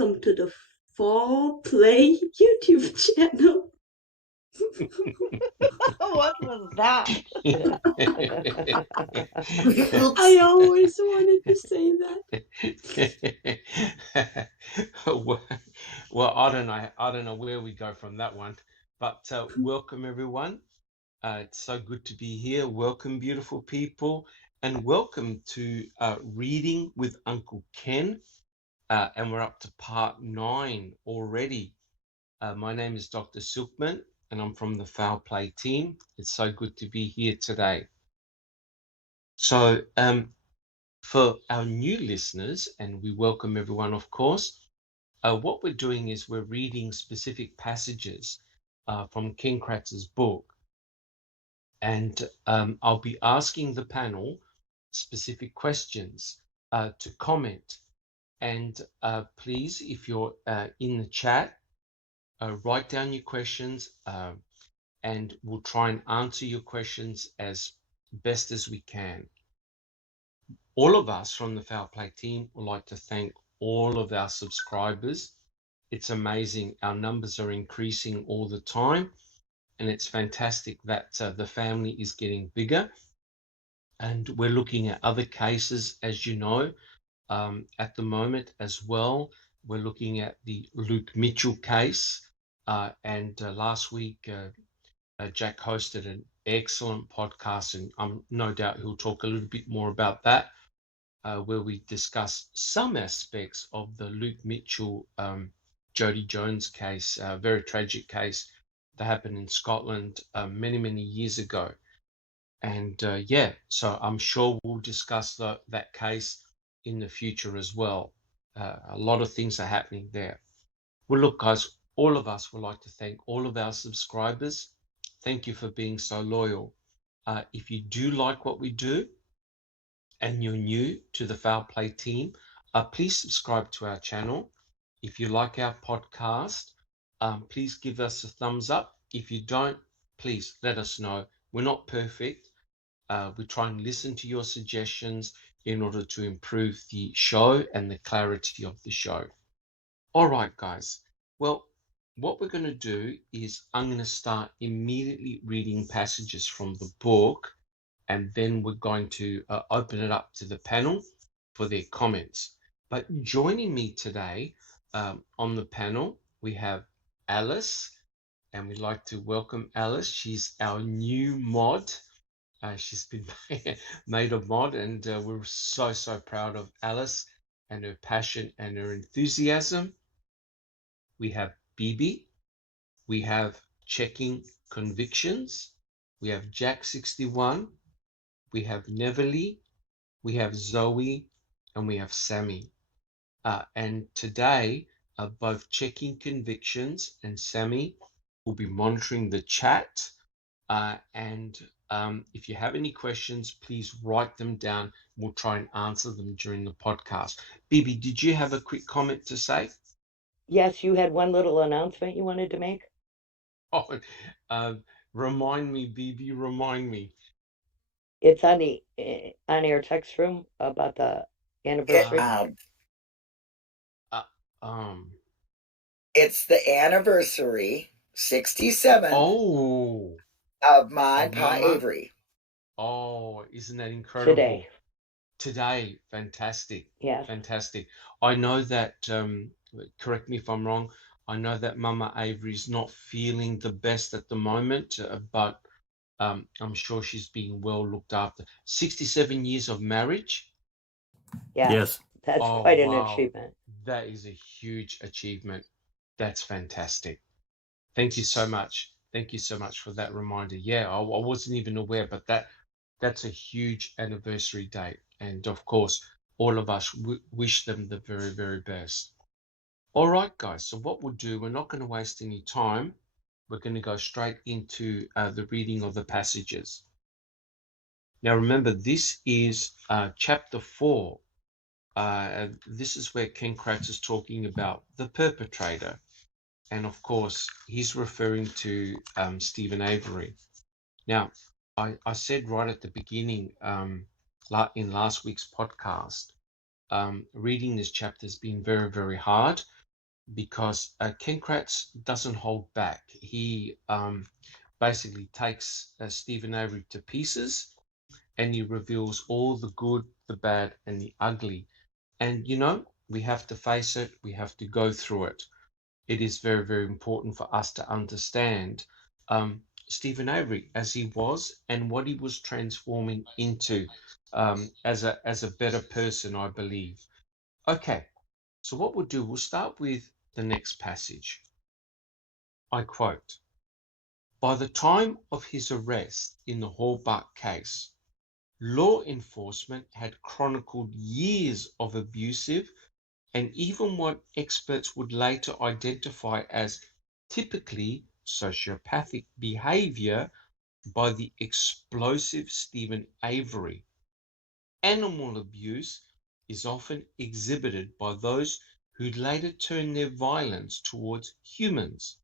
welcome to the Fall Play YouTube channel. What was that? I always wanted to say that. Well, I don't know where we go from that one, but welcome everyone. It's so good to be here. Welcome, beautiful people, and welcome to Reading with Uncle Ken. And we're up to part 9 already. My name is Dr. Silkman, and I'm from the Foul Play team. It's so good to be here today. So for our new listeners, and we welcome everyone, of course, what we're doing is we're reading specific passages from Ken Kratz's book. And I'll be asking the panel specific questions to comment. And please, if you're in the chat, write down your questions and we'll try and answer your questions as best as we can. All of us from the Foul Play team would like to thank all of our subscribers. It's amazing. Our numbers are increasing all the time, and it's fantastic that the family is getting bigger. And we're looking at other cases, as you know, at the moment as well. We're looking at the Luke Mitchell case, and last week Jack hosted an excellent podcast, and I'm no doubt he'll talk a little bit more about that, where we discuss some aspects of the Luke Mitchell Jody Jones case, a very tragic case that happened in Scotland many years ago. And yeah, so I'm sure we'll discuss that case in the future as well. A lot of things are happening there. Well, look, guys, all of us would like to thank all of our subscribers. Thank you for being so loyal. If you do like what we do and you're new to the Foul Play team, please subscribe to our channel. If you like our podcast, please give us a thumbs up. If you don't, please let us know. We're not perfect. We try and listen to your suggestions in order to improve the show and the clarity of the show. All right, guys. Well, what we're going to do is I'm going to start immediately reading passages from the book, and then we're going to open it up to the panel for their comments. But joining me today on the panel, we have Alice, and we'd like to welcome Alice. She's our new mod. She's been made a mod, and we're so proud of Alice and her passion and her enthusiasm. We have Bibi. We have Checking Convictions. We have Jack61. We have Neverly. We have Zoe, and we have Sammy. And today, both Checking Convictions and Sammy will be monitoring the chat. And if you have any questions, please write them down. We'll try and answer them during the podcast. Bibi, did you have a quick comment to say? Yes, you had one little announcement you wanted to make. Oh, remind me, Bibi, remind me. It's on the on-air text room about the anniversary. It's the anniversary 67 of my Pa Avery. Oh, isn't that incredible? Today, fantastic. Yeah, fantastic. I know that, correct me if I'm wrong, I know that Mama Avery's not feeling the best at the moment, but I'm sure she's being well looked after. 67 years of marriage? Yeah. Yes. That's quite an achievement. That is a huge achievement. That's fantastic. Thank you so much. Thank you so much for that reminder. Yeah, I wasn't even aware, but that's a huge anniversary date. And of course, all of us wish them the very best. All right, guys. So what we'll do, we're not going to waste any time. We're going to go straight into the reading of the passages. Now, remember, this is chapter 4. This is where Ken Kratz is talking about the perpetrator. And of course, he's referring to Stephen Avery. Now, I said right at the beginning in last week's podcast, reading this chapter has been very hard. because Ken Kratz doesn't hold back. He basically takes Stephen Avery to pieces, and he reveals all the good, the bad, and the ugly. And we have to face it. We have to go through it. It is very, very important for us to understand Stephen Avery as he was and what he was transforming into as a better person, I believe. Okay, so what we'll do, we'll start with the next passage. I quote, "By the time of his arrest in the Hallbuck case, law enforcement had chronicled years of abusive and even what experts would later identify as typically sociopathic behavior by the explosive Stephen Avery. Animal abuse is often exhibited by those who later turn their violence towards humans.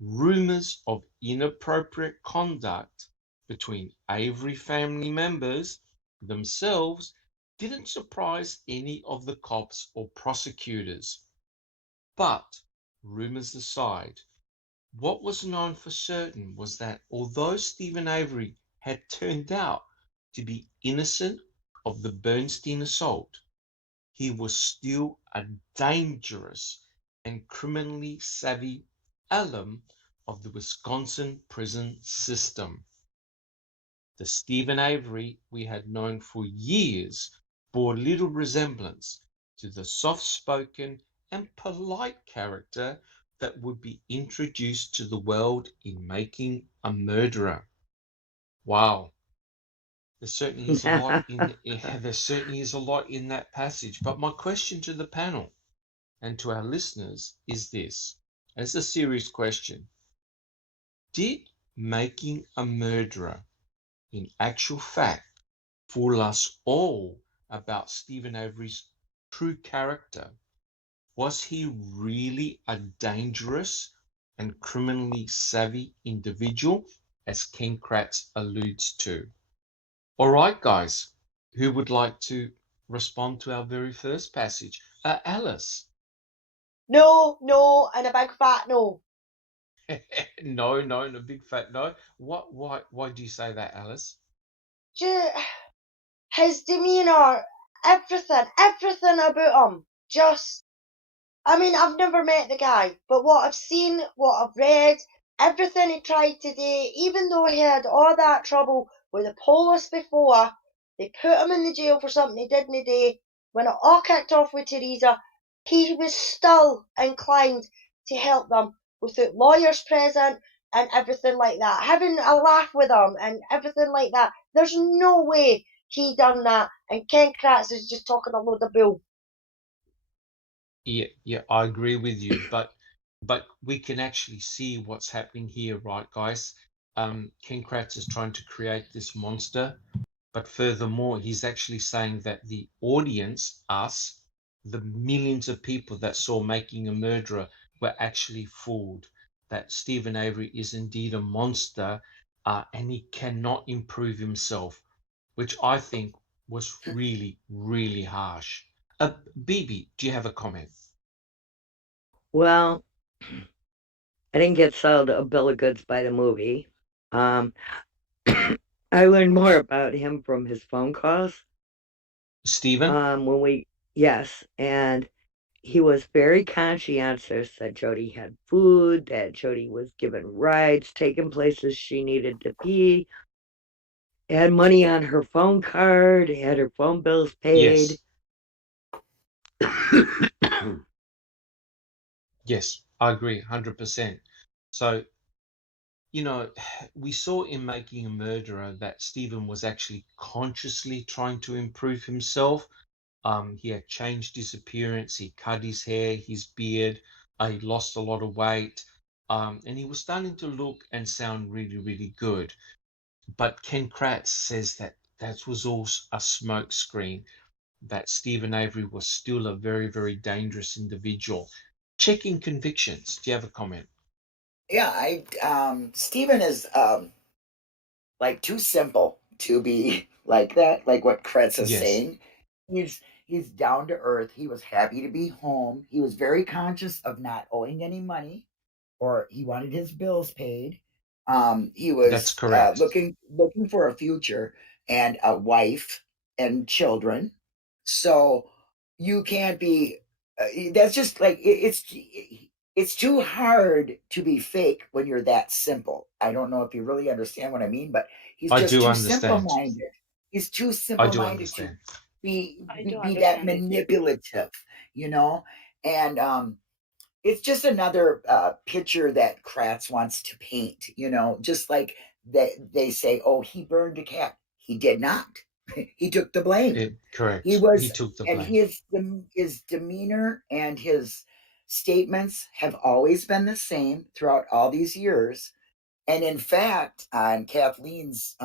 Rumors of inappropriate conduct between Avery family members themselves didn't surprise any of the cops or prosecutors. But, rumors aside, what was known for certain was that although Stephen Avery had turned out to be innocent of the Bernstein assault, he was still a dangerous and criminally savvy alum of the Wisconsin prison system. The Stephen Avery we had known for years bore little resemblance to the soft-spoken and polite character that would be introduced to the world in Making a Murderer. Wow. There certainly is a lot in there certainly is a lot in that passage. But my question to the panel and to our listeners is this, as a serious question. Did Making a Murderer in actual fact fool us all about Stephen Avery's true character? Was he really a dangerous and criminally savvy individual, as Ken Kratz alludes to? All right, guys, who would like to respond to our very first passage? Alice. No, and a big fat no. No, and a big fat no. Why do you say that, Alice? His demeanour, everything about him, just, I mean, I've never met the guy, but what I've seen, what I've read, everything he tried to do, even though he had all that trouble with the police before, they put him in the jail for something he didn't do. When it all kicked off with Teresa, he was still inclined to help them without lawyers present and everything like that, having a laugh with them and everything like that. There's no way he done that, and Ken Kratz is just talking a load of bull. Yeah, I agree with you, but we can actually see what's happening here, right, guys? Ken Kratz is trying to create this monster, but furthermore, he's actually saying that the audience, us, the millions of people that saw Making a Murderer, were actually fooled. That Stephen Avery is indeed a monster, and he cannot improve himself, which I think was really, really harsh. Bibi, do you have a comment? Well, I didn't get sold a bill of goods by the movie. I learned more about him from his phone calls. Stephen? Yes, and he was very conscientious that Jody had food, that Jody was given rides, taken places she needed to be, had money on her phone card, had her phone bills paid. Yes. Yes, I agree 100%. So, we saw in Making a Murderer that Stephen was actually consciously trying to improve himself. He had changed his appearance, he cut his hair, his beard, he lost a lot of weight, and he was starting to look and sound really, really good. But Ken Kratz says that was all a smokescreen, that Stephen Avery was still a very, very dangerous individual. Checking convictions. Do you have a comment? Yeah, Stephen is like too simple to be like that, like what Kretz is Yes. saying. He's He's down to earth. He was happy to be home. He was very conscious of not owing any money, or he wanted his bills paid. He That's was correct. looking for a future and a wife and children. So you can't be. That's just like it's too hard to be fake when you're that simple. I don't know if you really understand what I mean, but he's I just do too understand. simple-minded. He's too I do simple-minded to understand. be I do be that understand it. manipulative, and it's just another picture that Kratz wants to paint, just like they say, oh, he burned a cat. He did not. He took the blame. Correct. He was, He took the and blame. his demeanor and his statements have always been the same throughout all these years. And in fact, on Kathleen's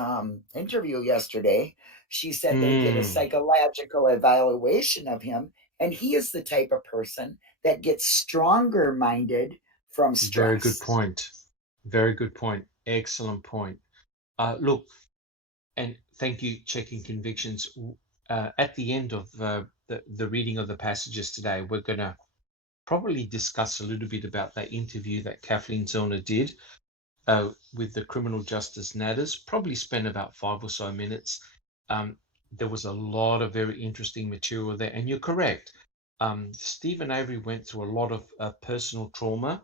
interview yesterday, she said they did a psychological evaluation of him, and he is the type of person that gets stronger minded from stress. Very good point. Very good point. Excellent point. Look, and thank you, Checking Convictions. At the end of the reading of the passages today, we're going to probably discuss a little bit about that interview that Kathleen Zellner did with the criminal justice natters. Probably spend about 5 or so minutes. There was a lot of very interesting material there, and you're correct. Stephen Avery went through a lot of personal trauma,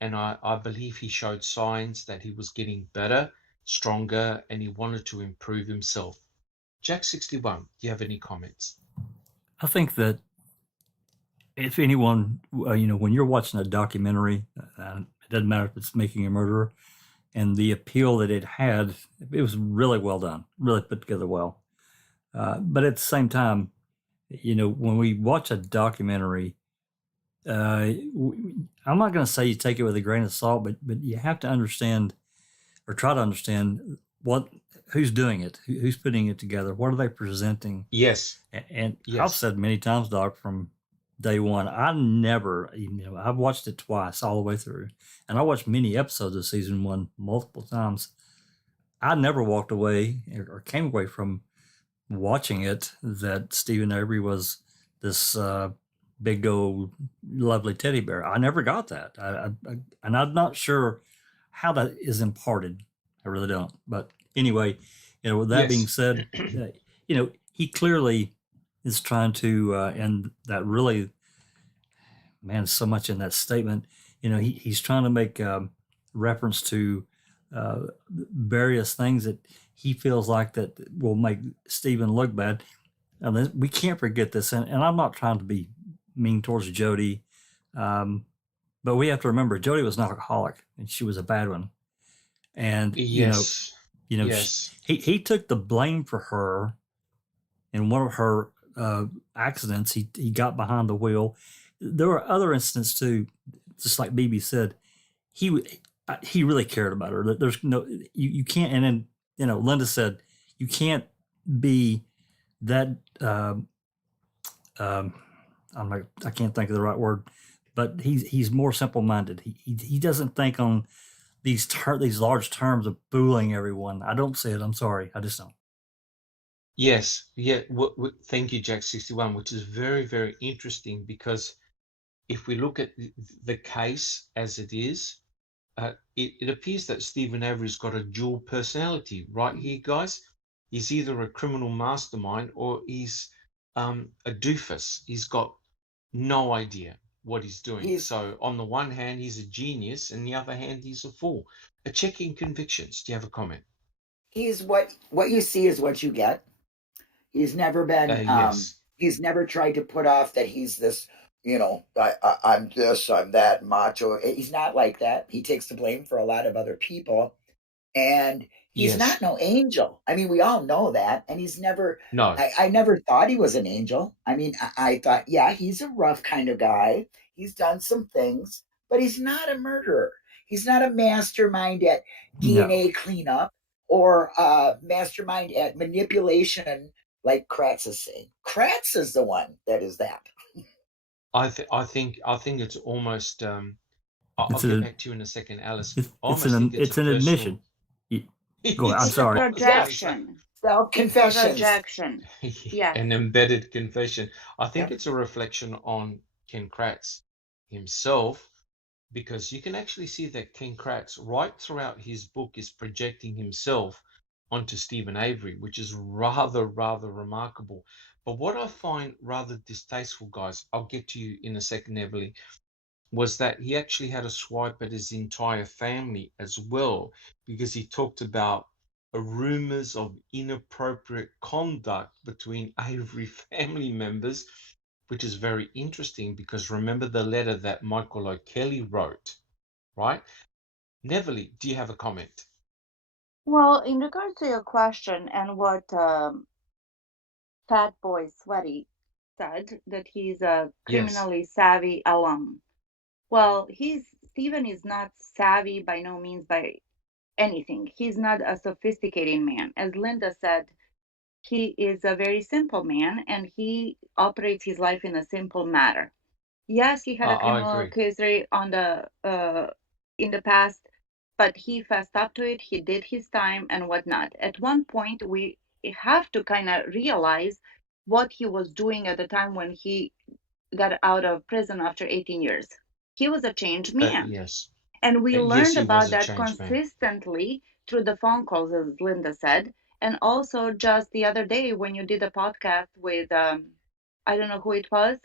and I believe he showed signs that he was getting better, stronger, and he wanted to improve himself. Jack 61, do you have any comments? I think that if anyone, when you're watching a documentary, it doesn't matter if it's Making a Murderer, and the appeal that it had, it was really well done, really put together well. But at the same time, when we watch a documentary, I'm not going to say you take it with a grain of salt, but you have to understand or try to understand who's doing it, who's putting it together, what are they presenting? Yes. And Yes. I've said many times, Doc, from day one, I've watched it twice all the way through, and I watched many episodes of season 1 multiple times. I never walked away or came away from watching it that Stephen Avery was this big old lovely teddy bear. I never got that. And I'm not sure how that is imparted. I really don't. But anyway, with that being said, he clearly is trying to, and that really, man, so much in that statement, he's trying to make reference to various things that he feels like that will make Stephen look bad. And we can't forget this. And I'm not trying to be mean towards Jody, but we have to remember Jody was an alcoholic and she was a bad one. And, yes. He took the blame for her in one of her accidents. He got behind the wheel. There were other incidents too, just like BB said, he really cared about her. There's no, you can't, and then, Linda said, you can't be that, I can't think of the right word, but he's more simple-minded. He doesn't think on these large terms of fooling everyone. I don't see it. I'm sorry. I just don't. Yes. Yeah. Thank you, Jack 61, which is very, very interesting, because if we look at the case as it is, it appears that Stephen Avery's got a dual personality right here, guys. He's either a criminal mastermind or he's a doofus. He's got no idea what he's doing. So on the one hand, he's a genius, and the other hand, he's a fool. Checking Convictions, do you have a comment? He's what you see is what you get. He's never been, yes. He's never tried to put off that he's this, I'm this, I'm that macho. He's not like that. He takes the blame for a lot of other people. And he's not no angel. I mean, we all know that. And he's never, no. I never thought he was an angel. I mean, I thought, yeah, he's a rough kind of guy. He's done some things, but he's not a murderer. He's not a mastermind at DNA cleanup or a mastermind at manipulation, like Kratz is saying. Kratz is the one that is that. I think it's almost. I'll get back to you in a second, Alice. It's an admission. Go ahead, I'm sorry. Projection. Self-confessions. projection. Yes. An embedded confession. I think Yep. it's a reflection on Ken Kratz himself, because you can actually see that Ken Kratz, right throughout his book, is projecting himself onto Stephen Avery, which is rather remarkable. But what I find rather distasteful, guys, I'll get to you in a second, Everly, was that he actually had a swipe at his entire family as well, because he talked about rumors of inappropriate conduct between Avery family members, which is very interesting because remember the letter that Michael O'Kelly wrote, right? Neverly, do you have a comment? Well, in regards to your question and what Fat Boy Sweaty said, that he's a Yes. criminally savvy alum. Well, Stephen is not savvy by no means by anything. He's not a sophisticated man. As Linda said, he is a very simple man and he operates his life in a simple manner. Yes, he had a I criminal agree. history in the past, but he fessed up to it. He did his time and whatnot. At one point, we have to kind of realize what he was doing at the time when he got out of prison after 18 years. He was a changed man. Yes. And we Yes, learned he about was a that changed man. consistently through the phone calls, as Linda said. And also just the other day when you did a podcast with, I don't know who it was,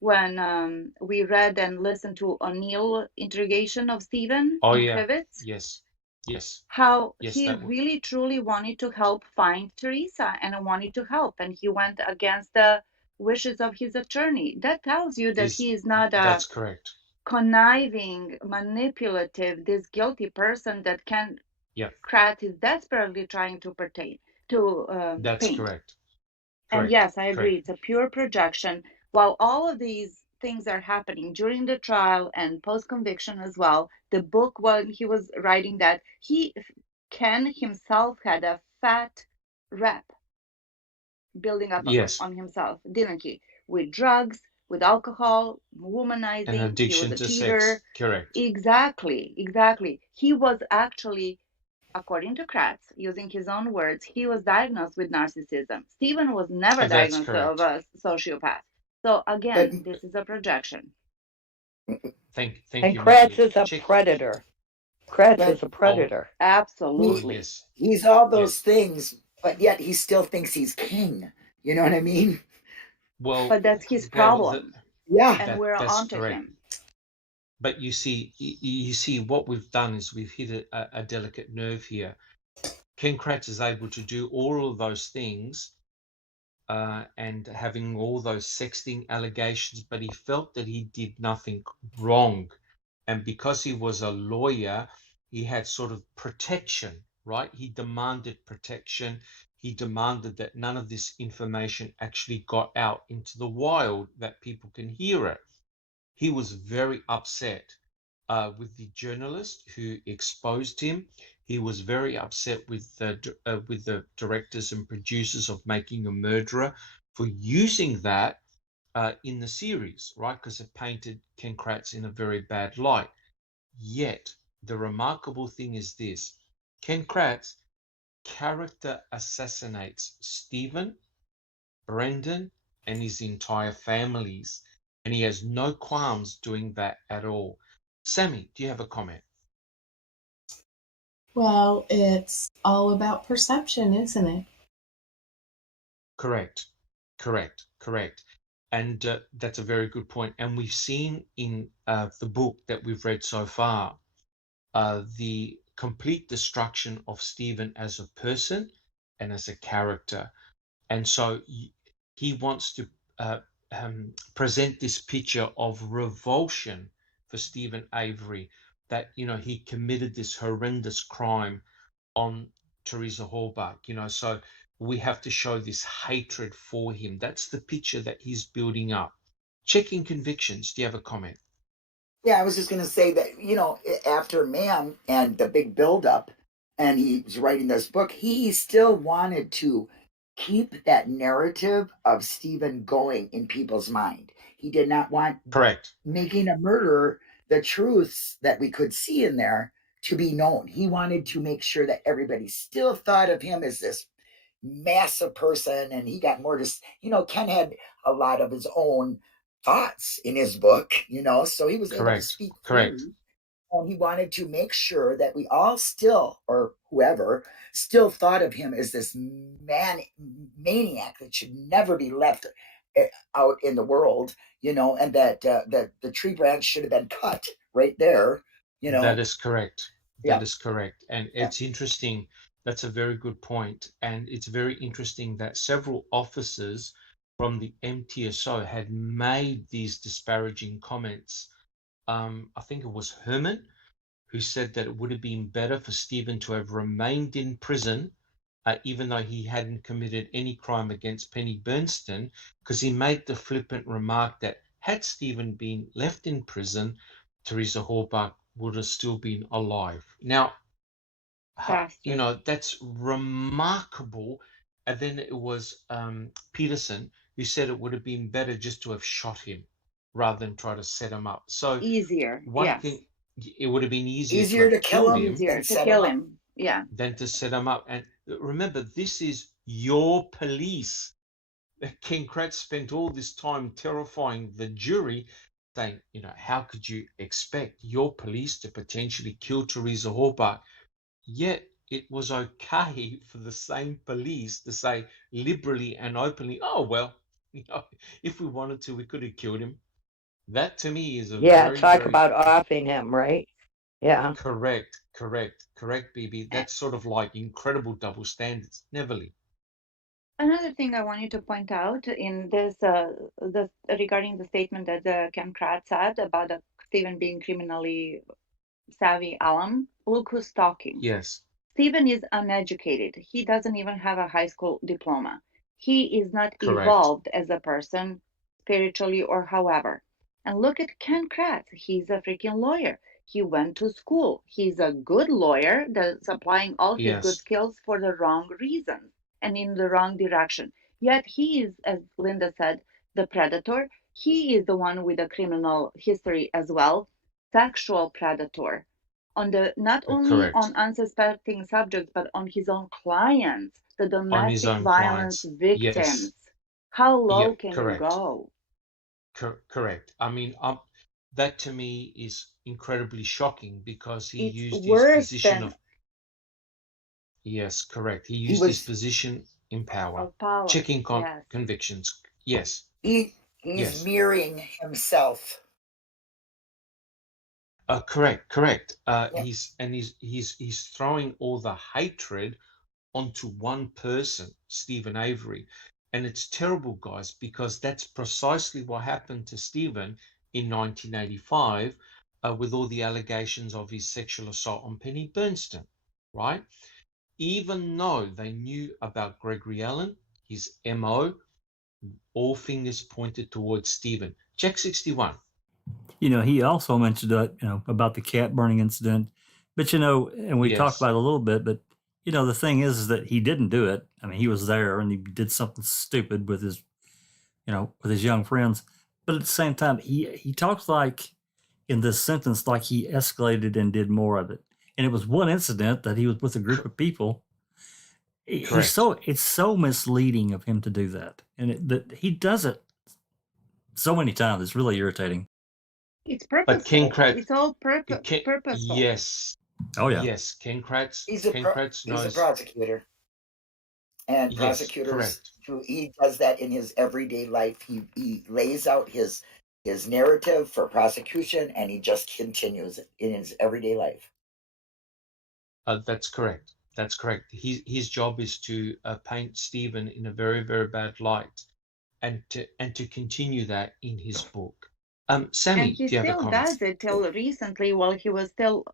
when we read and listened to O'Neill interrogation of Stephen Oh, in yeah. Privets, Yes. Yes. how Yes, he that really truly wanted to help find Teresa and wanted to help. And he went against the wishes of his attorney. That tells you that he is not a that's correct. conniving, manipulative, this guilty person that Ken Yeah, Kratz is desperately trying to that's paint. correct. And Correct. yes, I agree. Correct. It's a pure projection. While all of these things are happening during the trial and post conviction as well, the book, when he was writing that, Ken himself had a fat rep building up Yes. on himself, didn't he? With drugs, with alcohol, An womanizing. He was addiction a to cheater. sex. Correct. Exactly. He was actually, according to Kratz, using his own words, he was diagnosed with narcissism. Stephen was never That's diagnosed correct. of a sociopath. So again, But this is a projection. Thank And you, Kratz Nikki. is a Check. predator. Kratz but is a predator. Oh, Absolutely. yes. he's all those Yes. things, but yet he still thinks he's king. You know what I mean? Well, But that's his well, problem. Yeah. And we're that's onto correct. him. But you see, what we've done is we've hit a delicate nerve here. Ken Kratz is able to do all of those things and having all those sexting allegations, but he felt that he did nothing wrong. And because he was a lawyer, he had sort of protection, right? He demanded protection. He demanded that none of this information actually got out into the wild, that people can hear it. He was very upset with the journalist who exposed him. He was very upset with the directors and producers of Making a Murderer for using that in the series, right? Because it painted Ken Kratz in a very bad light. Yet, the remarkable thing is this: Ken Kratz character assassinates Stephen, Brendan, and his entire families, and he has no qualms doing that at all. Sammy, do you have a comment? Well, it's all about perception, isn't it? Correct. And that's a very good point. And we've seen in the book that we've read so far the complete destruction of Stephen as a person and as a character. And so he wants to present this picture of revulsion for Stephen Avery, that, he committed this horrendous crime on Teresa Halbach, so we have to show this hatred for him. That's the picture that he's building up. Checking convictions. Do you have a comment? Yeah, I was just going to say that, after Man and the big buildup, and he's writing this book, he still wanted to keep that narrative of Stephen going in people's mind. He did not want Correct. Making a Murderer, the truths that we could see in there, to be known. He wanted to make sure that everybody still thought of him as this, massive person, and he got more just, Ken had a lot of his own thoughts in his book, so he was able to speak freely. And he wanted to make sure that we all still, or whoever, still thought of him as this maniac that should never be left out in the world, and that the tree branch should have been cut right there. That is correct. Yeah. That is correct. And it's interesting. That's a very good point. And it's very interesting that several officers from the MTSO had made these disparaging comments. I think it was Herman who said that it would have been better for Stephen to have remained in prison, even though he hadn't committed any crime against Penny Bernstein, because he made the flippant remark that had Stephen been left in prison, Teresa Halbach would have still been alive. Now, that's remarkable. And then it was Peterson who said it would have been better just to have shot him rather than try to set him up. So easier. One thing, it would have been easier to kill him. Easier to kill him. Yeah. Than to set him up. And remember, this is your police. Ken Kratz spent all this time terrifying the jury, saying, how could you expect your police to potentially kill Teresa Halbach? Yet it was okay for the same police to say liberally and openly, oh, well, if we wanted to, we could have killed him. That to me is a very, talk very about offing him, right? Yeah. Correct, BB. That's sort of like incredible double standards. Neverly. Another thing I wanted to point out in this, regarding the statement that Ken Kratz said about Stephen being criminally savvy alum, look who's talking. Yes. Stephen is uneducated. He doesn't even have a high school diploma. He is not evolved as a person, spiritually or however. And look at Ken Kratz. He's a freaking lawyer. He went to school. He's a good lawyer that's applying all his good skills for the wrong reasons and in the wrong direction. Yet he is, as Linda said, the predator. He is the one with a criminal history as well, sexual predator. On the not only on unsuspecting subjects, but on his own clients, the domestic violence victims. Yes. How low can you go? Correct. I mean, that to me is incredibly shocking because he used his position of. Yes, correct. He used his position in power, checking convictions. Yes. He's mirroring himself. Correct. He's throwing all the hatred onto one person, Stephen Avery. And it's terrible, guys, because that's precisely what happened to Stephen in 1985 with all the allegations of his sexual assault on Penny Bernstein, right? Even though they knew about Gregory Allen, his MO, all fingers pointed towards Stephen. Check 61. He also mentioned that, about the cat burning incident. But, and we talked about it a little bit, but, the thing is that he didn't do it. I mean, he was there and he did something stupid with his, with his young friends. But at the same time, he talks like in this sentence, like he escalated and did more of it. And it was one incident that he was with a group of people. It's so misleading of him to do that. And that he does it so many times. It's really irritating. It's purposeful. But Ken Kratz, it's all purposeful. Yes. Oh yeah. Yes, Ken Kratz. He's a prosecutor, and prosecutors. He does that in his everyday life. He lays out his narrative for prosecution, and he just continues it in his everyday life. That's correct. That's correct. His job is to paint Stephen in a very, very bad light, and to continue that in his book. Sammy, do you have a comment? And he still does it till recently, while he was still,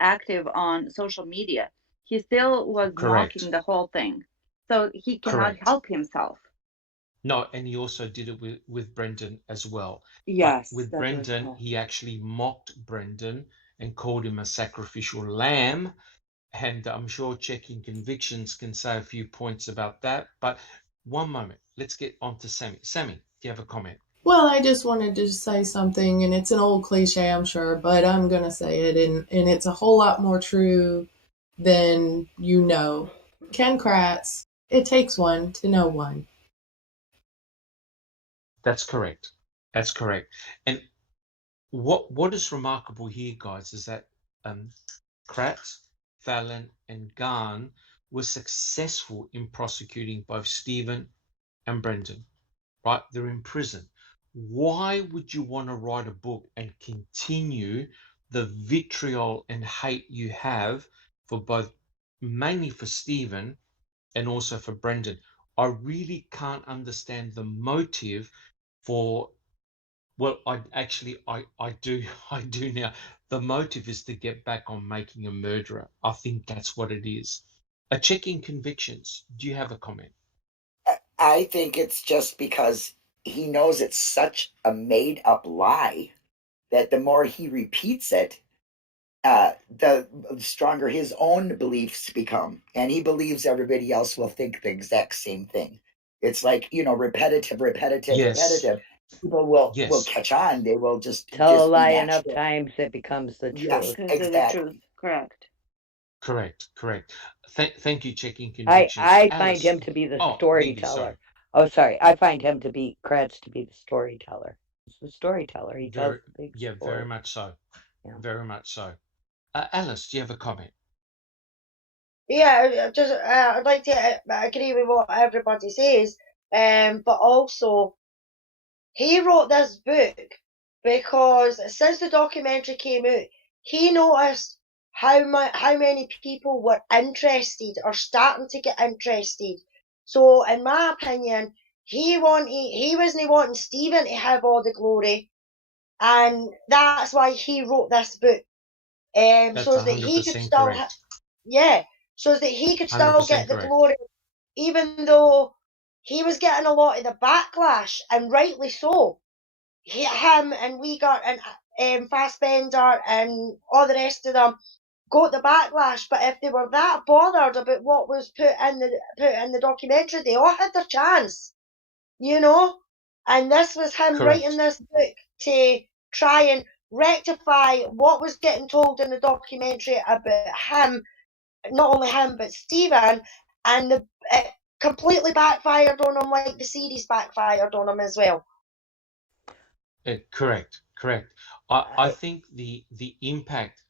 active on social media. He still was mocking the whole thing, so he cannot help himself. No, and he also did it with Brendan as well. Yes. But with Brendan, he actually mocked Brendan and called him a sacrificial lamb. And I'm sure checking convictions can say a few points about that. But one moment, let's get on to Sammy. Sammy, do you have a comment? Well, I just wanted to say something, and it's an old cliche, I'm sure, but I'm going to say it, and it's a whole lot more true than you know. Ken Kratz It takes one to know one. That's correct. That's correct. And what is remarkable here, guys, is that Kratz, Fallon, and Garn were successful in prosecuting both Stephen and Brendan, right? They're in prison. Why would you want to write a book and continue the vitriol and hate you have for both, mainly for Stephen and also for Brendan? I really can't understand the motive for, well, I do I do now. The motive is to get back on making a murderer. I think that's what it is. A checking convictions. Do you have a comment? I think it's just because he knows it's such a made up lie that the more he repeats it, the stronger his own beliefs become. And he believes everybody else will think the exact same thing. It's like, repetitive, Yes. people will Yes. catch on. They will just Tell a be lie enough natural. times, it becomes the Yes, truth. Because of the exactly. truth. Correct. Correct. Thank you, checking I convictions. find Alice. him to be the Oh, Bibi, sorry. storyteller. Oh, sorry. I find him to be Kratz to be the storyteller. He's the storyteller. He tells Very, the big yeah, story. very much so. Yeah. Very much so. Alice, do you have a comment? Yeah, just I'd like to agree with what everybody says, but also he wrote this book because since the documentary came out, he noticed how many people were interested or starting to get interested. So, in my opinion, he wasn't wanting Stephen to have all the glory, and that's why he wrote this book. That's So that he could 100% still, correct. so that he could still 100% get the correct. glory, even though he was getting a lot of the backlash, and rightly so. Him and we got and Fassbender and all the rest of them got the backlash. But if they were that bothered about what was put in the documentary, they all had their chance, And this was him writing Correct. this book to try and rectify what was getting told in the documentary about him, not only him but Stephen, and it completely backfired on him, like the series backfired on him as well. Correct. I think the impact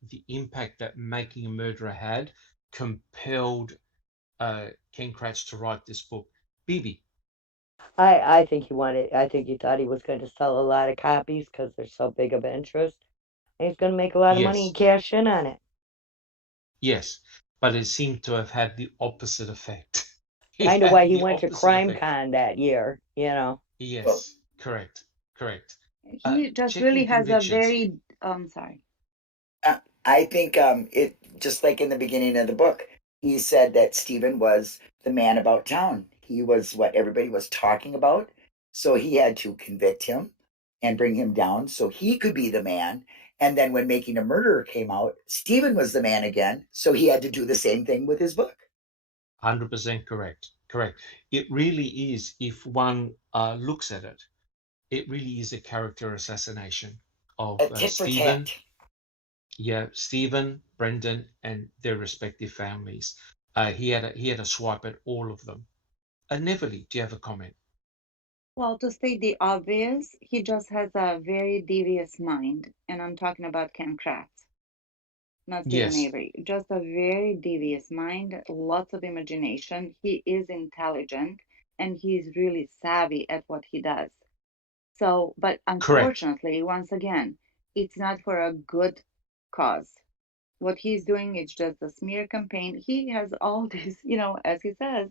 that Making a Murderer had compelled Ken Kratz to write this book. Bibi. I think he thought he was going to sell a lot of copies because they're so big of interest. And he's going to make a lot of money and cash in on it. Yes, but it seemed to have had the opposite effect. Kind of why he went to CrimeCon that year, Yes, correct. He just Checking really has a convictions. very sorry. I think it just like in the beginning of the book, he said that Stephen was the man about town. He was what everybody was talking about. So he had to convict him and bring him down so he could be the man. And then when Making a Murderer came out, Stephen was the man again. So he had to do the same thing with his book. 100% correct. It really is, if one looks at it, it really is a character assassination of A tit for Stephen. tat. Yeah, Stephen, Brendan, and their respective families. He had a swipe at all of them. Neverly, do you have a comment? Well, to state the obvious, he just has a very devious mind, and I'm talking about Ken Kratz, not Stephen Yes. Avery. Just a very devious mind, lots of imagination. He is intelligent, and he's really savvy at what he does. So, but unfortunately, once again, it's not for a good cause. What he's doing is just a smear campaign. He has all this, as he says,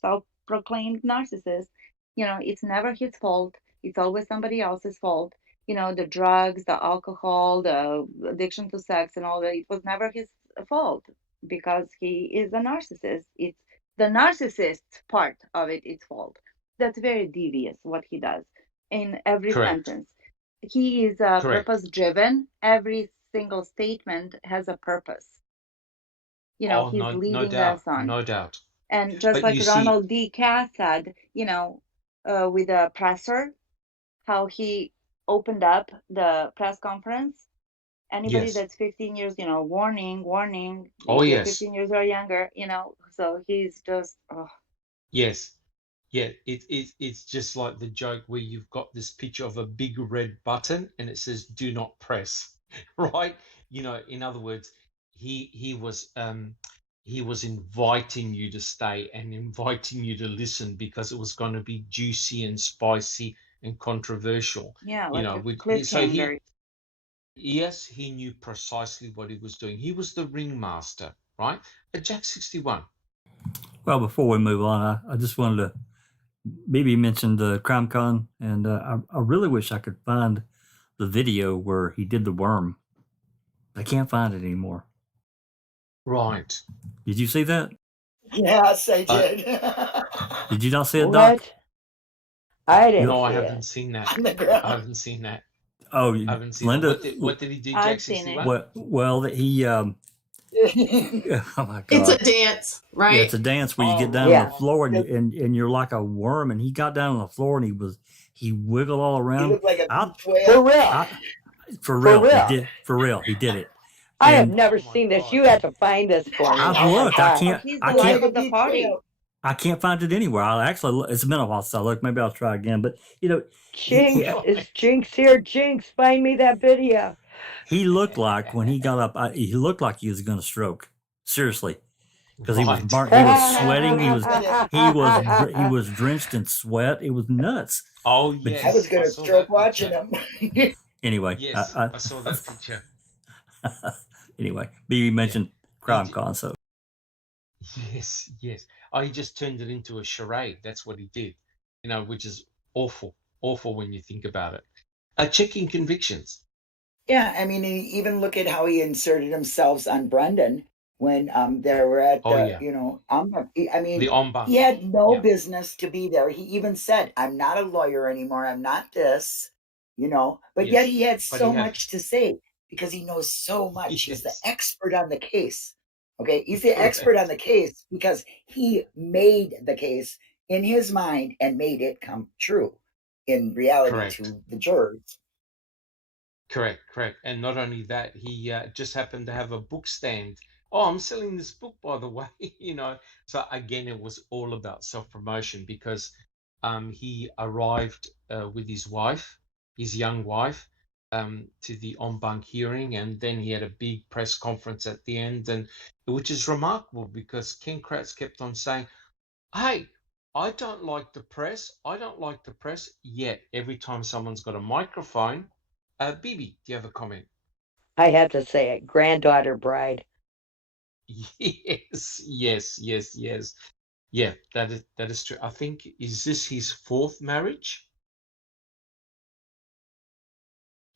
self-proclaimed narcissist. It's never his fault. It's always somebody else's fault. The drugs, the alcohol, the addiction to sex, and all that. It was never his fault because he is a narcissist. It's the narcissist part of it. It's fault. That's very devious what he does in every sentence. He is purpose driven. Every single statement has a purpose. He's leading us on. No doubt. And just But like you Ronald D. Cass said, with the presser, how he opened up the press conference. Anybody that's 15 years, warning, Oh, if you're yes. 15 years or younger, so he's just, Yes. Yeah, it's just like the joke where you've got this picture of a big red button and it says "Do not press," right? You know, in other words, he was inviting you to stay and inviting you to listen because it was going to be juicy and spicy and controversial. Yeah, You like know, a so cliffhanger. yes, he knew precisely what he was doing. He was the ringmaster, right? At Jack 61. Well, before we move on, I just wanted to. BB mentioned the CrimeCon, and I really wish I could find the video where he did the worm. I can't find it anymore. Right. Did you see that? Yes, I did. Did you not see it, Doc? What? I didn't No, I see haven't it. seen that. On the I ground. haven't seen that. Oh, I haven't seen Linda. it. What did he do, Jack I've seen it. 61? Well, he. Oh my It's a God! dance, Yeah, right? it's a dance where you get down Oh, on Yeah. the floor and, Yep. and you're like a worm. And he got down on the floor and he wiggled all He around. looked like a I, beach whale. For real. for For real, he real. did. For real, he did it. I have And never Oh my seen this. God. You have to find this for me. I've Oh my looked. I God. can't. He's I the life can't. of the party. I can't find it anywhere. I'll actually. It's been a while since I looked. Maybe I'll try again. But you know, Jinx, Right. is Jinx here? Jinx, find me that video. he looked like when he got up. He looked like he was going to stroke. Seriously, because he was Right. burnt. He was sweating. He was. Minute. He was drenched in sweat. It was nuts. Oh, But I was yes. I gonna saw stroke that watching picture. him. anyway, Yes, I saw that picture. anyway, BB mentioned He did- CrimeCon, so Yes, yes. Oh, he just turned it into a charade. That's what he did. You know, which is awful, awful when you think about it. Checking convictions. Yeah, I mean, even look at how he inserted himself on Brendan when they were at Oh, the, yeah. I mean, The en banc. he had no Yeah. business to be there. He even said, "I'm not a lawyer anymore. I'm not this," but Yes, yet he had but so he had- much to say because he knows so much. He's the Yes. expert on the case. Okay, he's the Correct. expert on the case because he made the case in his mind and made it come true in reality Correct. to the jurors. Correct. And not only that, he just happened to have a book stand. Oh, I'm selling this book, by the way. So again, it was all about self-promotion because he arrived with his wife, his young wife, to the en banc hearing, and then he had a big press conference at the end, and which is remarkable because Ken Kratz kept on saying, "Hey, I don't like the press. I don't like the press." Yet every time someone's got a microphone, Bibi, do you have a comment? I have to say it. Granddaughter bride. Yes. Yeah, that is true. I think, is this his fourth marriage?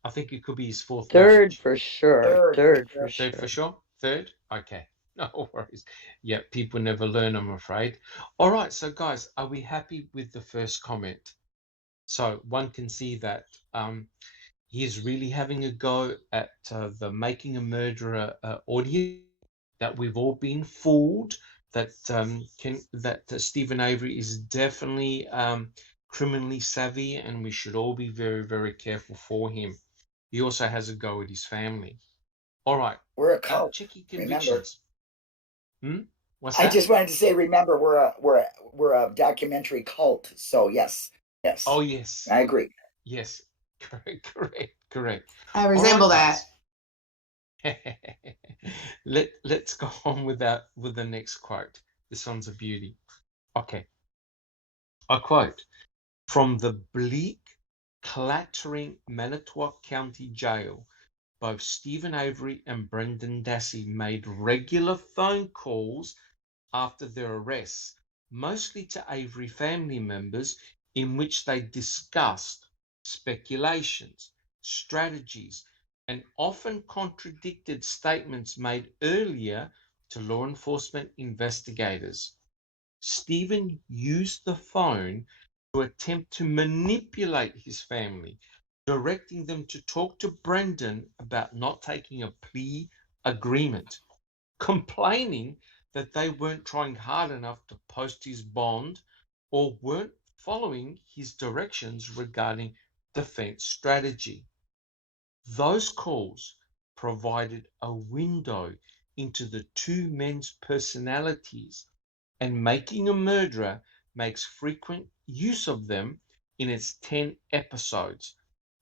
I think it could be his fourth Third marriage. for sure. Third for Third for sure. sure. Third? Okay. No worries. Yeah, people never learn, I'm afraid. All right, so guys, are we happy with the first comment? So one can see that he is really having a go at the Making a Murderer audience, that we've all been fooled, that Stephen Avery is definitely criminally savvy, and we should all be very, very careful for him. He also has a go at his family. All right, We're a cult. checking Remember. convictions. What's I that? just wanted to say, remember, we're a documentary cult. So yes. Oh, yes. I agree. Yes. Correct. I resemble that. Let's go on with the next quote. This one's a beauty. Okay. I quote, "From the bleak, clattering Manitowoc County Jail, both Stephen Avery and Brendan Dassey made regular phone calls after their arrests, mostly to Avery family members, in which they discussed speculations, strategies, and often contradicted statements made earlier to law enforcement investigators. Stephen used the phone to attempt to manipulate his family, directing them to talk to Brendan about not taking a plea agreement, complaining that they weren't trying hard enough to post his bond or weren't following his directions regarding defense strategy. Those calls provided a window into the two men's personalities, and Making a Murderer makes frequent use of them in its 10 episodes,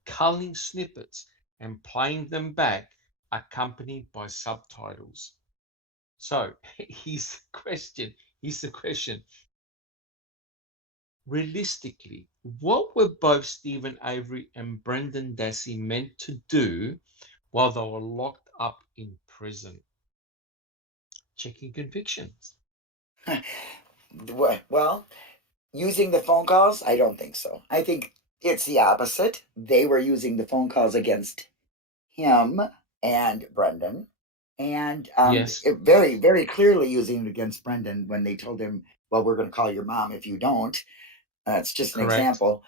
culling snippets and playing them back, accompanied by subtitles. So here's the question. Realistically, what were both Stephen Avery and Brendan Dassey meant to do while they were locked up in prison? Checking convictions. Well, using the phone calls, I don't think so. I think it's the opposite. They were using the phone calls against him and Brendan, and Yes. very, very clearly using it against Brendan when they told him, well, we're going to call your mom if you don't. It's just an Correct. example.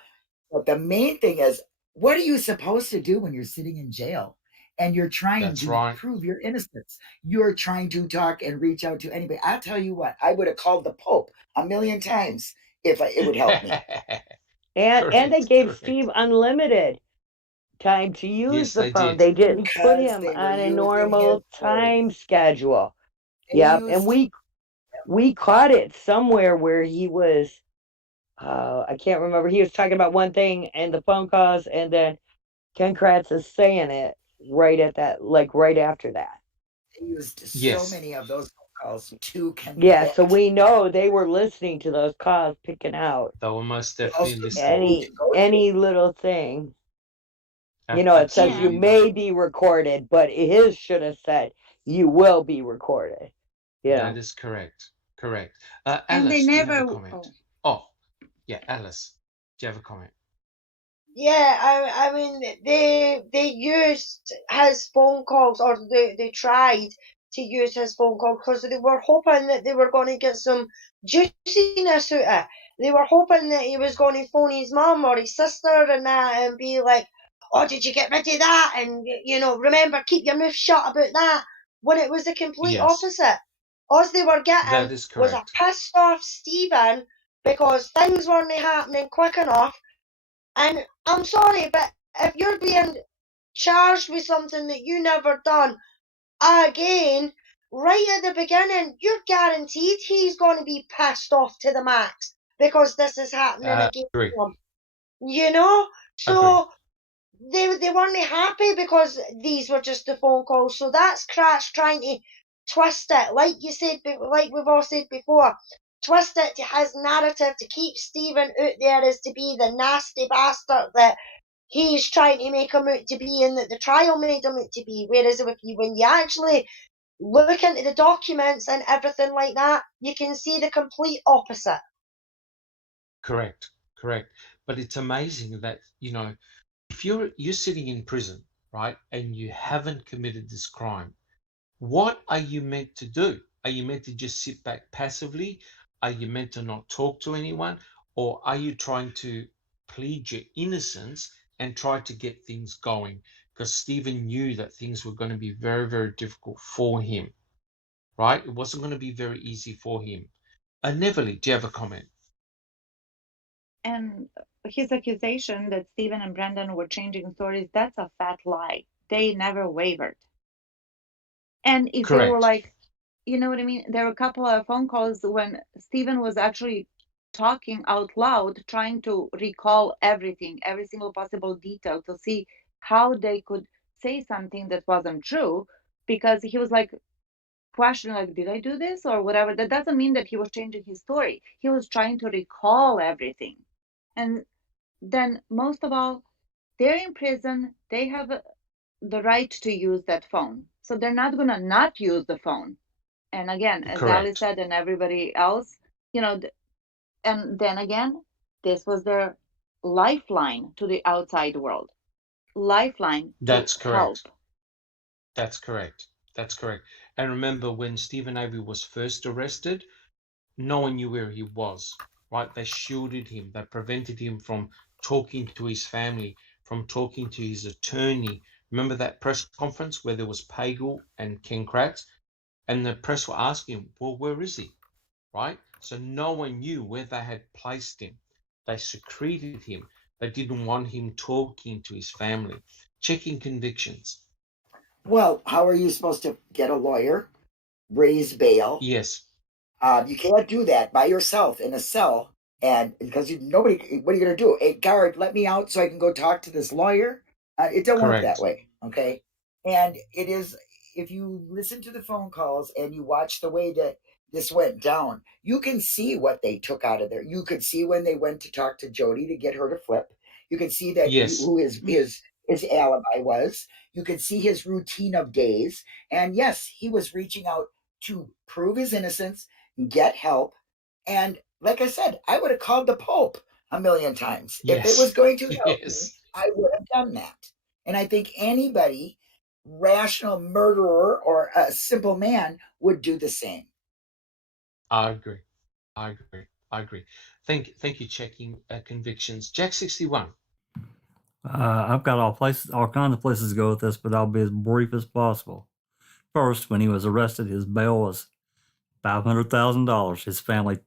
But the main thing is, what are you supposed to do when you're sitting in jail and you're trying That's to right. prove your innocence? You're trying to talk and reach out to anybody. I'll tell you what, I would have called the Pope 1,000,000 times if it would help me. And they Correct, gave correct. Steve unlimited time to use Yes, the they phone. did. They didn't put Because him they were on a using normal his voice. time schedule. They Yep, and used we caught it somewhere where he was I can't remember. He was talking about one thing and the phone calls, and then Ken Kratz is saying it right at that, like right after that. they used so Yes. many of those phone calls to Yeah, so convict. we know they were listening to those calls, picking out They were most They definitely also listening. knew who to go to. any little thing. You know, it says you Absolutely may right. be recorded, but his should have said you will be recorded. You That know. is correct. Correct. And they Alice, do you have a never. comment? Oh, yeah, Alice, do you have a comment? Yeah, I mean, they used his phone calls, or they tried to use his phone call because they were hoping that they were going to get some juiciness out of it. They were hoping that he was going to phone his mum or his sister and that and be like, "Oh, did you get rid of that?" And remember, keep your mouth shut about that. When it was the complete Yes, opposite. All they were that getting is was a correct. pissed off Stephen because things weren't happening quick enough. And I'm sorry, but if you're being charged with something that you never done again, right at the beginning, you're guaranteed he's going to be pissed off to the max because this is happening again Agree. to him. You know? Agree. So they weren't happy because these were just the phone calls. So that's Crash trying to twist it, like you said, like we've all said before, twist it to his narrative to keep Stephen out there as to be the nasty bastard that he's trying to make him out to be and that the trial made him out to be. Whereas when you actually look into the documents and everything like that, you can see the complete opposite. Correct. Correct. But it's amazing that, if you're sitting in prison, right, and you haven't committed this crime, what are you meant to do? Are you meant to just sit back passively? Are you meant to not talk to anyone? Or are you trying to plead your innocence and try to get things going? Because Stephen knew that things were going to be very, very difficult for him, right? It wasn't going to be very easy for him. Neverly, do you have a comment? And his accusation that Stephen and Brendan were changing stories, that's a fat lie. They never wavered. And if they were Correct. like, you know what I mean? There were a couple of phone calls when Stephen was actually talking out loud, trying to recall everything, every single possible detail to see how they could say something that wasn't true, because he was like questioning, like, did I do this or whatever? That doesn't mean that he was changing his story. He was trying to recall everything. And then most of all, they're in prison. They have the right to use that phone. So they're not going to not use the phone. And again, as Ali Correct. said, and everybody else, and then again, this was their lifeline to the outside world, lifeline to That's help. correct. That's correct. That's correct. And remember, when Stephen Avery was first arrested, no one knew where he was, right? They shielded him. They prevented him from talking to his family, from talking to his attorney. Remember that press conference where there was Pagel and Ken Kratz? And the press were asking him, well, where is he? Right? So no one knew where they had placed him. They secreted him. They didn't want him talking to his family. Checking convictions. Well, how are you supposed to get a lawyer, raise bail? Yes. You can't do that by yourself in a cell And because nobody, what are you going to do? Hey, guard, let me out so I can go talk to this lawyer. It don't work that Correct. way. Okay. And it is, if you listen to the phone calls and you watch the way that this went down, you can see what they took out of there. You could see when they went to talk to Jody to get her to flip. You could see that Yes. who his alibi was. You could see his routine of days. And yes, he was reaching out to prove his innocence, get help. And like I said, I would have called the Pope a million times. If it was Yes. going to help me, Yes. I would have done that. And I think anybody, rational murderer or a simple man, would do the same. I agree. I agree. Thank you. Checking convictions. Jack 61. I've got all kinds of places to go with this, but I'll be as brief as possible. First, when he was arrested, his bail was $500,000. His family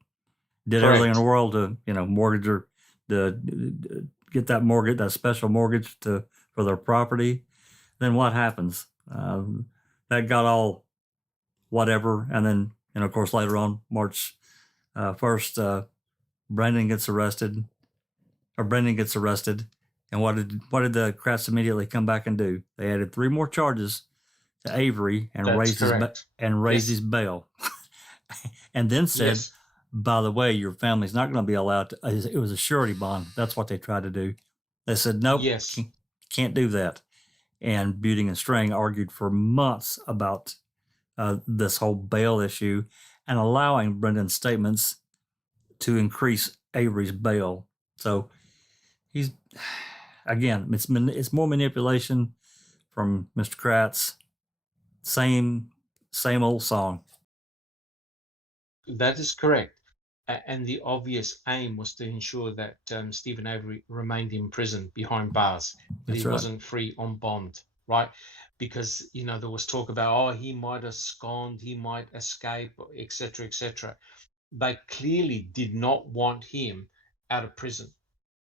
did everything in the world to, mortgage or to get that mortgage, that special mortgage for their property. Then what happens? That got all whatever, and then, of course, later on, March 1st, Brendan gets arrested, and what did the Kratz immediately come back and do? They added 3 more charges to Avery and raised his bail, and then said, Yes. by the way, your family's not going to be allowed to. It was a surety bond. That's what they tried to do. They said, nope, Yes. can't do that. And Buting and Strang argued for months about this whole bail issue and allowing Brendan's statements to increase Avery's bail. So he's, again, it's more manipulation from Mr. Kratz. Same old song. That is correct. And the obvious aim was to ensure that Stephen Avery remained in prison behind bars, that he wasn't free on bond, right? Because, there was talk about, he might have abscond, he might escape, etc., etc. They clearly did not want him out of prison,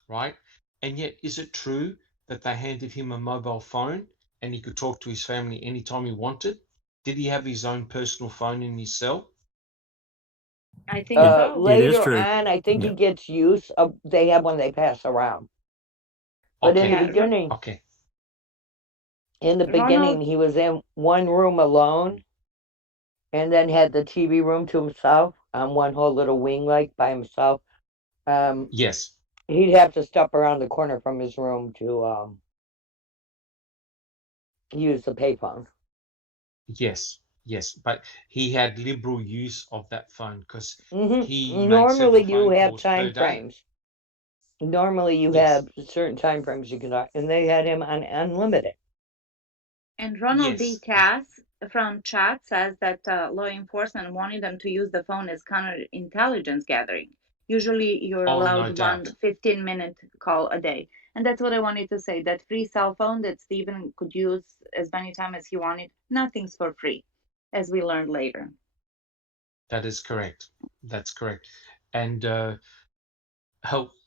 right? And yet, is it true that they handed him a mobile phone and he could talk to his family anytime he wanted? Did he have his own personal phone in his cell? I think so. Later on, I think he gets use of. They have one they pass around. But in the beginning, Ronald, he was in one room alone, and then had the TV room to himself on one whole little wing, like by himself. Yes. He'd have to step around the corner from his room to use the payphone. Yes, but he had liberal use of that phone because he Normally made you have calls time per day. frames. Normally you have certain time frames you can talk, and they had him on unlimited. And Ronald D. Cass from chat says that law enforcement wanted them to use the phone as counterintelligence gathering. Usually you're allowed one 15-minute call a day. And that's what I wanted to say. That free cell phone that Stephen could use as many times as he wanted, nothing's for free, as we learned later. That is correct. That's correct. And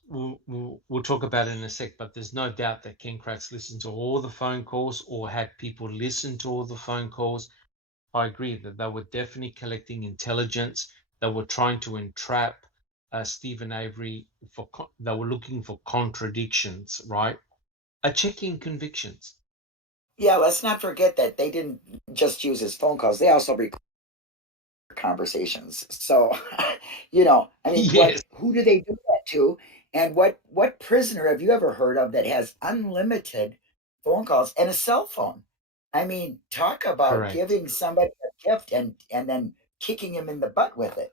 we'll talk about it in a sec, but there's no doubt that Ken Kratz listened to all the phone calls or had people listen to all the phone calls. I agree that they were definitely collecting intelligence. They were trying to entrap Stephen Avery. They were looking for contradictions, right? Checking convictions. Yeah, let's not forget that they didn't just use his phone calls. They also record conversations. So, Yes. who do they do that to? And what prisoner have you ever heard of that has unlimited phone calls and a cell phone? I mean, talk about giving somebody a gift and then kicking him in the butt with it,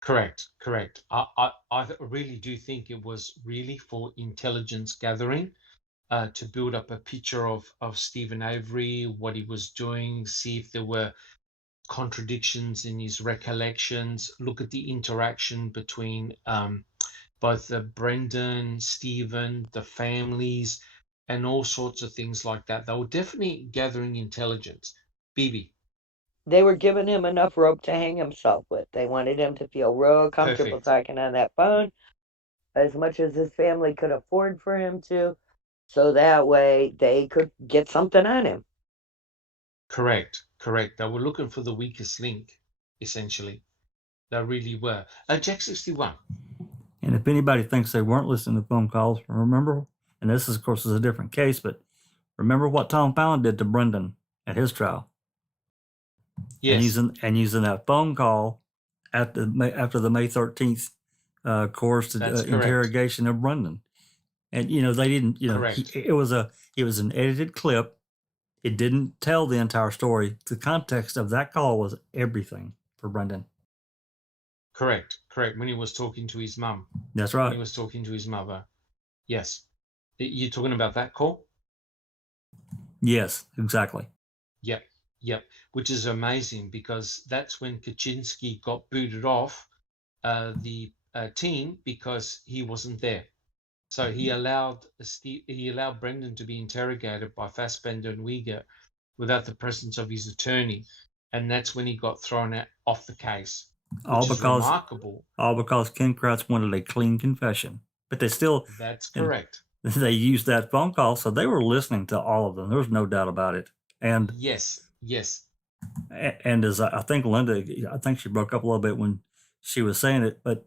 Correct. I really do think it was really for intelligence gathering, to build up a picture of Stephen Avery, what he was doing, see if there were contradictions in his recollections, look at the interaction between both Brendan, Stephen, the families, and all sorts of things like that. They were definitely gathering intelligence. Bibi. They were giving him enough rope to hang himself with. They wanted him to feel real comfortable talking on that phone, as much as his family could afford for him to, so that way they could get something on him. Correct. They were looking for the weakest link, essentially. They really were. Jack 61. And if anybody thinks they weren't listening to phone calls, remember, and this is, of course, is a different case, but remember what Tom Fallon did to Brendan at his trial. Yes. And using that phone call after the May 13th coerced interrogation of Brendan. And they didn't. It was an edited clip. It didn't tell the entire story. The context of that call was everything for Brendan. Correct. When he was talking to his mum. That's right. When he was talking to his mother. Yes. You're talking about that call? Yes, exactly. Yep. Which is amazing because that's when Kaczynski got booted off the team because he wasn't there. So he allowed Brendan to be interrogated by Fassbender and Uyghur without the presence of his attorney, and that's when he got thrown off the case. Which is remarkable. All because Ken Kratz wanted a clean confession, but they still. That's correct. They used that phone call, so they were listening to all of them. There was no doubt about it. And yes. And as I think Linda, I think she broke up a little bit when she was saying it, but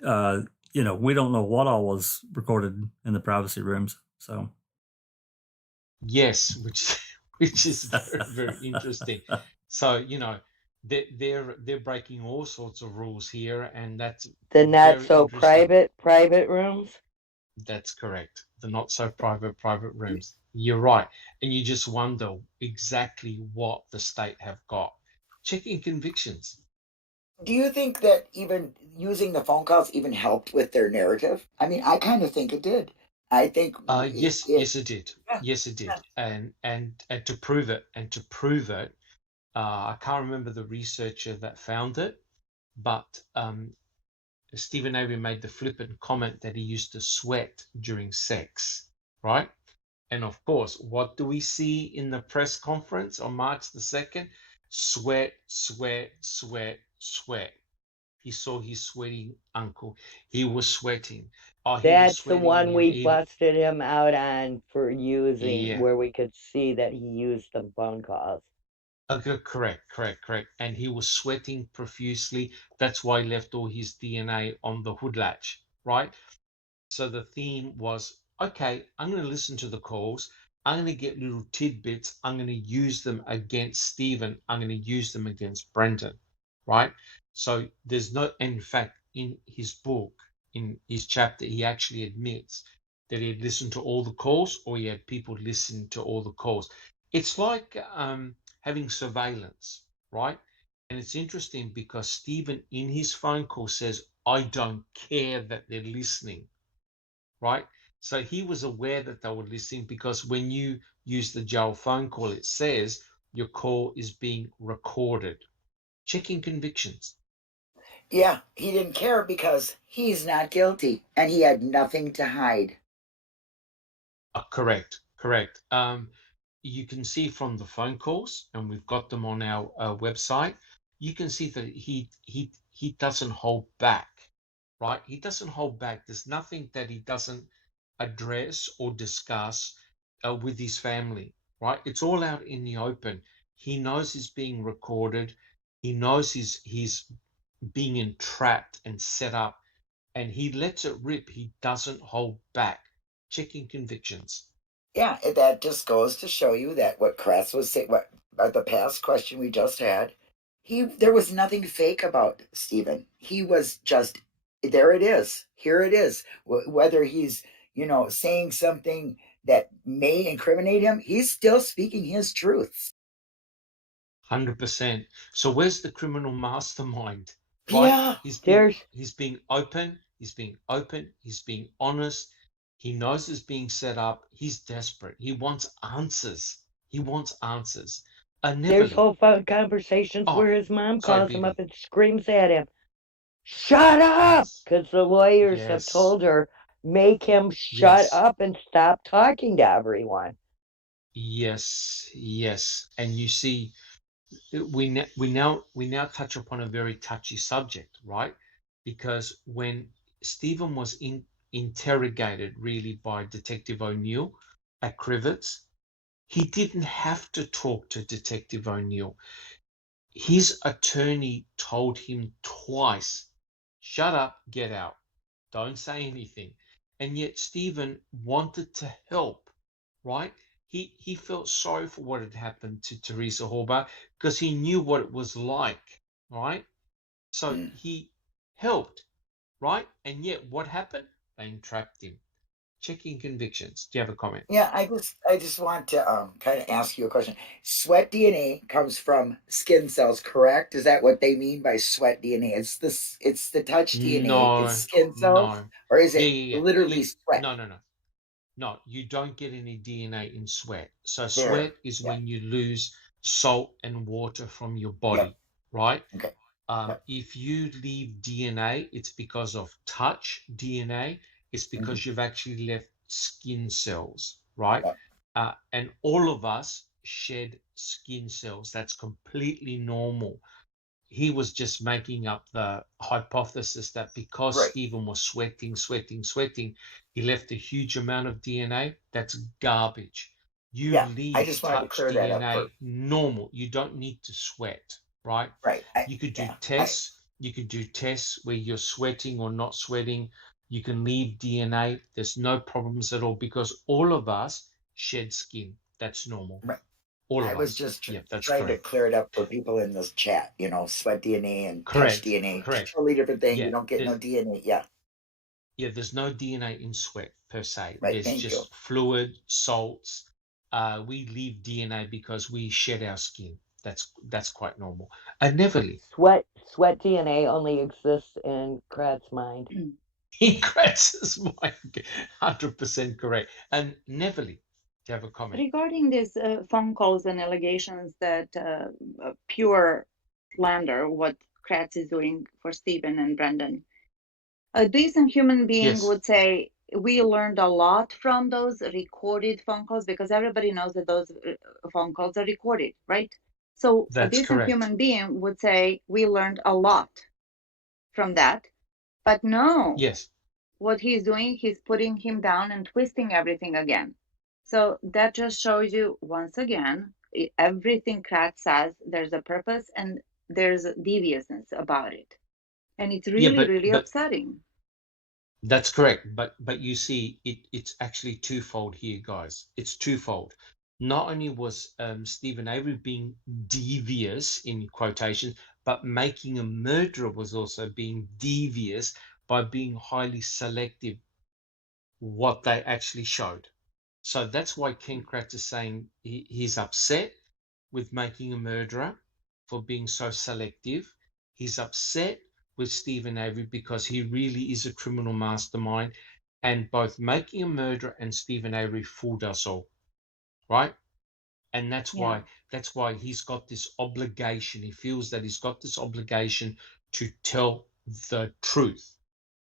we don't know what all was recorded in the privacy rooms. So yes, which is very, very interesting. So they're breaking all sorts of rules here, and that's the not so private rooms. That's correct. The not so private rooms. You're right. And you just wonder exactly what the state have got. Checking convictions. Do you think that even using the phone calls even helped with their narrative? I mean, I kind of think it did. I think yes, it did. Yeah. Yes, it did. Yeah. And to prove it, I can't remember the researcher that found it, but Stephen Avery made the flippant comment that he used to sweat during sex, right? And of course, what do we see in the press conference on March the 2nd? Sweat. He saw his sweating uncle. He was sweating. That's the one we busted him out on for using, where we could see that he used some phone calls. Correct. And he was sweating profusely. That's why he left all his DNA on the hood latch, right? So the theme was, okay, I'm going to listen to the calls. I'm going to get little tidbits. I'm going to use them against Stephen. I'm going to use them against Brendan, right? So there's no, in fact, in his book, in his chapter, he actually admits that he had listened to all the calls, or he had people listen to all the calls. It's like having surveillance, right? And it's interesting because Stephen in his phone call says, I don't care that they're listening, right? So he was aware that they were listening because when you use the jail phone call, it says your call is being recorded. Checking convictions. Yeah, he didn't care because he's not guilty and he had nothing to hide. Correct. You can see from the phone calls, and we've got them on our website, you can see that he doesn't hold back, right? He doesn't hold back. There's nothing that he doesn't address or discuss with his family, right? It's all out in the open. He knows he's being recorded. He knows he's being entrapped and set up, and he lets it rip. He doesn't hold back. Checking convictions. Yeah, that just goes to show you that what Kratz was saying, what the past question we just had, there was nothing fake about Stephen. He was just, there it is, here it is. Whether he's, saying something that may incriminate him, he's still speaking his truths. 100%. So where's the criminal mastermind? Right? Yeah. He's being open. He's being honest. He knows it's being set up. He's desperate. He wants answers. There's whole phone conversations where his mom calls him up and screams at him, "Shut up!" Because the lawyers have told her, make him shut up and stop talking to everyone. Yes. And you see, we now touch upon a very touchy subject, right? Because when Stephen was interrogated really by Detective O'Neill at Crivets, he didn't have to talk to Detective O'Neill. His attorney told him twice, shut up, get out. Don't say anything. And yet Stephen wanted to help, right? He felt sorry for what had happened to Teresa Horvath because he knew what it was like, right? So Mm. he helped, right? And yet what happened? They entrapped him. Checking convictions. Do you have a comment? Yeah, I just want to kind of ask you a question. Sweat DNA comes from skin cells, correct? Is that what they mean by sweat DNA? It's the touch DNA, it's No, skin cells, no. or is Yeah, it yeah, yeah. literally sweat? No, no, no. No, you don't get any DNA in sweat. So There. sweat is Yeah. when you lose salt and water from your Yep. body, right? Okay. Yep. If you leave DNA, it's because of touch DNA. It's Mhm. because you've actually left skin cells, right? Yep. And all of us shed skin cells. That's completely normal. He was just making up the hypothesis that because Right. Stephen was sweating, he left a huge amount of DNA. That's garbage. You Yeah. I leave just wanted to touch clear that up DNA first. normal. You don't need to sweat, right? Right. You could do Yeah. tests. You could do tests where you're sweating or not sweating. You can leave DNA. There's no problems at all because all of us shed skin. That's normal. Right. All I of was us. just Yeah, that's trying to correct. clear it up for people in this chat. Sweat DNA and touch Correct. DNA, Correct. totally different thing. You Yeah. don't get no DNA. Yeah. Yeah, there's no DNA in sweat per se. Right. There's Thank you. just fluid, salts. We leave DNA because we shed our skin. That's quite normal. I never leave. Sweat DNA only exists in Krat's mind. In Kratz's mind, 100% correct. And Neverly, do you have a comment? Regarding these phone calls and allegations that pure slander, what Kratz is doing for Stephen and Brendan, a decent human being Yes, would say we learned a lot from those recorded phone calls because everybody knows that those phone calls are recorded, right? So a that's decent correct. human being would say we learned a lot from that. But no, Yes. what he's doing, he's putting him down and twisting everything again. So that just shows you once again, everything Kratz says, there's a purpose and there's deviousness about it. And it's Yeah, really, really but upsetting. that's correct. But you see, it's actually twofold here, guys. It's twofold. Not only was Stephen Avery being devious in quotations, but making a murderer was also being devious by being highly selective what they actually showed. So that's why Ken Kratz is saying he's upset with making a murderer for being so selective. He's upset with Stephen Avery because he really is a criminal mastermind, and both making a murderer and Stephen Avery fooled us all, right? And Yeah. that's why he's got this obligation. He feels that he's got this obligation to tell the truth,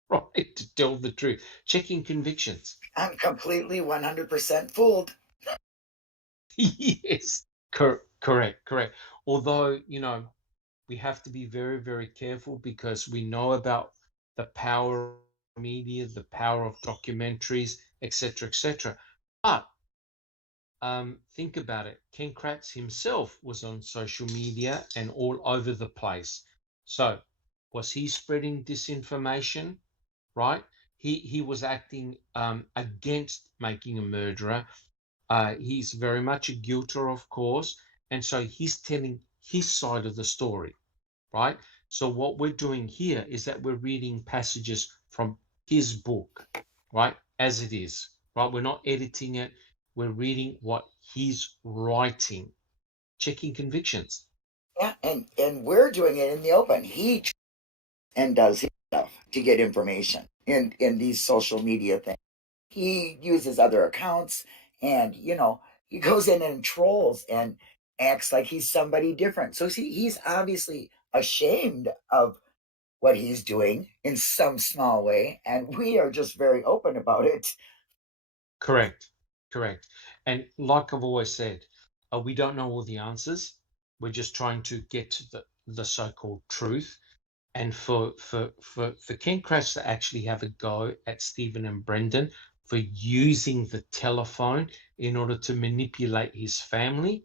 right? To tell the truth. Checking convictions. I'm completely 100% fooled. Yes, correct. Although, we have to be very, very careful because we know about the power of media, the power of documentaries, etc., etc. But think about it. Ken Kratz himself was on social media and all over the place. So, was he spreading disinformation? Right? He was acting against making a murderer. He's very much a guilter, of course, and so he's telling his side of the story, right? So what we're doing here is that we're reading passages from his book, right, as it is, right? We're not editing it. We're reading what he's writing, checking convictions. Yeah, and we're doing it in the open. He and does his stuff to get information in these social media things. He uses other accounts, and he goes in and trolls and acts like he's somebody different. So he's obviously ashamed of what he's doing in some small way, and we are just very open about it. Correct. And like I've always said, we don't know all the answers. We're just trying to get to the so-called truth. And for Ken Kratz to actually have a go at Stephen and Brendan for using the telephone in order to manipulate his family,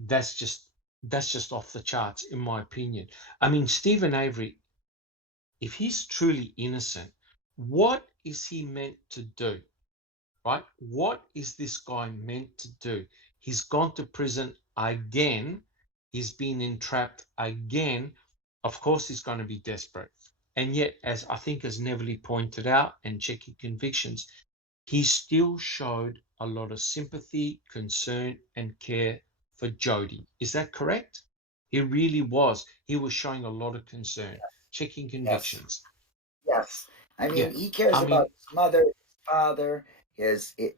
that's just off the charts, in my opinion. I mean, Stephen Avery, if he's truly innocent, What is he meant to do? Right? What is this guy meant to do? He's gone to prison again. He's been entrapped again. Of course, he's going to be desperate. And yet, as I think, as Neverly pointed out and checking convictions, he still showed a lot of sympathy, concern, and care for Jody. Is that correct? He really was. He was showing a lot of concern, checking Yes. convictions. Yes. I Yeah. mean, he cares I about mean, his mother, his father,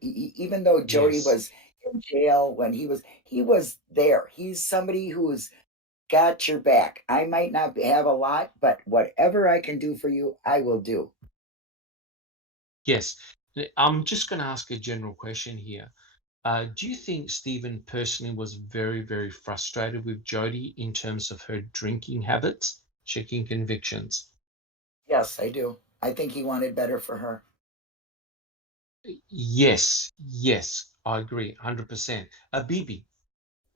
even though Jody yes. was in jail when he was there. He's somebody who's got your back. I might not have a lot, but whatever I can do for you, I will do. Yes. I'm just going to ask a general question here. Do you think Stephen personally was very, very frustrated with Jody in terms of her drinking habits, checking convictions? Yes, I do. I think he wanted better for her. Yes, I agree, 100%. Bibi,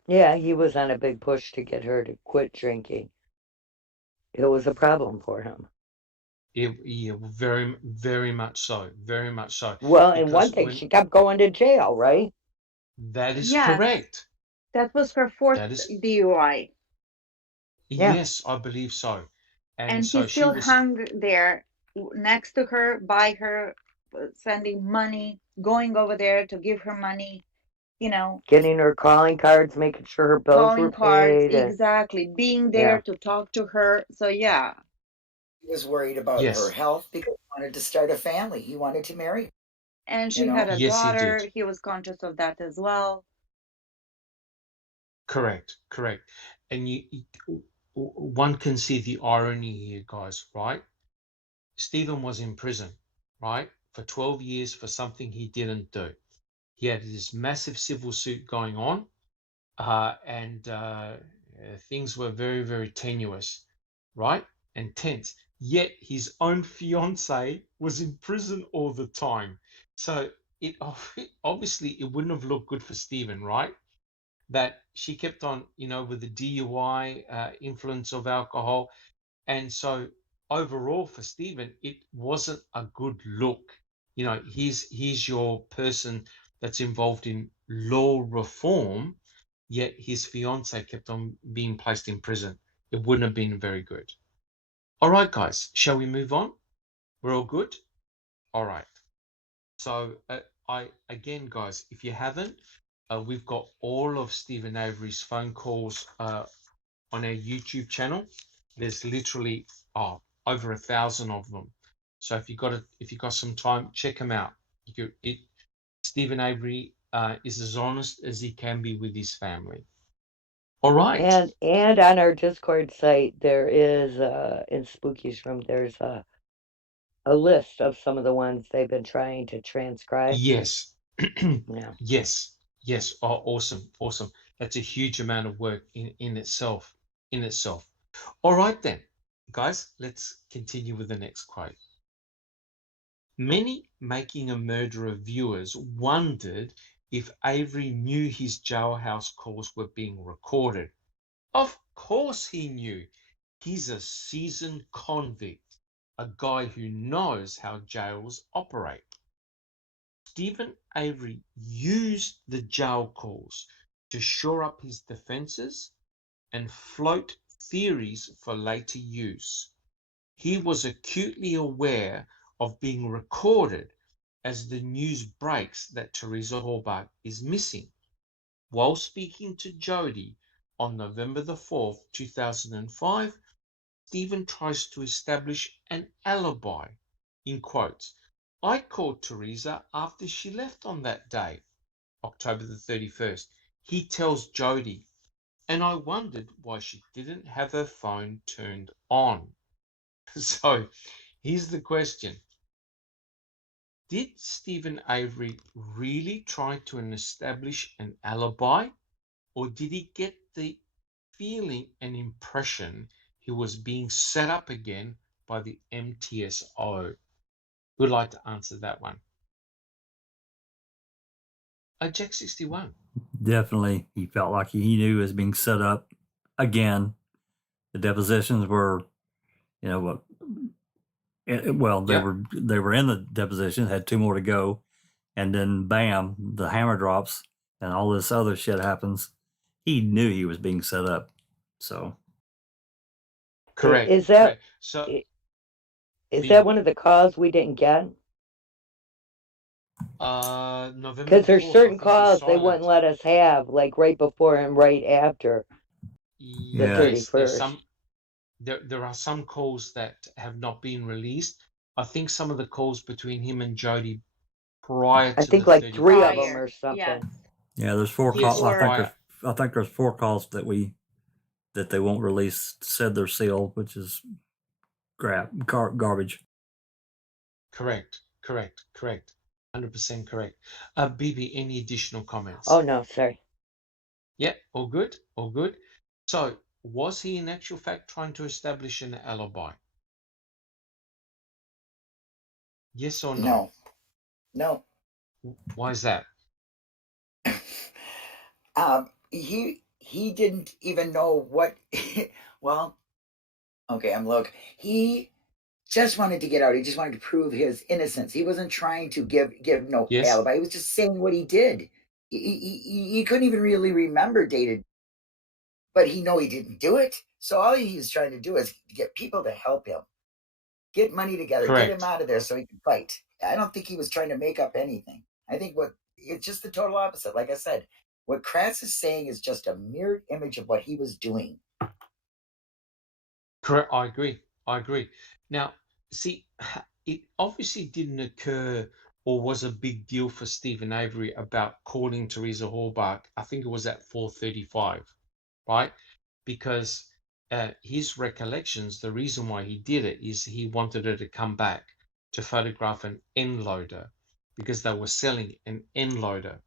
Yeah, he was on a big push to get her to quit drinking. It was a problem for him. yeah, very, very much so, very much so. Well, and one Because thing, when she kept going to jail, right? that is Yes, correct, that was her fourth that is DUI. Yeah. yes, I believe so. And And he so she still was, hung there next to her, by her, sending money, going over there to give her money, Getting her calling cards, making sure her bills were calling cards, paid. And exactly, being yeah, there to talk to her. So yeah. He was worried about her yes, health because he wanted to start a family. He wanted to marry her, And you she had know? a yes, he daughter. did. He was conscious of that as well. Correct, correct. And one can see the irony here, guys, right? Stephen was in prison, right, for 12 years for something he didn't do. He had this massive civil suit going on, and things were very, very tenuous, right, and tense. Yet his own fiance was in prison all the time. So it obviously it wouldn't have looked good for Stephen, right? That she kept on, with the DUI, influence of alcohol, and so overall for Stephen, it wasn't a good look. He's your person that's involved in law reform, yet his fiance kept on being placed in prison. It wouldn't have been very good. All right, guys, shall we move on? We're all good? All right. So guys, if you haven't, we've got all of Stephen Avery's phone calls on our YouTube channel. There's literally over 1,000 of them. So if you got some time, check them out. Stephen Avery is as honest as he can be with his family. All right. and on our Discord site, there is in Spooky's room, there's a list of some of the ones they've been trying to transcribe. Yes. Yeah. Yes. Yes. Oh, awesome. Awesome. That's a huge amount of work in itself. In itself. All right then, guys. Let's continue with the next quote. Many Making a Murderer viewers wondered if Avery knew his jailhouse calls were being recorded. Of course he knew. He's a seasoned convict, a guy who knows how jails operate. Stephen Avery used the jail calls to shore up his defenses and float theories for later use. He was acutely aware of being recorded as the news breaks that Teresa Horbach is missing. While speaking to Jody on November the 4th, 2005, Stephen tries to establish an alibi. In quotes, I called Teresa after she left on that day, October the 31st. He tells Jody, and I wondered why she didn't have her phone turned on. So here's the question. Did Stephen Avery really try to establish an alibi, or did he get the feeling and impression he was being set up again by the MTSO? Who'd like to answer that one? Jack 61. Definitely, he felt like he knew he was being set up again. The depositions were, Well, they Yeah. were in the deposition, had 2 more to go, and then bam, the hammer drops, and all this other shit happens. He knew he was being set up, so. Correct. Is that Correct. So, is Bibi. that one of the calls we didn't get? November Because the there's 4th, I certain think it was calls they silent. wouldn't let us have, like right before and right after the Yeah. Yes, there's 31st. there are some calls that have not been released. I think some of the calls between him and Jody prior I to think the like 3 of them Prior, or something. yes. Yeah, there's 4 Yes, calls. prior. I think there's 4 calls that they won't release, said they're sealed, which is garbage. Correct. 100% correct. Bibi, any additional comments? Oh no, sorry. Yeah, all good. So, was he in actual fact trying to establish an alibi? Yes or no? No. Why is that? He didn't even know what. Well, okay, he just wanted to get out. He just wanted to prove his innocence. He wasn't trying to give no Yes. alibi. He was just saying what he did. He couldn't even really remember dated, but he didn't do it. So all he was trying to do is get people to help him, get money together, get him Correct. out of there so he can fight. I don't think he was trying to make up anything. I think it's just the total opposite. Like I said, what Kratz is saying is just a mirrored image of what he was doing. Correct. I agree. Now, see, it obviously didn't occur or was a big deal for Stephen Avery about calling Teresa Halbach. I think it was at 4:35, right? Because his recollections, the reason why he did it is he wanted her to come back to photograph an end loader because they were selling an end loader.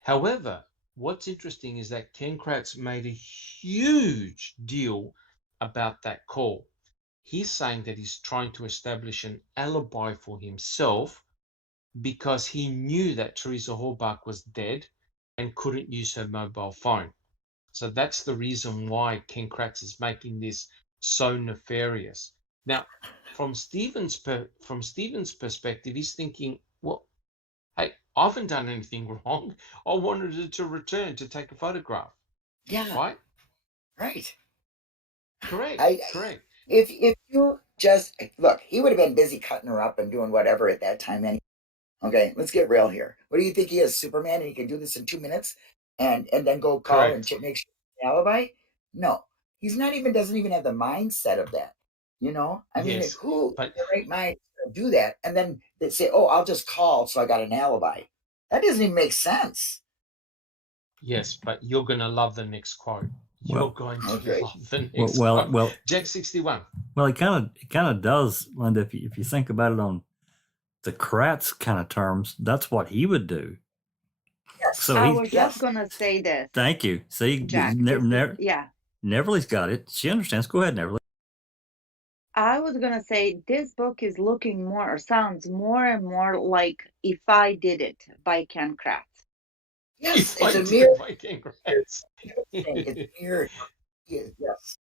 However, what's interesting is that Ken Kratz made a huge deal about that call. He's saying that he's trying to establish an alibi for himself because he knew that Teresa Halbach was dead and couldn't use her mobile phone. So that's the reason why Ken Kratz is making this so nefarious. Now, from Stephen's perspective, he's thinking, well, hey, I haven't done anything wrong. I wanted her to return to take a photograph. Yeah. Right? Right. Correct. If you just look, he would have been busy cutting her up and doing whatever at that time anyway. Okay, let's get real here. What do you think he is, Superman, and he can do this in 2 minutes and then go call Correct. and make sure the alibi? No, he's doesn't even have the mindset of that. I mean, Yes, who but in their right mind do that? And then they say, "Oh, I'll just call, so I got an alibi." That doesn't even make sense. yes, but you're going to love the next quote. You're going to Okay. love the next Well, quote. Jack 61. Well, it kind of does, Linda. If you think about it on the Kratz kind of terms, that's what he would do. Yes. So I he. was just gonna say this. Thank you. See, Jack. Yeah. Neverly's got it. She understands. Go ahead, Neverly. I was gonna say this book is looking more or sounds more and more like If I Did It by Ken Kratz. Yes, If I it's a did mirror. it by Ken Kratz. It's mirrored. Yes.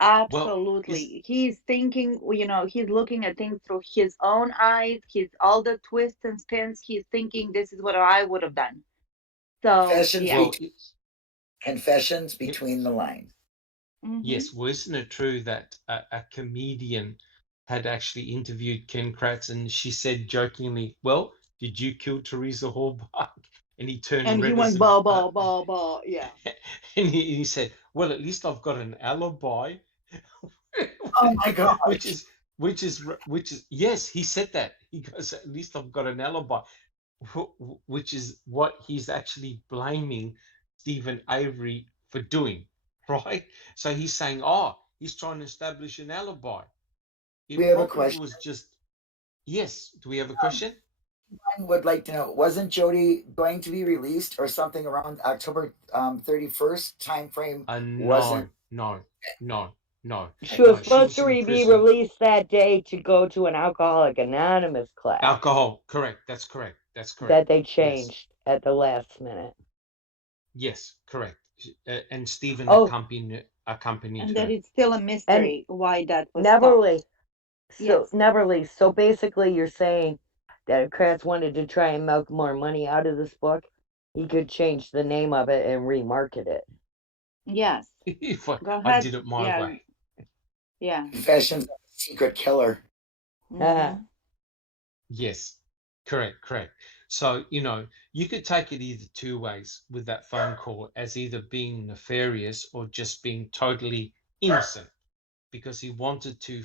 Absolutely. He's thinking, he's looking at things through his own eyes. He's all the twists and spins. He's thinking this is what I would have done. So Confessions, yeah. confessions between the lines. Yes, well, isn't it true that a comedian had actually interviewed Ken Kratz and she said jokingly, well, did you kill Teresa Halbach? And he turned And red he as went, a bah, bah, bah, bah, yeah. and he said, well, at least I've got an alibi. Oh my God. Which is yes, he said that. He goes, at least I've got an alibi, which is what he's actually blaming Stephen Avery for doing, right? So he's saying, oh, he's trying to establish an alibi. We have a question. Was just, yes. Do we have a question? I would like to know, wasn't Jody going to be released or something around October 31st time frame? No. She was supposed She to was in be prison. released that day to go to an Alcoholic Anonymous class. Alcohol, correct. That's correct. That they changed at the last minute. Yes, correct. And Stephen accompanied And her. that it's still a mystery why that was Neverly, So, Yes. Neverly, so basically you're saying that if Kratz wanted to try and milk more money out of this book, he could change the name of it and remarket it. Yes. If Go I ahead. did it my Yeah. way. Yeah. Confessions of a Secret Killer. Mhm. Yes, correct. So, you could take it either two ways with that phone call, as either being nefarious or just being totally innocent, because he wanted to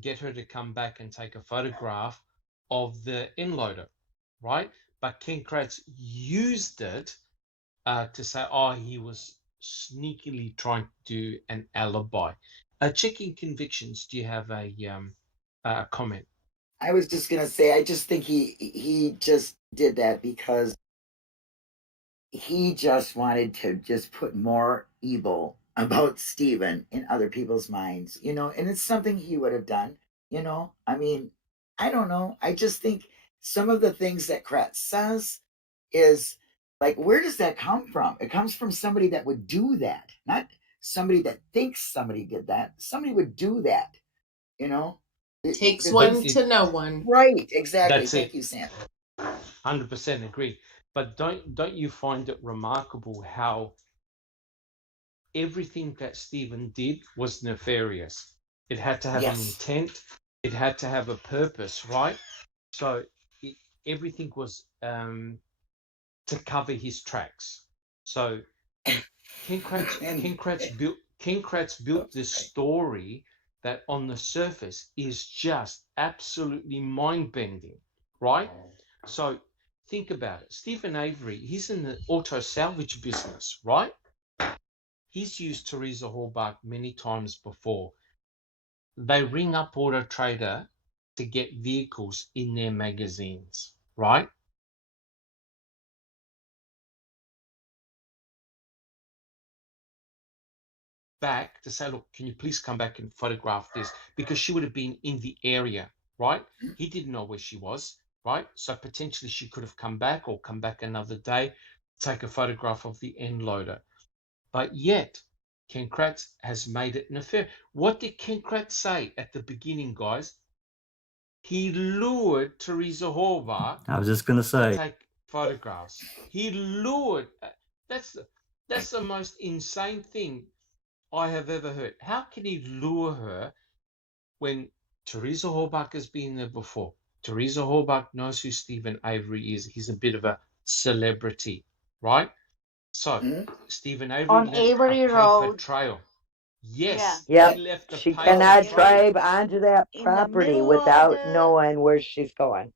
get her to come back and take a photograph of the inloader, right? But Ken Kratz used it to say, oh, he was sneakily trying to do an alibi. Checking convictions, do you have a comment? I was just gonna say, I just think he just did that because he just wanted to just put more evil about Stephen in other people's minds, and it's something he would have done, I mean, I don't know. I just think some of the things that Kratz says is like, where does that come from? It comes from somebody that would do that, not somebody that thinks somebody did that. Somebody would do that, you know? Takes The one things, to know one. right, exactly. That's Thank it. you, Sam. 100% agree. But don't you find it remarkable how everything that Stephen did was nefarious? It had to have an Yes. intent. It had to have a purpose, right? So everything was to cover his tracks. So Ken Kratz built this story that on the surface is just absolutely mind-bending, right? So think about it. Stephen Avery, he's in the auto salvage business, right? He's used Teresa Halbach many times before. They ring up Auto Trader to get vehicles in their magazines, right? Back to say, look, can you please come back and photograph this? Because she would have been in the area, right? He didn't know where she was, right? So potentially she could have come back or come back another day, take a photograph of the end loader. But yet, Ken Kratz has made it nefarious. What did Ken Kratz say at the beginning, guys? He lured Teresa Halbach I was just going to say. to take photographs. He lured. That's the most insane thing I have ever heard. How can he lure her when Teresa Halbach has been there before? Teresa Halbach knows who Stephen Avery is. He's a bit of a celebrity, right? So Stephen Avery On left Avery a paper Road. trail. Yes, Yeah. he Yep, left a she paper cannot trail. drive onto that In the property middle of without the knowing where she's going.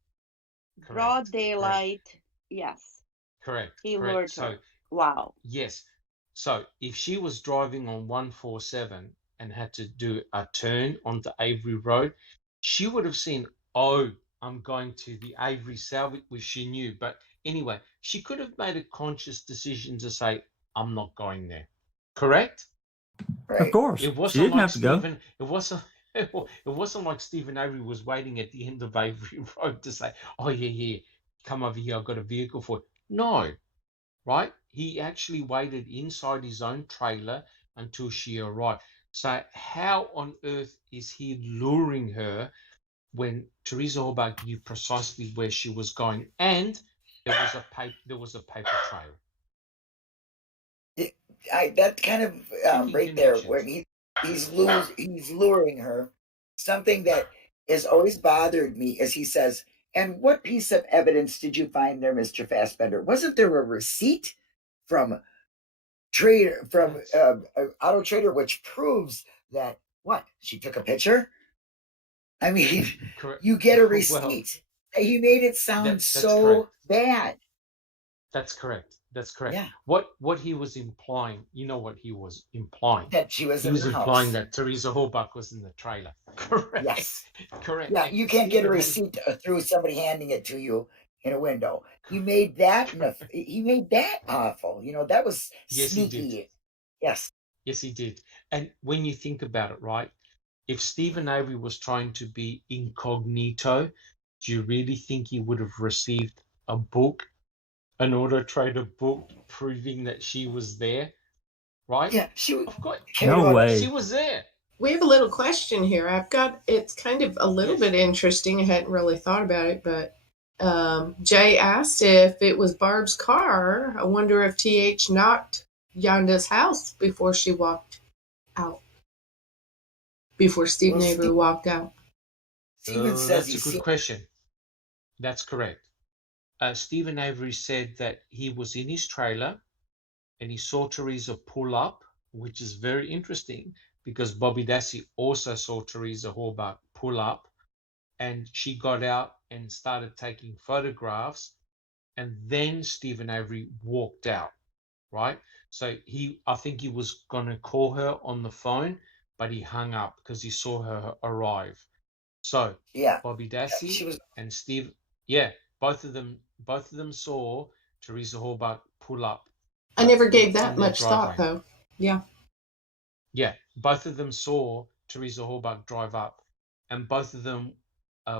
broad daylight. Yes. Correct. He lured So her. Wow. yes. So if she was driving on 147 and had to do a turn onto Avery Road, she would have seen, oh, I'm going to the Avery salvage, which she knew. But anyway, she could have made a conscious decision to say, I'm not going there. Correct? Of Right. course. It She wasn't didn't like have to go. Stephen. It wasn't like Stephen Avery was waiting at the end of Avery Road to say, "Oh yeah, come over here. I've got a vehicle for you." No, right? He actually waited inside his own trailer until she arrived. So how on earth is he luring her when Teresa Halbach knew precisely where she was going, and there was a paper trail? That kind of Checking right there convictions. where he's luring her. Something that has always bothered me is he says, "And what piece of evidence did you find there, Mr. Fassbender? Wasn't there a receipt from Auto Trader which proves that what she took a picture? I mean, Correct. you get a Well, receipt. He made it sound that's so correct. bad. That's correct. That's correct. Yeah, What he was implying, you know what he was implying? that she was He in was the implying house. that Teresa Halbach was in the trailer. Correct. Yes. Correct. Yeah, And you can't get a Stephen Avery. receipt through somebody handing it to you in a window. He made that awful. That was Yes, he did. sneaky. Yes. Yes, he did. And when you think about it, right? If Stephen Avery was trying to be incognito, do you really think he would have received a book, an Auto Trader book, proving that she was there? Right? Yeah, she Of course, cared No about way. she was there. We have a little question here. It's kind of a little Yes. bit interesting. I hadn't really thought about it, but Jay asked if it was Barb's car. I wonder if TH knocked Yonda's house before she walked out, before Stephen Well, Avery walked out. Steven says That's he a good seen. question. That's correct. Stephen Avery said that he was in his trailer and he saw Teresa pull up, which is very interesting because Bobby Dassey also saw Teresa Hallbach pull up, and she got out and started taking photographs, and then Stephen Avery walked out, right? So I think he was going to call her on the phone, but he hung up because he saw her arrive. So Yeah, Bobby she Dassey was. and Steve, yeah, both of them saw Teresa Hallbach pull up I never gave in that their much thought, driveway. though. Yeah. Yeah, both of them saw Teresa Hallbach drive up, and both of them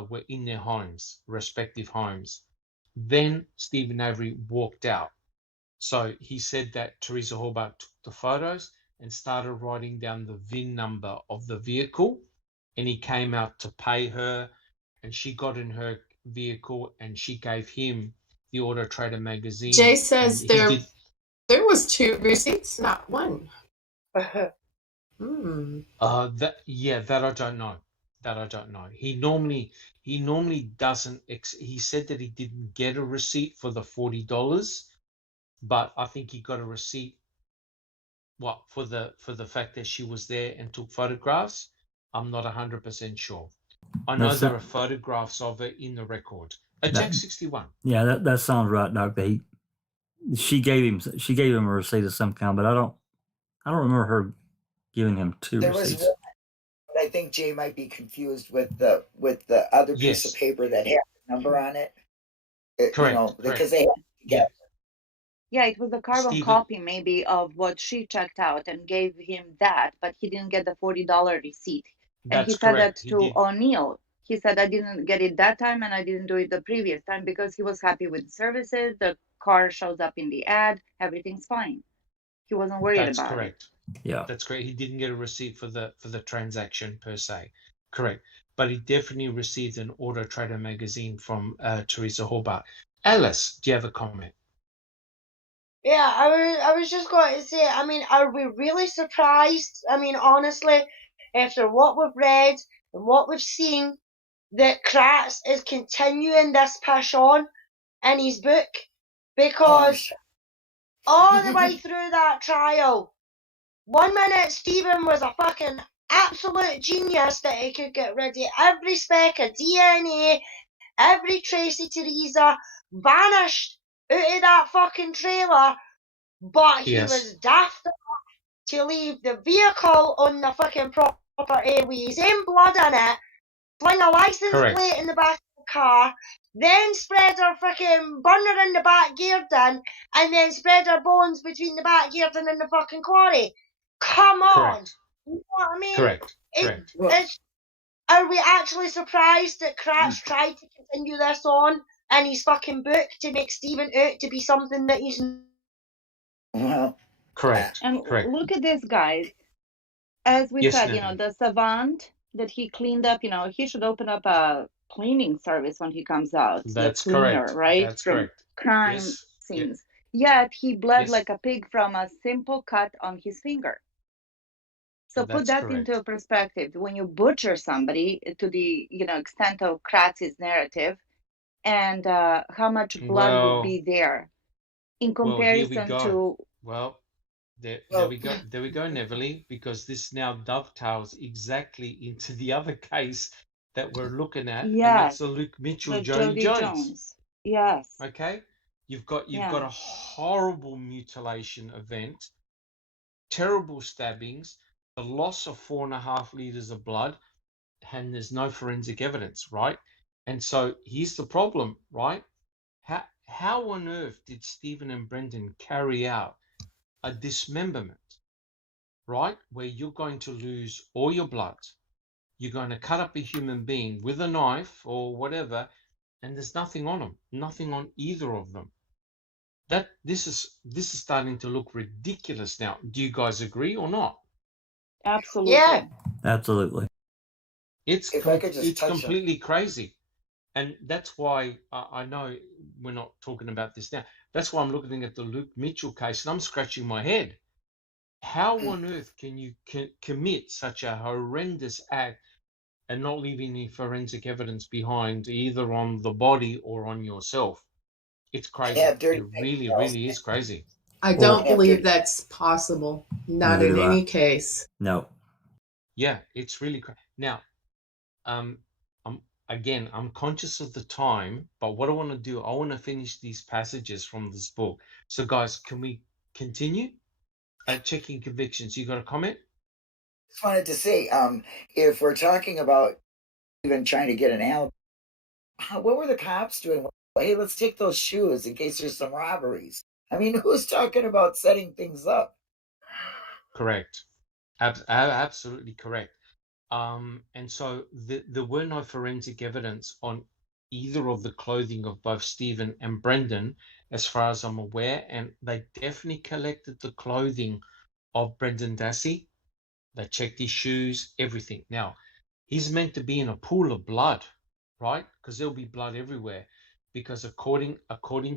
were in their homes, respective homes. Then Stephen Avery walked out. So he said that Teresa Hallbach took the photos and started writing down the VIN number of the vehicle, and he came out to pay her, and she got in her vehicle and she gave him the Auto Trader magazine. Jay And says he there did. there was 2 receipts, not 1. Hmm. That I don't know. That I don't know. He normally doesn't. He said that he didn't get a receipt for the $40, but I think he got a receipt. What for the fact that she was there and took photographs? I'm not 100% sure. I know That's there are photographs of it in the record. Jack 61. Yeah, that sounds right, Doctor. She gave him a receipt of some kind, but I don't remember her giving him 2 There was receipts. one, but I think Jay might be confused with the other piece of Yes, paper that had the number on it. correct, Because correct. they had to Yeah, get. Yeah, it was a carbon Stephen. copy maybe of what she checked out and gave him that, but he didn't get the $40 receipt. And he That's said that correct. He to did. O'Neill. He said, I didn't get it that time and I didn't do it the previous time because he was happy with the services. The car shows up in the ad, everything's fine. He wasn't worried That's about it. correct. Yeah. That's correct. He didn't get a receipt for the transaction per se. Correct. But he definitely received an Auto Trader magazine from Teresa Hallbach. Alice, do you have a comment? Yeah, I was just going to say, I mean, are we really surprised? I mean, honestly, after what we've read and what we've seen, that Kratz is continuing this push on in his book, because all the way through that trial, 1 minute Stephen was a fucking absolute genius that he could get rid of every speck of DNA, every trace of Teresa, vanished out of that fucking trailer, but he Yes. was daft enough to leave the vehicle on the fucking property with his own blood in it, fling a license Correct. plate in the back of the car, then spread her fucking burner in the back gearden, and then spread her bones between the back gearden and the fucking quarry. Come on! Correct. You know what I mean? Correct. Correct. Are we actually surprised that Kratz tried to continue this on in his fucking book to make Stephen out to be something that he's not? Well, Correct. And Correct. look at this, guys. As we Yes, said, Natalie. the savant that he cleaned up, he should open up a cleaning service when he comes out. That's the cleaner, correct. right? That's From correct. crime Yes. scenes. Yet he bled Yes. like a pig from a simple cut on his finger. So put That's that correct. into perspective. When you butcher somebody to the extent of Kratz's narrative, and how much blood would be there in Well, here we comparison go. to. Well, there Well- we go. There we go, Neverly, because this now dovetails exactly into the other case that we're looking at, and that's Yes, the Luke Mitchell, the Jody Jody Jones. Yes. Okay, you've got Yeah. a horrible mutilation event, terrible stabbings, the loss of 4.5 liters of blood, and there's no forensic evidence, right? And so here's the problem, right? How on earth did Stephen and Brendan carry out a dismemberment, right? Where you're going to lose all your blood, you're going to cut up a human being with a knife or whatever, and there's nothing on them, nothing on either of them. This is starting to look ridiculous now. Do you guys agree or not? Absolutely. Yeah. Absolutely. It's If I could just it's touch on, completely crazy. And that's why I know we're not talking about this now. That's why I'm looking at the Luke Mitchell case and I'm scratching my head. How on earth can you commit such a horrendous act and not leave any forensic evidence behind, either on the body or on yourself? It's and crazy. have dirty It really, fingernails really is crazy. I Well, don't and have believe dirty. that's possible. Not neither in do I. any case. No. Yeah, it's really crazy. Now, I'm again, I'm conscious of the time, but what I want to do, I want to finish these passages from this book. So, guys, can we continue? Checking convictions. You got a comment? Just wanted to say, if we're talking about even trying to get an alibi, what were the cops doing? Hey, let's take those shoes in case there's some robberies. I mean, who's talking about setting things up? Correct. Absolutely correct. And so there were no forensic evidence on either of the clothing of both Stephen and Brendan, as far as I'm aware, and they definitely collected the clothing of Brendan Dassey. They checked his shoes, everything. Now, he's meant to be in a pool of blood, right? Because there'll be blood everywhere. Because according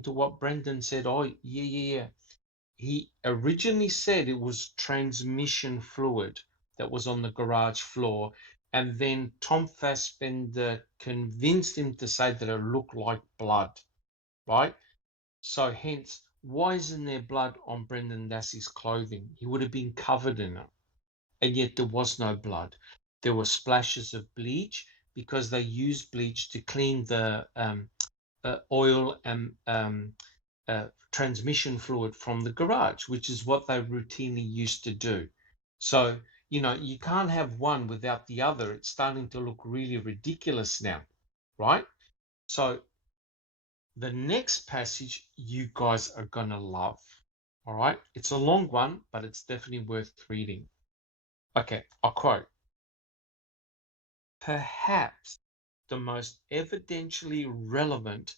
to what Brendan said, oh yeah. He originally said it was transmission fluid that was on the garage floor, and then Tom Fassbender convinced him to say that it looked like blood, right? So hence, why isn't there blood on Brendan Dassey's clothing? He would have been covered in it, and yet there was no blood. There were splashes of bleach because they used bleach to clean the oil and transmission fluid from the garage, which is what they routinely used to do. So, you can't have one without the other. It's starting to look really ridiculous now, right? So, the next passage you guys are going to love, all right? It's a long one, but it's definitely worth reading. Okay, I'll quote. Perhaps the most evidentially relevant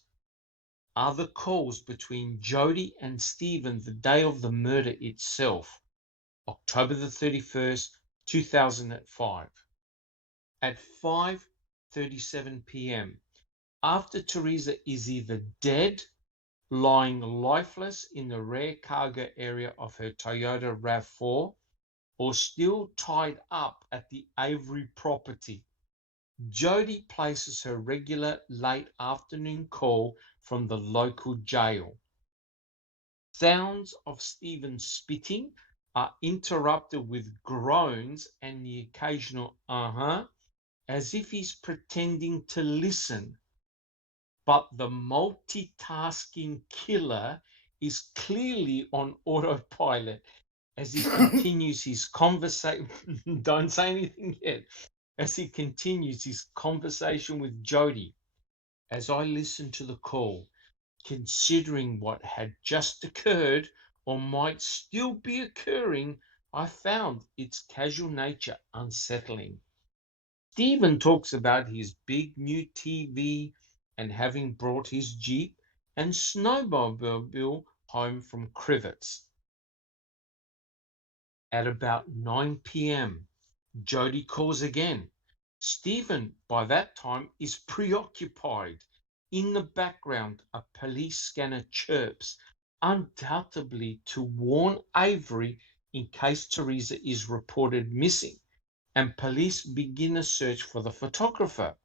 are the calls between Jody and Stephen the day of the murder itself, October the 31st, 2005, at 5:37 p.m. after Teresa is either dead, lying lifeless in the rear cargo area of her Toyota RAV4, or still tied up at the Avery property. Jody places her regular late afternoon call from the local jail. Sounds of Stephen spitting are interrupted with groans and the occasional as if he's pretending to listen. But the multitasking killer is clearly on autopilot as he continues his conversation. Don't say anything yet. As he continues his conversation with Jody. As I listen to the call, considering what had just occurred or might still be occurring, I found its casual nature unsettling. Stephen talks about his big new TV and having brought his Jeep and snowmobile home from Crivets. At about 9 p.m., Jody calls again. Stephen, by that time, is preoccupied. In the background, a police scanner chirps, undoubtedly to warn Avery in case Teresa is reported missing, and police begin a search for the photographer.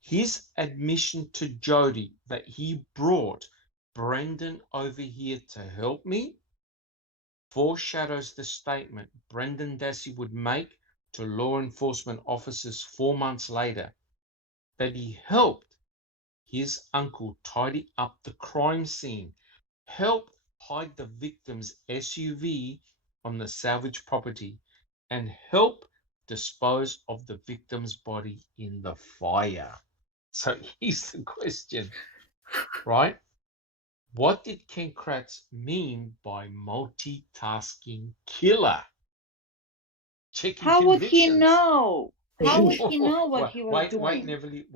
His admission to Jody that he brought Brendan over here to help me foreshadows the statement Brendan Dassey would make to law enforcement officers 4 months later, that he helped his uncle tidy up the crime scene, helped hide the victim's SUV on the salvage property, and helped dispose of the victim's body in the fire. So here's the question, right? What did Ken Kratz mean by multitasking killer? Checking How would he convictions. know? How would he know what he was Wait, doing? Neverly,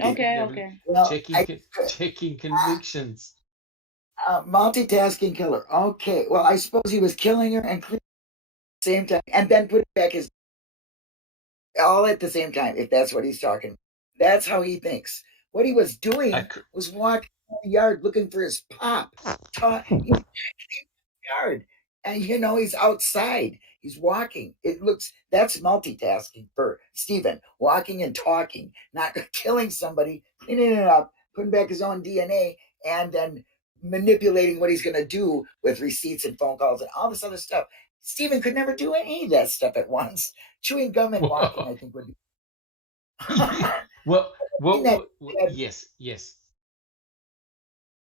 Okay. Well, checking convictions. multitasking killer. Okay. Well, I suppose he was killing her and cleaning same time, and then put back his all at the same time. If that's what he's talking, that's how he thinks. What he was doing was walking around the yard looking for his pop. He's yard, and he's outside. He's walking. That's multitasking for Stephen. Walking and talking, not killing somebody, cleaning it up, putting back his own DNA, and then manipulating what he's going to do with receipts and phone calls and all this other stuff. Stephen could never do any of that stuff at once. Chewing gum and walking, I think, would be.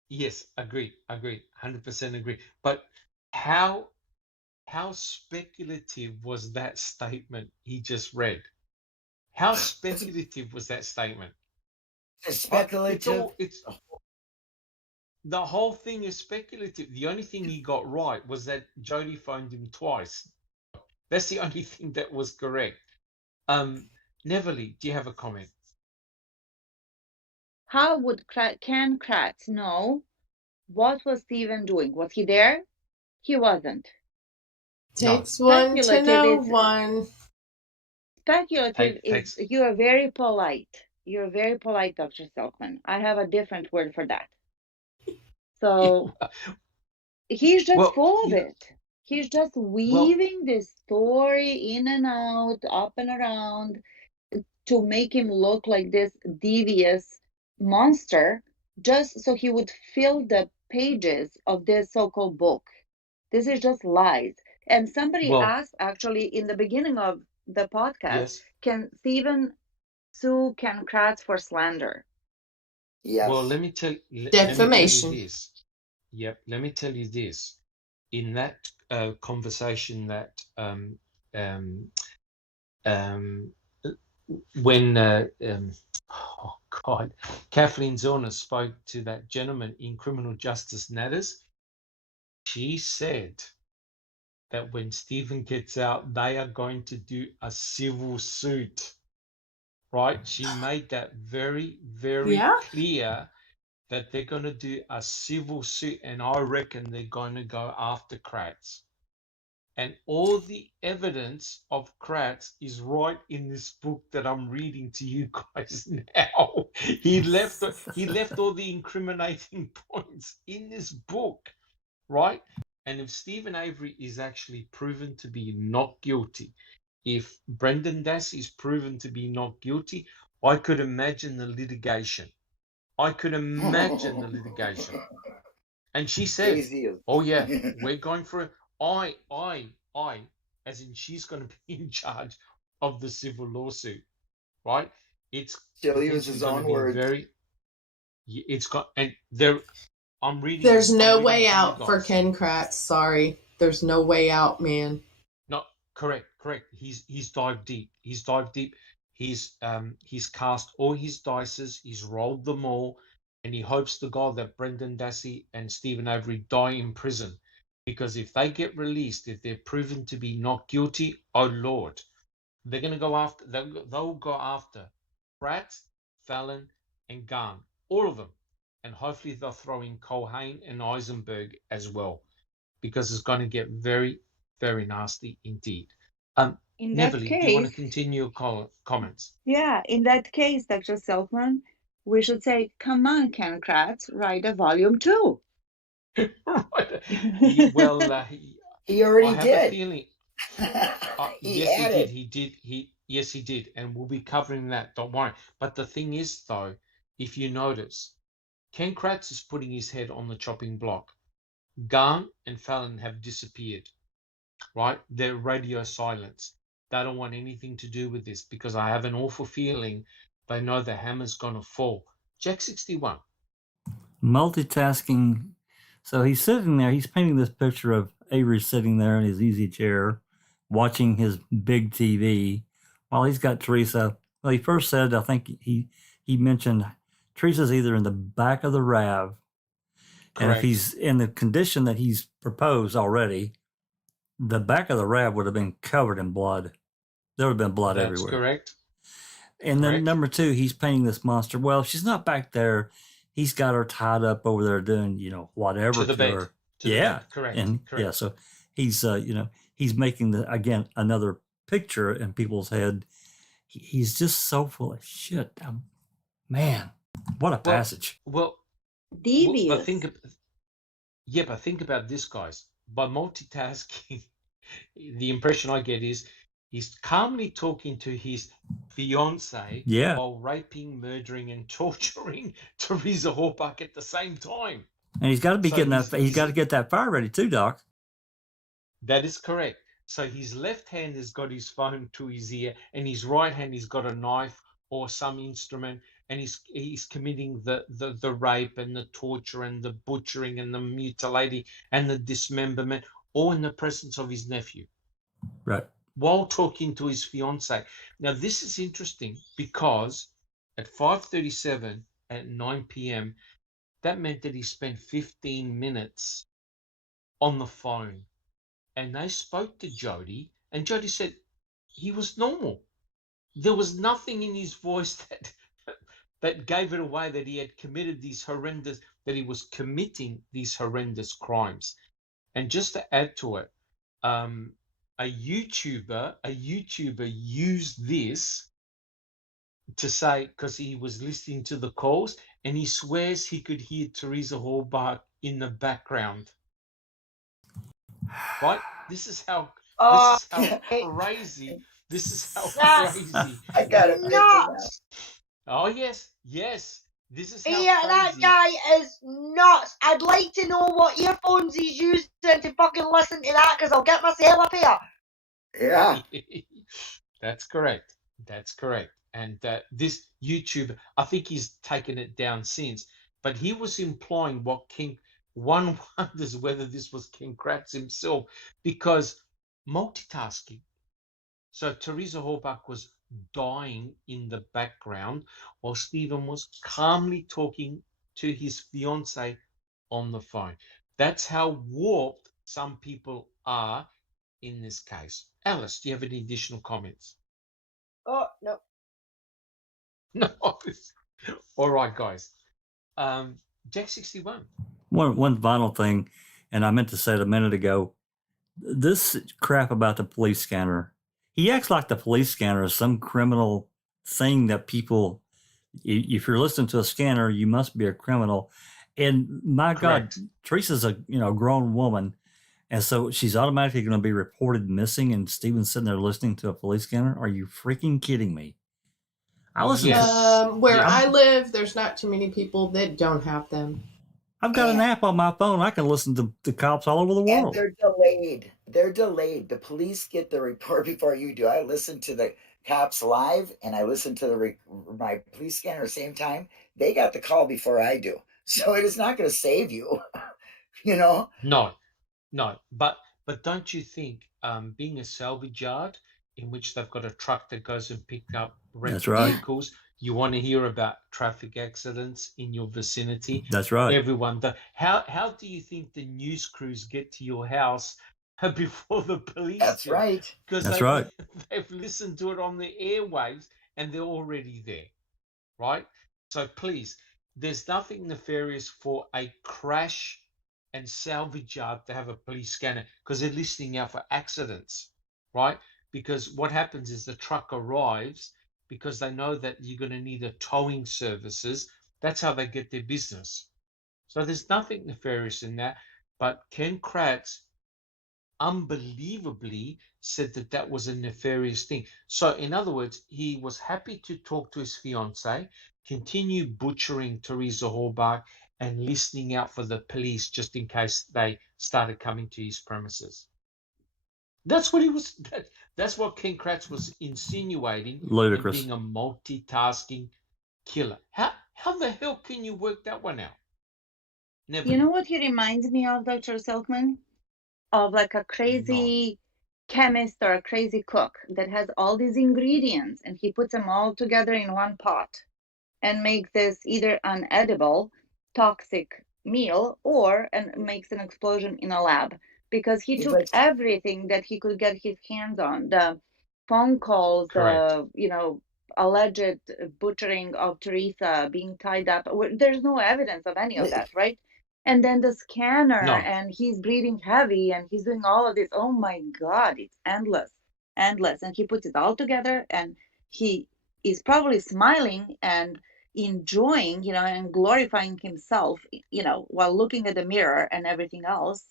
Yes, agree, 100% agree. But how speculative was that statement he just read? How speculative was that statement? Speculative. The whole thing is speculative. The only thing he got right was that Jody phoned him twice. That's the only thing that was correct. Neverly, do you have a comment? How would Ken Kratz know what was Stephen doing? Was he there? He wasn't. Takes one to know one. Speculative is, you are very polite. You're very polite, Dr. Silkman. I have a different word for that. So he's just full of it. He's just weaving this story in and out, up and around, to make him look like this devious monster, just so he would fill the pages of this so-called book. This is just lies. And somebody asked, actually, in the beginning of the podcast, can Stephen sue Ken Kratz for slander? Yes. Well, let me tell defamation. you this. Yep, let me tell you this. In that conversation that when Kathleen Zorner spoke to that gentleman in Criminal Justice Matters, she said that when Stephen gets out, they are going to do a civil suit. Right? She made that very, very clear that they're going to do a civil suit, and I reckon they're going to go after Kratz. And all the evidence of Kratz is right in this book that I'm reading to you guys now. He left all the incriminating points in this book, right? And if Stephen Avery is actually proven to be not guilty, if Brendan Dassey is proven to be not guilty, I could imagine the litigation. And she said, "Oh yeah, we're going for it." I, as in she's going to be in charge of the civil lawsuit, right? It's still use his own words. I'm reading. There's no way out for Ken Kratz. Sorry, there's no way out, man. No, correct. He's dived deep. He's cast all his dices. He's rolled them all, and he hopes to God that Brendan Dassey and Stephen Avery die in prison, because if they get released, if they're proven to be not guilty, oh Lord, they're going to go after. They'll go after Kratz, Fallon, and Gahn, all of them, and hopefully they'll throw in Culhane and Eisenberg as well, because it's going to get very, very nasty indeed. Neverly, do you want to continue your comments? Yeah, in that case, Dr. Silkman, we should say, come on, Ken Kratz, write a volume 2. Right. He already did. Yes, he did. And we'll be covering that, don't worry. But the thing is, though, if you notice, Ken Kratz is putting his head on the chopping block. Gahn and Fallon have disappeared, right? They're radio silence. They don't want anything to do with this, because I have an awful feeling they know the hammer's going to fall. Jack 61. Multitasking. So he's sitting there, he's painting this picture of Avery sitting there in his easy chair, watching his big TV, while he's got Teresa. Well, he first said, I think he mentioned Teresa's either in the back of the RAV. Correct. And if he's in the condition that he's proposed already, the back of the RAV would have been covered in blood. There would have been blood everywhere. That's correct. And then number 2, he's painting this monster. Well, she's not back there. He's got her tied up over there doing, whatever. To the bed. Yeah. Correct. And correct. yeah, so he's, he's making again another picture in people's head. He's just so full of shit. Man, what a passage. Well, Devious. but think about this, guys. By multitasking, the impression I get is he's calmly talking to his fiance while raping, murdering, and torturing Teresa Hallbach at the same time. And he's got to be getting that. He's got to get that fire ready too, Doc. That is correct. So his left hand has got his phone to his ear, and his right hand he's got a knife or some instrument, and he's committing the rape and the torture and the butchering and the mutilating and the dismemberment, all in the presence of his nephew. Right. While talking to his fiance. Now this is interesting because at 5:37 at 9 p.m., that meant that he spent 15 minutes on the phone. And they spoke to Jody, and Jody said he was normal. There was nothing in his voice that gave it away that he had committed that he was committing these horrendous crimes. And just to add to it, a YouTuber used this to say, because he was listening to the calls, and he swears he could hear Teresa Hallbach in the background. Right? This is how crazy. This is how crazy. I got it. Nuts. Oh yes. This is how Yeah, crazy. that guy is nuts. I'd like to know what earphones he's using to fucking listen to that, because I'll get myself up here. Yeah. That's correct. And this YouTuber, I think he's taken it down since, but he was implying one wonders whether this was Ken Kratz himself, because multitasking. So Teresa Hallbach was dying in the background while Stephen was calmly talking to his fiance on the phone. That's how warped some people are in this case. Alice, do you have any additional comments? Oh, no. No. All right, guys. Jack 61. One final thing, and I meant to say it a minute ago. This crap about the police scanner. He acts like the police scanner is some criminal thing that people. If you're listening to a scanner, you must be a criminal. And my Correct. God, Teresa's a grown woman, and so she's automatically going to be reported missing. And Stephen's sitting there listening to a police scanner. Are you freaking kidding me? I listen. Where I live, there's not too many people that don't have them. I've got an app on my phone. I can listen to the cops all over the world. And they're delayed. The police get the report before you do. I listen to the cops live, and I listen to my police scanner at the same time. They got the call before I do. So it is not going to save you, No. But don't you think being a salvage yard in which they've got a truck that goes and picks up rental vehicles, you want to hear about traffic accidents in your vicinity? That's right. Everyone. How do you think the news crews get to your house before the police? That's right. Because they've listened to it on the airwaves and they're already there, right? So please, there's nothing nefarious for a crash and salvage yard to have a police scanner, because they're listening out for accidents, right? Because what happens is the truck arrives because they know that you're going to need a towing services. That's how they get their business. So there's nothing nefarious in that. But Ken Kratz unbelievably said that was a nefarious thing. So in other words, he was happy to talk to his fiance, continue butchering Teresa Hallbach, and listening out for the police just in case they started coming to his premises. That's what he was. That's what Ken Kratz was insinuating. Ludicrous. Being a multitasking killer. How the hell can you work that one out? Never. You know what he reminds me of, Dr. Silkman? Of like a crazy chemist or a crazy cook that has all these ingredients, and he puts them all together in one pot and makes this either an edible, toxic meal and makes an explosion in a lab, because he took everything that he could get his hands on, the phone calls, alleged butchering of Teresa, being tied up. There's no evidence of any of that, right? And then the scanner, No. and he's breathing heavy, and he's doing all of this. Oh my God, it's endless, endless. And he puts it all together, and he is probably smiling and enjoying, and glorifying himself, while looking at the mirror and everything else.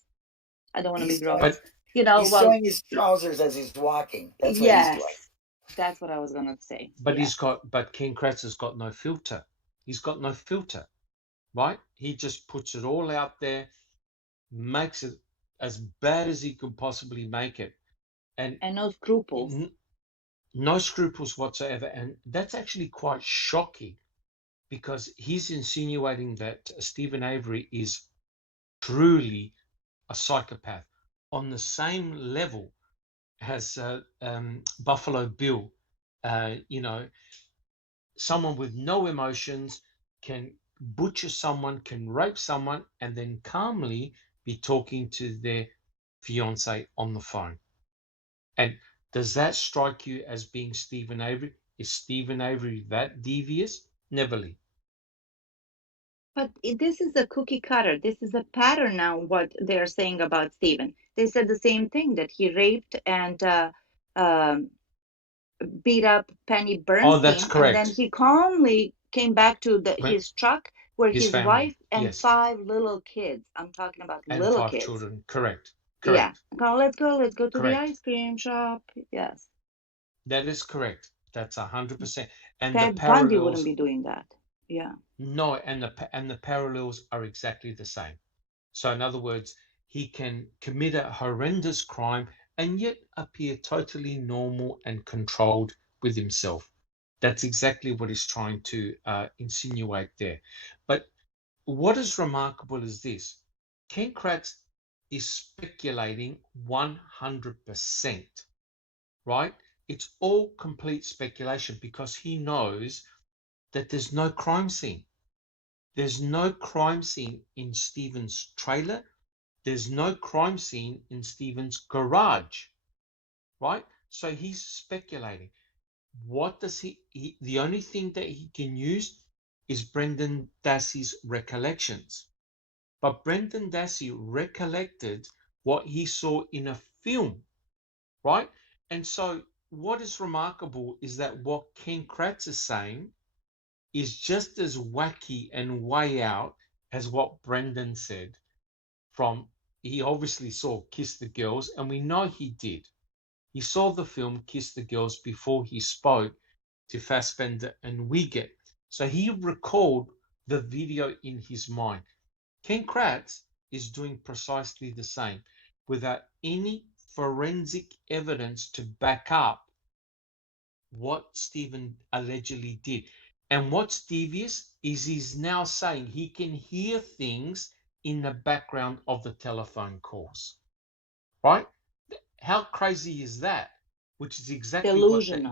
I don't want to be He's gross, But he's while, sewing his trousers as he's walking. That's what he's doing. yes, that's what I was gonna say. but Yeah. but Ken Kratz has got no filter. He's got no filter, right? He just puts it all out there, makes it as bad as he could possibly make it, and No scruples. no scruples whatsoever. And that's actually quite shocking, because he's insinuating that Stephen Avery is truly a psychopath on the same level as Buffalo Bill. Someone with no emotions can butcher someone, can rape someone, and then calmly be talking to their fiance on the phone. And does that strike you as being Stephen Avery? Is Stephen Avery that devious? Neverly. But this is a cookie cutter. This is a pattern now, what they're saying about Stephen. They said the same thing, that he raped and beat up Penny Oh, that's Bernstein, and then correct. he calmly came back to his truck where His his family, wife and yes, 5 little kids. I'm talking about and little 5 kids. children. Correct. Yeah. Correct. Let's go to the Correct. ice cream shop. Yes. That is correct. That's 100%. And the Ted Bundy wouldn't parallels, be doing that. Yeah. no, and the parallels are exactly the same. So in other words, he can commit a horrendous crime and yet appear totally normal and controlled with himself. That's exactly what he's trying to insinuate there. But what is remarkable is this: Ken Kratz is speculating 100%, right? It's all complete speculation, because he knows that there's no crime scene. There's no crime scene in Stephen's trailer. There's no crime scene in Stephen's garage, right? So he's speculating. What does the only thing that he can use is Brendan Dassey's recollections. But Brendan Dassey recollected what he saw in a film, right? And so what is remarkable is that what Ken Kratz is saying is just as wacky and way out as what Brendan said. He obviously saw Kiss the Girls, and we know he did. He saw the film Kiss the Girls before he spoke to Fassbender and Wiegert. So he recalled the video in his mind. Ken Kratz is doing precisely the same, without any forensic evidence to back up what Stephen allegedly did. And what's devious is he's now saying he can hear things in the background of the telephone calls, right? How crazy is that? Which is exactly what that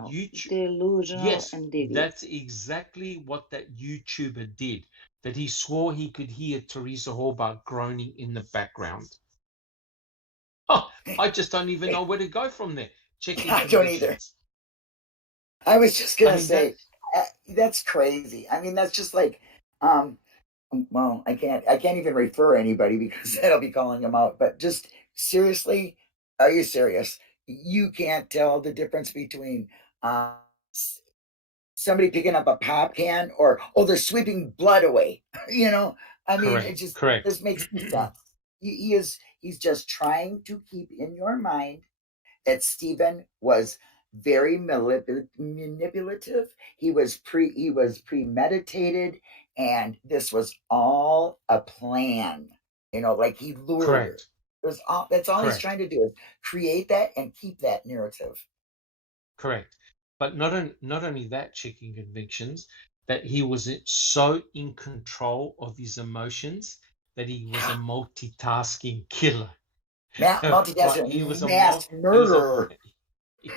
Delusional yes, and devious. that's exactly what that YouTuber did. That he swore he could hear Teresa Horvath groaning in the background. Oh, I just don't even know where to go from there. Checking I don't either. I was just gonna say that's crazy. I mean, that's just like, well, I can't even refer anybody because that'll be calling him out. But just seriously, are you serious? You can't tell the difference between somebody picking up a pop can or they're sweeping blood away. I mean, correct, it just correct. this makes sense. He's just trying to keep in your mind that Stephen was very manipulative. He was premeditated, and this was all a plan. Like he lured her. Correct. That's all Correct. he's trying to do, is create that and keep that narrative. Correct. But not only that, checking convictions, that he was so in control of his emotions that he was a multitasking killer. Multitasking, He was mass murderer. He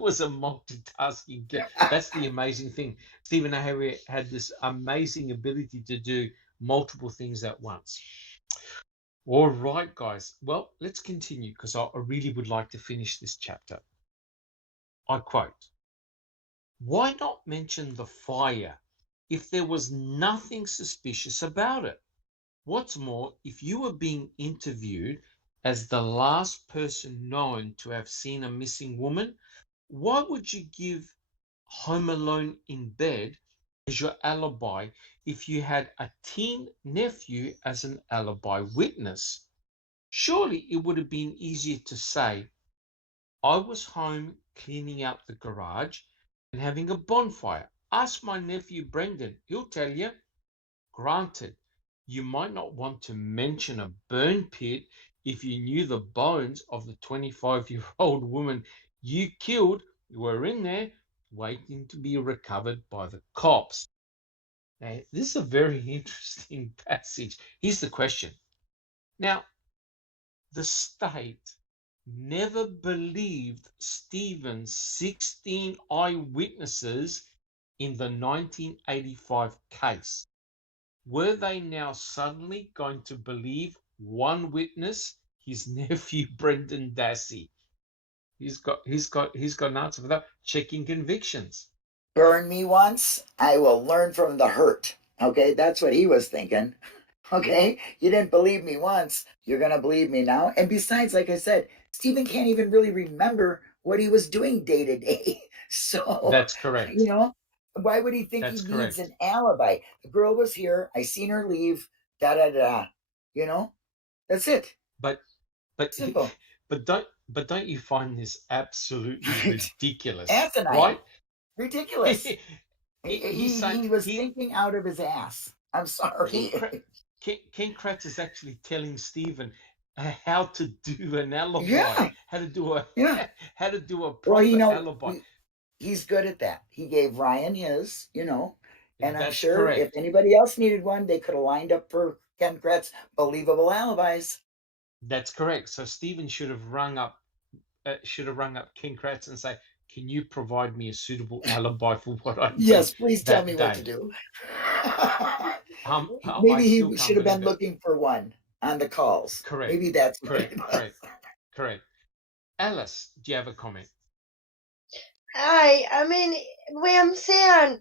was a multitasking killer. That's the amazing thing. Stephen Avery had this amazing ability to do multiple things at once. All right, guys. Well, let's continue, because I really would like to finish this chapter. I quote, "Why not mention the fire if there was nothing suspicious about it? What's more, if you were being interviewed as the last person known to have seen a missing woman, why would you give home alone in bed as your alibi if you had a teen nephew as an alibi witness? Surely it would have been easier to say, I was home cleaning out the garage and having a bonfire. Ask my nephew Brendan, he'll tell you. Granted, you might not want to mention a burn pit if you knew the bones of the 25-year-old woman you killed were in there waiting to be recovered by the cops. Now, this is a very interesting passage. Here's the question. Now, the state never believed Stephen's 16 eyewitnesses in the 1985 case. Were they now suddenly going to believe one witness, his nephew Brendan Dassey? He's got an answer for that. Checking convictions. Burn me once, I will learn from the hurt. Okay, that's what he was thinking. Okay, you didn't believe me once, you're going to believe me now. And besides, like I said, Stephen can't even really remember what he was doing day to day. So, That's correct. you know, why would he think That's he needs correct. an alibi? The girl was here, I seen her leave, da da da. You know, that's it. But Simple. but don't you find this absolutely ridiculous? Asinine. Right? Ridiculous. He's saying He was thinking out of his ass. I'm sorry. Ken Kratz is actually telling Stephen how to do an alibi, Yeah. how to do a proper Well, you know, alibi. he's good at that. He gave Ryan his, you know, and I'm That's sure correct. if anybody else needed one, they could have lined up for Ken Kratz believable alibis. That's correct. So Stephen should have rung up Ken Kratz and say, "Can you provide me a suitable alibi for what I did?" Yes, please tell me day? what to do. I Maybe still he can't should have been believe it. looking for one on the calls. Correct. Maybe that's what it was. Correct. Alice, do you have a comment? I mean, what I'm saying,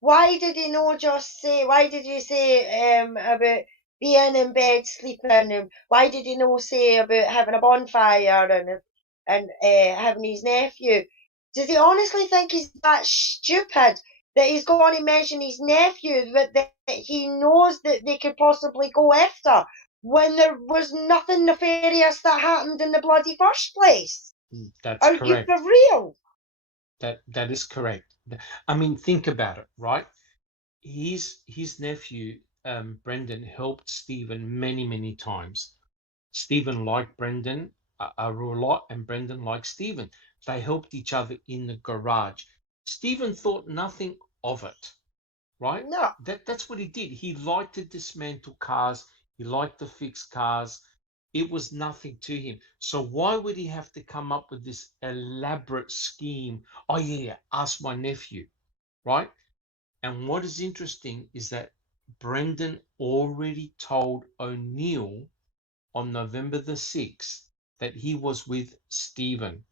why did he not just say, why did you say about being in bed sleeping, and why did he not say about having a bonfire and having his nephew? Does he honestly think he's that stupid that he's going to mention his nephew that he knows that they could possibly go after when there was nothing nefarious that happened in the bloody first place? That's Are correct. you for real? That is correct. I mean, think about it, right? His nephew Brendan helped Stephen many times. Stephen liked Brendan a lot, and Brendan liked Stephen. They helped each other in the garage. Stephen thought nothing of it, right? No. That's what he did. He liked to dismantle cars. He liked to fix cars. It was nothing to him. So why would he have to come up with this elaborate scheme? Oh yeah, ask my nephew, right? And what is interesting is that Brendan already told O'Neill on November the 6th that he was with Stephen,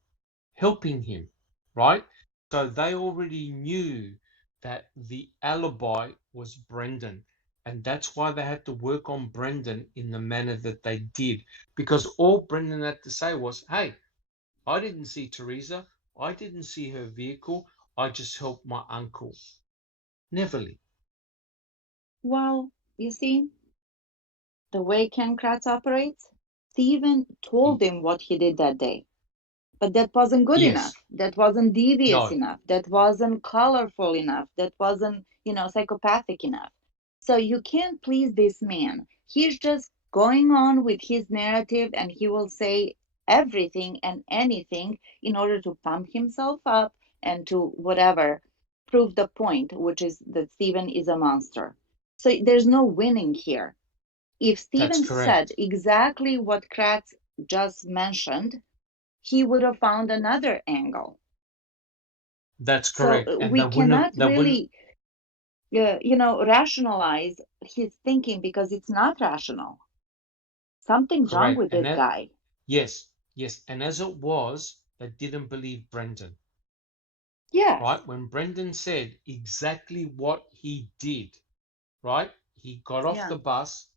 helping him, right? So they already knew that the alibi was Brendan. And that's why they had to work on Brendan in the manner that they did. Because all Brendan had to say was, hey, I didn't see Teresa. I didn't see her vehicle. I just helped my uncle. Neverly. Well, you see, the way Ken Kratz operates, Stephen told him what he did that day. But that wasn't good enough. Yes. That wasn't devious No. enough. That wasn't colorful enough. That wasn't, psychopathic enough. So you can't please this man. He's just going on with his narrative, and he will say everything and anything in order to pump himself up and to whatever prove the point, which is that Stephen is a monster. So there's no winning here. If That's Stephen said correct. exactly what Kratz just mentioned, he would have found another angle. That's So correct. And we they wouldn't have, cannot really, rationalize his thinking because it's not rational. Something's wrong correct. with this guy. Yes. And as it was, they didn't believe Brendan. Yes. Right? When Brendan said exactly what he did, right? He got off the bus,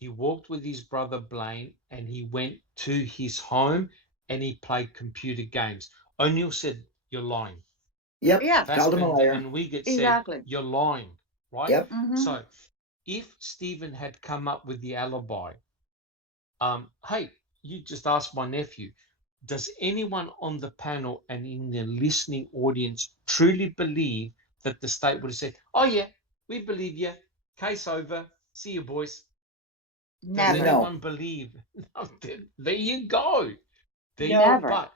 He walked with his brother Blaine and he went to his home and he played computer games. O'Neill said, "You're lying." Yep. Yeah, Called him a Fassbender liar. and Wiegert said, exactly. "You're lying," right? Yep. So if Stephen had come up with the alibi, hey, you just asked my nephew, does anyone on the panel and in the listening audience truly believe that the state would have said, "Oh yeah, we believe you, case over, see you boys"? Does Never. No. anyone believe? No, there you go. There you No. go. Never.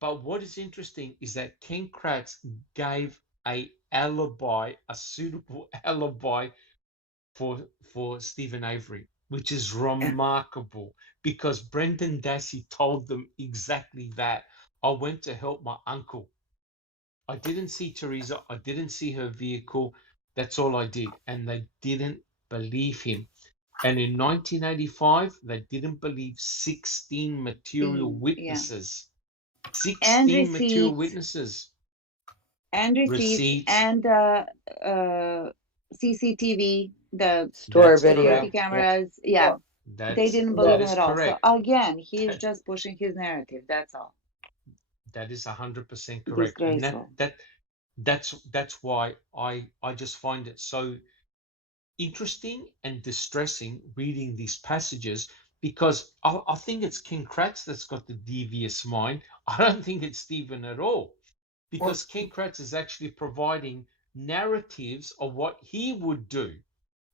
But what is interesting is that Ken Kratz gave a alibi, a suitable alibi for Stephen Avery, which is remarkable because Brendan Dassey told them exactly that. I went to help my uncle. I didn't see Teresa. I didn't see her vehicle. That's all I did. And they didn't believe him. And in 1985, they didn't believe 16 material Yeah. witnesses. And 16 material receipts, witnesses. and Receipts. CCTV, the Store That's video. security correct. cameras. Yeah, Yeah. they didn't That believe him is at all. So correct. again, he's That, just pushing his narrative. That's all. that is 100% correct. And Disgraceful. that's why I just find it so interesting and distressing reading these passages because I think it's Ken Kratz that's got the devious mind. I don't think it's Stephen at all Well, because Ken Kratz is actually providing narratives of what he would do.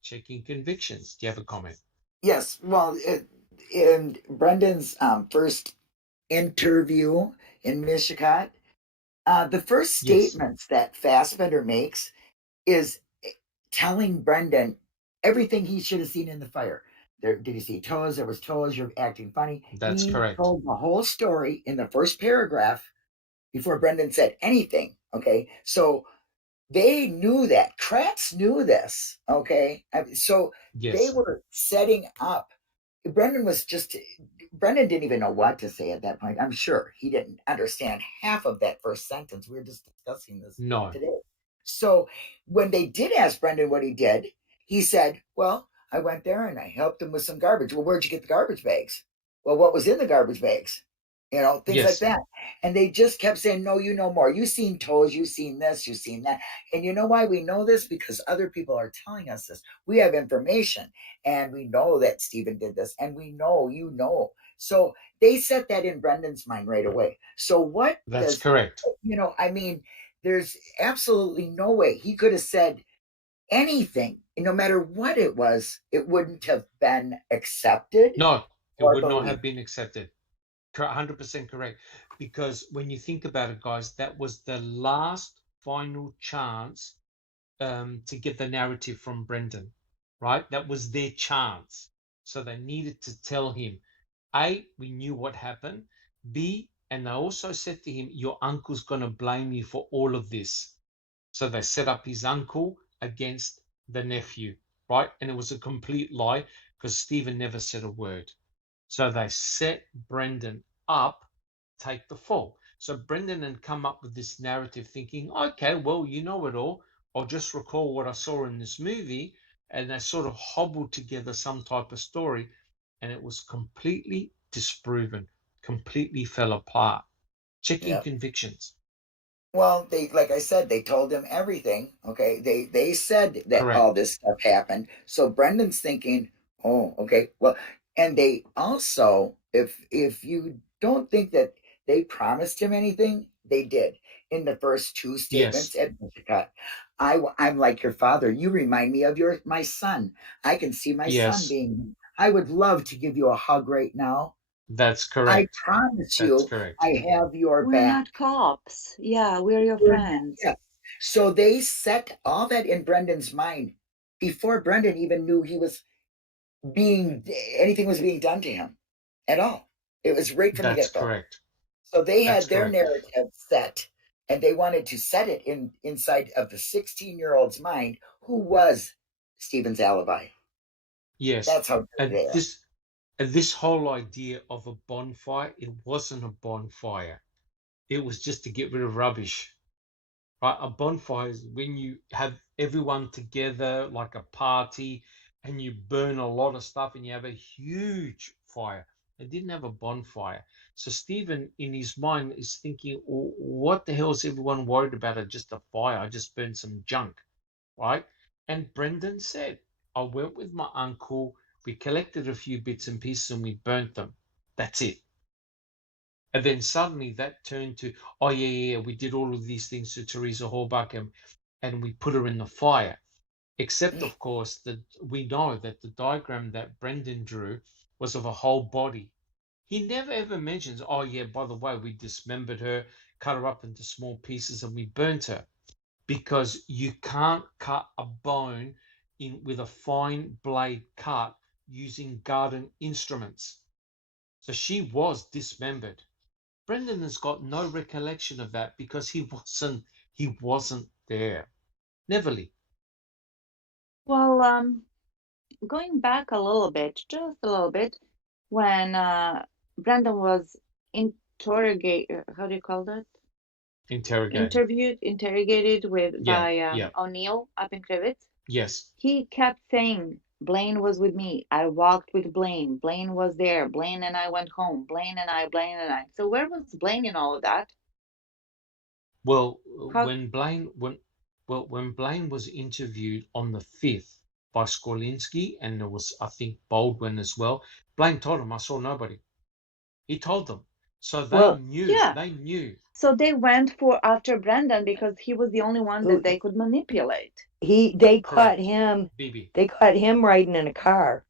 Checking convictions. Do you have a comment? yes. Well, in Brendan's first interview in Michigan, the first Yes, statements that Fassbender makes is telling Brendan everything he should have seen in the fire. There, did you see toes? There was toes. You're acting funny. that's He correct. told the whole story in the first paragraph before Brendan said anything. Okay, so they knew that. Kratz knew this. Okay, so they Yes, were setting up. Brendan didn't even know what to say at that point. I'm sure he didn't understand half of that first sentence. We were just discussing this no, today. So when they did ask Brendan what he did, he said, "Well, I went there and I helped him with some garbage." Well, where'd you get the garbage bags? Well, what was in the garbage bags? Things like yes, that. And they just kept saying, "No, you know more. You've seen toes, you've seen this, you've seen that." And you know why we know this? Because other people are telling us this. We have information and we know that Stephen did this and we know you know. So they set that in Brendan's mind right away. So what that's does, correct. I mean, there's absolutely no way he could have said anything, no matter what it was, it wouldn't have been accepted No, it or would not have believed. been accepted. 100% correct. Because when you think about it, guys, that was the last final chance to get the narrative from Brendan, right? That was their chance. So they needed to tell him, A, we knew what happened. B, and they also said to him, your uncle's going to blame you for all of this. So they set up his uncle against the nephew, right? And it was a complete lie because Stephen never said a word. So they set Brendan up, take the fall. So Brendan had come up with this narrative thinking, okay, well, you know it all. I'll just recall what I saw in this movie. And they sort of hobbled together some type of story. And it was completely disproven, completely fell apart. Checking Yeah. convictions. Well, like I said, they told him everything. Okay, they said that all Correct. this stuff happened. So Brendan's thinking, oh, okay, well, and they also, if you don't think that they promised him anything, they did in the first two Yes. statements at Wichita. I'm like your father. You remind me of my son. I can see my son Yes. being. I would love to give you a hug right now. That's I correct. promise That's you, correct. I have your We're back. not cops. Yeah, we're your We're not- friends. Yeah. So they set all that in Brendan's mind before Brendan even knew anything was being done to him at all. It was right from the That's get-go. correct. So they That's had their correct. narrative set, and they wanted to set it inside of the 16-year-old's mind, who was Stephen's alibi. Yes. That's how And they are. this whole idea of a bonfire, it wasn't a bonfire. It was just to get rid of rubbish. Right? A bonfire is when you have everyone together like a party and you burn a lot of stuff and you have a huge fire. They didn't have a bonfire. So Stephen, in his mind, is thinking, what the hell is everyone worried about? Just a fire. I just burned some junk, right? And Brendan said, I went with my uncle. We collected a few bits and pieces and we burnt them. That's it. And then suddenly that turned to, oh, yeah, we did all of these things to Teresa Horbach and we put her in the fire. Except, of course, that we know that the diagram that Brendan drew was of a whole body. He never ever mentions, oh, yeah, by the way, we dismembered her, cut her up into small pieces, and we burnt her. Because you can't cut a bone with a fine blade cut using garden instruments. So she was dismembered. Brendan has got no recollection of that because he wasn't there. Neverly. Well, going back a little bit, just a little bit, when Brandon was how do you call that? Interrogated by O'Neill up in Crivets. Yes. He kept saying, Blaine was with me. I walked with Blaine. Blaine was there. Blaine and I went home. Blaine and I. So where was Blaine in all of that? Well, when Blaine was interviewed on the 5th by Skolinski, and there was, I think, Baldwin as well, Blaine told him, I saw nobody. He told them. So they knew. Yeah. They knew. So they went after Brendan because he was the only one that they could manipulate. They caught him. BB. They caught him riding in a car,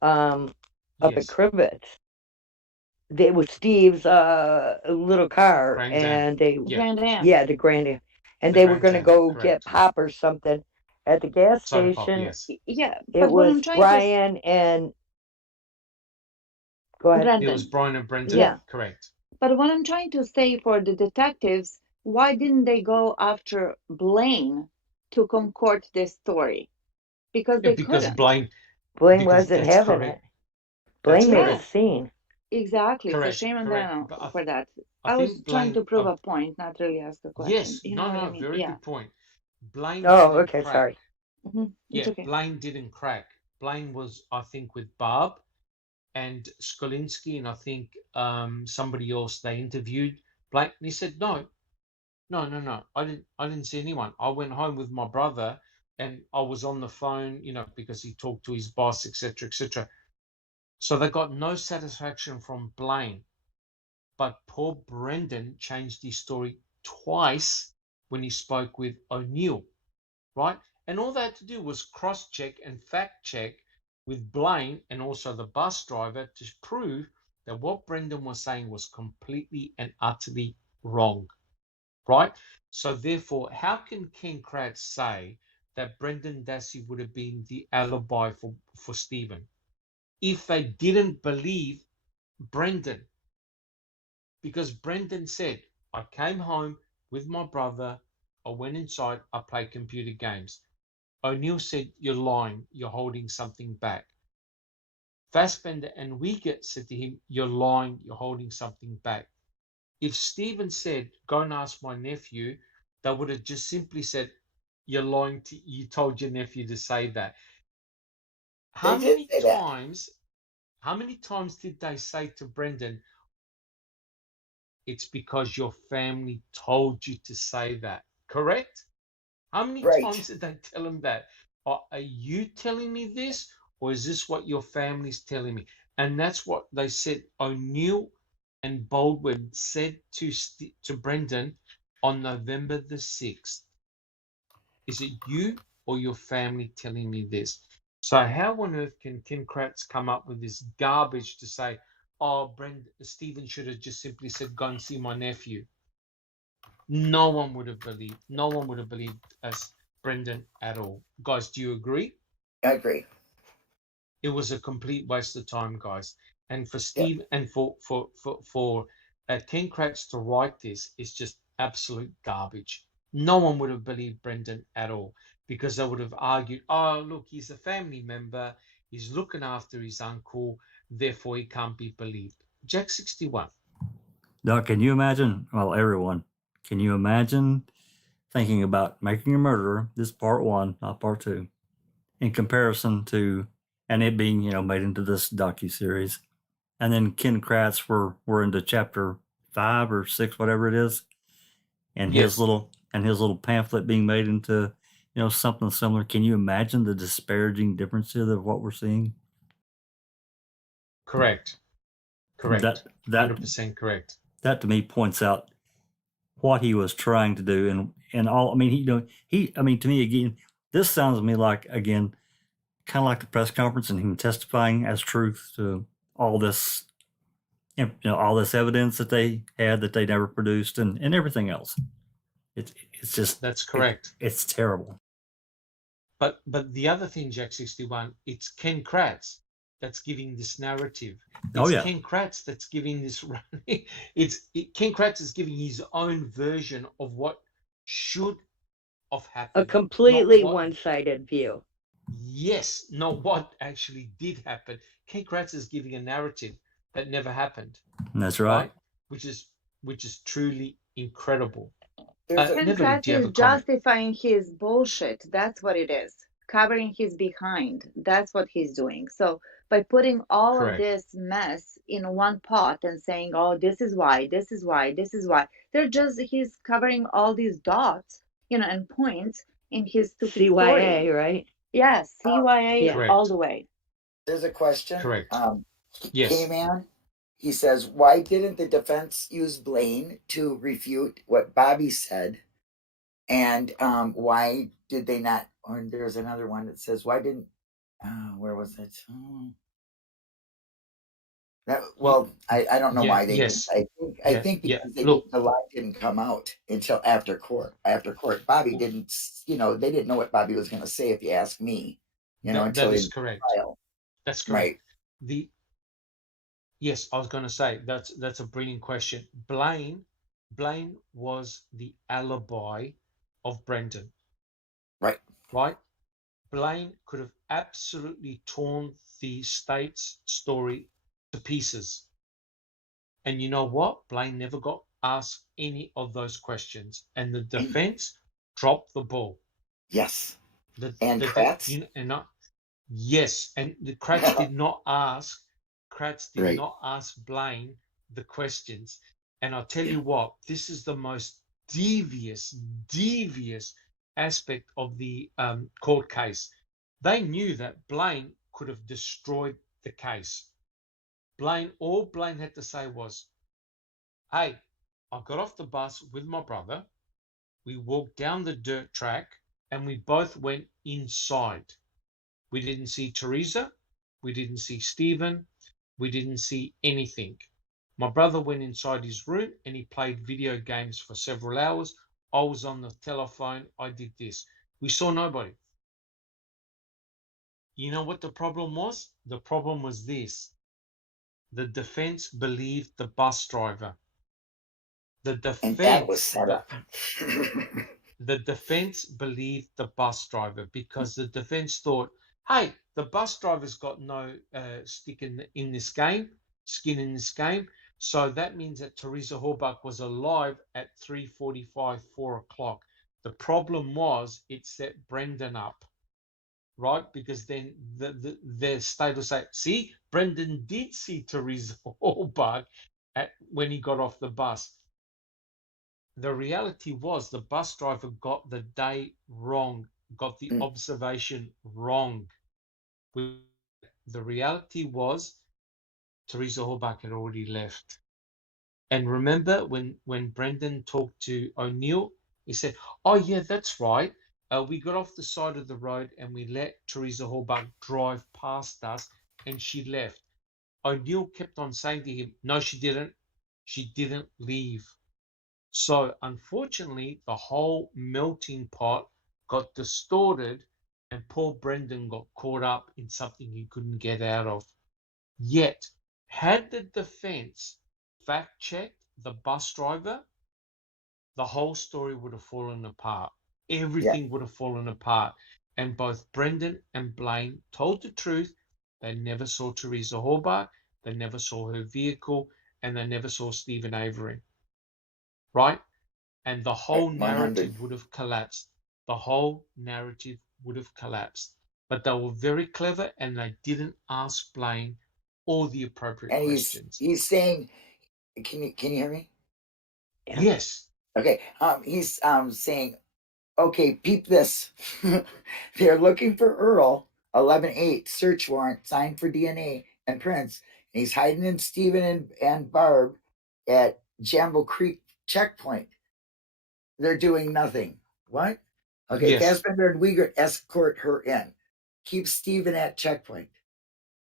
up at Crivets. It was Steve's little car, and they Grand Am. Yeah, the Grand Am, and they were going to go get pop or something at the gas station. Yeah, it was Brian and go ahead. Brendan. It was Brian and Brendan. Yeah, correct. But what I'm trying to say for the detectives, why didn't they go after Blaine to concord this story? Because they couldn't. Blaine wasn't having it. Blaine made a scene. Exactly. Correct, so shame on them for that. I was trying to prove a point, not really ask a question. Yes, you know what I mean? Very good point. Blaine. Okay, crack. Sorry. Mm-hmm. Yeah, okay. Blaine didn't crack. Blaine was, I think, with Barb and Skolinski, and I think somebody else they interviewed. Blaine, and he said, no. I didn't see anyone. I went home with my brother, and I was on the phone, because he talked to his boss, etc., etc. So they got no satisfaction from Blaine. But poor Brendan changed his story twice when he spoke with O'Neill, right? And all they had to do was cross-check and fact-check with Blaine and also the bus driver to prove that what Brendan was saying was completely and utterly wrong, right? So therefore, how can Ken Kratz say that Brendan Dassey would have been the alibi for Stephen if they didn't believe Brendan? Because Brendan said, I came home with my brother, I went inside, I played computer games. O'Neill said, you're lying, you're holding something back. Fassbender and Wiegert said to him, you're lying, you're holding something back. If Stephen said, go and ask my nephew, they would have just simply said, you're lying, you told your nephew to say that. How many times did they say to Brendan, it's because your family told you to say that, correct? How many times did they tell him that? Are you telling me this, or is this what your family's telling me? And that's what they said. O'Neill and Baldwin said to Brendan on November the 6th. Is it you or your family telling me this? So how on earth can Ken Kratz come up with this garbage to say, oh, Stephen should have just simply said, go and see my nephew? No one would have believed us, Brendan, at all. Guys, do you agree? I agree. It was a complete waste of time, guys. And for Steve and for Ken Kratz to write this is just absolute garbage. No one would have believed Brendan at all, because they would have argued, oh, look, he's a family member, he's looking after his uncle, therefore he can't be believed. Jack 61. Now, can you imagine, well, everyone, can you imagine thinking about making a murderer, this part one, not part two, in comparison to, and it being, made into this docuseries. And then Ken Kratz, we're into chapter 5 or 6, whatever it is. And Yes. his little pamphlet being made into, something similar. Can you imagine the disparaging differences of what we're seeing? Correct. That 100% correct. That to me points out what he was trying to do, and all. I mean, to me again, this sounds to me like, again, kind of like the press conference and him testifying as truth to all this, all this evidence that they had that they never produced, and everything else. It's just, that's correct. It's terrible. But the other thing, Jack 61, it's Ken Kratz that's giving this narrative. It's Ken Kratz that's giving this. Ken Kratz is giving his own version of what should have happened. A completely one-sided view. Yes, not what actually did happen. Ken Kratz is giving a narrative that never happened. That's right. Which is truly incredible. Ken Kratz is justifying his bullshit. That's what it is. Covering his behind. That's what he's doing. So by putting all of this mess in one pot and saying, oh, this is why, this is why, this is why, he's covering all these dots, and points in his stupid CYA, story. right? Yes, CYA all the way. There's a question. Correct. Yes. K-Man, he says, why didn't the defense use Blaine to refute what Bobby said? And why did they not? Or there's another one that says, why didn't, where was it? I don't know why they didn't. I think because the lie didn't come out until after court. Bobby didn't, they didn't know what Bobby was going to say, if you ask me. Until that is correct. Trial. That's correct. Right. Yes, I was going to say that's a brilliant question. Blaine was the alibi of Brendan. Right. Right. Blaine could have absolutely torn the state's story to pieces. And you know what? Blaine never got asked any of those questions, and the defense dropped the ball. Yes. Kratz? Yes, and the Kratz did not ask. Kratz did not ask Blaine the questions. And I'll tell you what, this is the most devious aspect of the court case. They knew that Blaine could have destroyed the case. All Blaine had to say was, hey, I got off the bus with my brother. We walked down the dirt track and we both went inside. We didn't see Teresa. We didn't see Stephen. We didn't see anything. My brother went inside his room and he played video games for several hours. I was on the telephone. I did this. We saw nobody. You know what the problem was? The problem was this. The defense believed the bus driver. And that was set up. The defense believed the bus driver because the defense thought, hey, the bus driver's got no skin in this game. So that means that Teresa Horbach was alive at 3:45, 4 o'clock. The problem was it set Brendan up, right? Because then the state will say, see, Brendan did see Teresa Horbach when he got off the bus. The reality was the bus driver got the day wrong, got the observation wrong. The reality was Teresa Horbach had already left. And remember when Brendan talked to O'Neill, he said, oh, yeah, that's right. We got off the side of the road and we let Teresa Horbach drive past us and she left. O'Neill kept on saying to him, no, she didn't. She didn't leave. So unfortunately, the whole melting pot got distorted and poor Brendan got caught up in something he couldn't get out of. Yet, had the defense fact-checked the bus driver, the whole story would have fallen apart. Everything would have fallen apart. And both Brendan and Blaine told the truth. They never saw Teresa Horbach, they never saw her vehicle, and they never saw Stephen Avery. Right? And the whole narrative would have collapsed. The whole narrative would have collapsed. but they were very clever and they didn't ask Blaine all the appropriate And questions. he's saying, can you hear me? Yeah. Yes. Okay. He's saying, okay, peep this. They're looking for Earl, 11-8, search warrant, signed for DNA and prints. And he's hiding in Stephen and Barb at Jamble Creek checkpoint. They're doing nothing. What? Okay, Yes. Fassbender and Uyghur escort her in. Keep Stephen at checkpoint.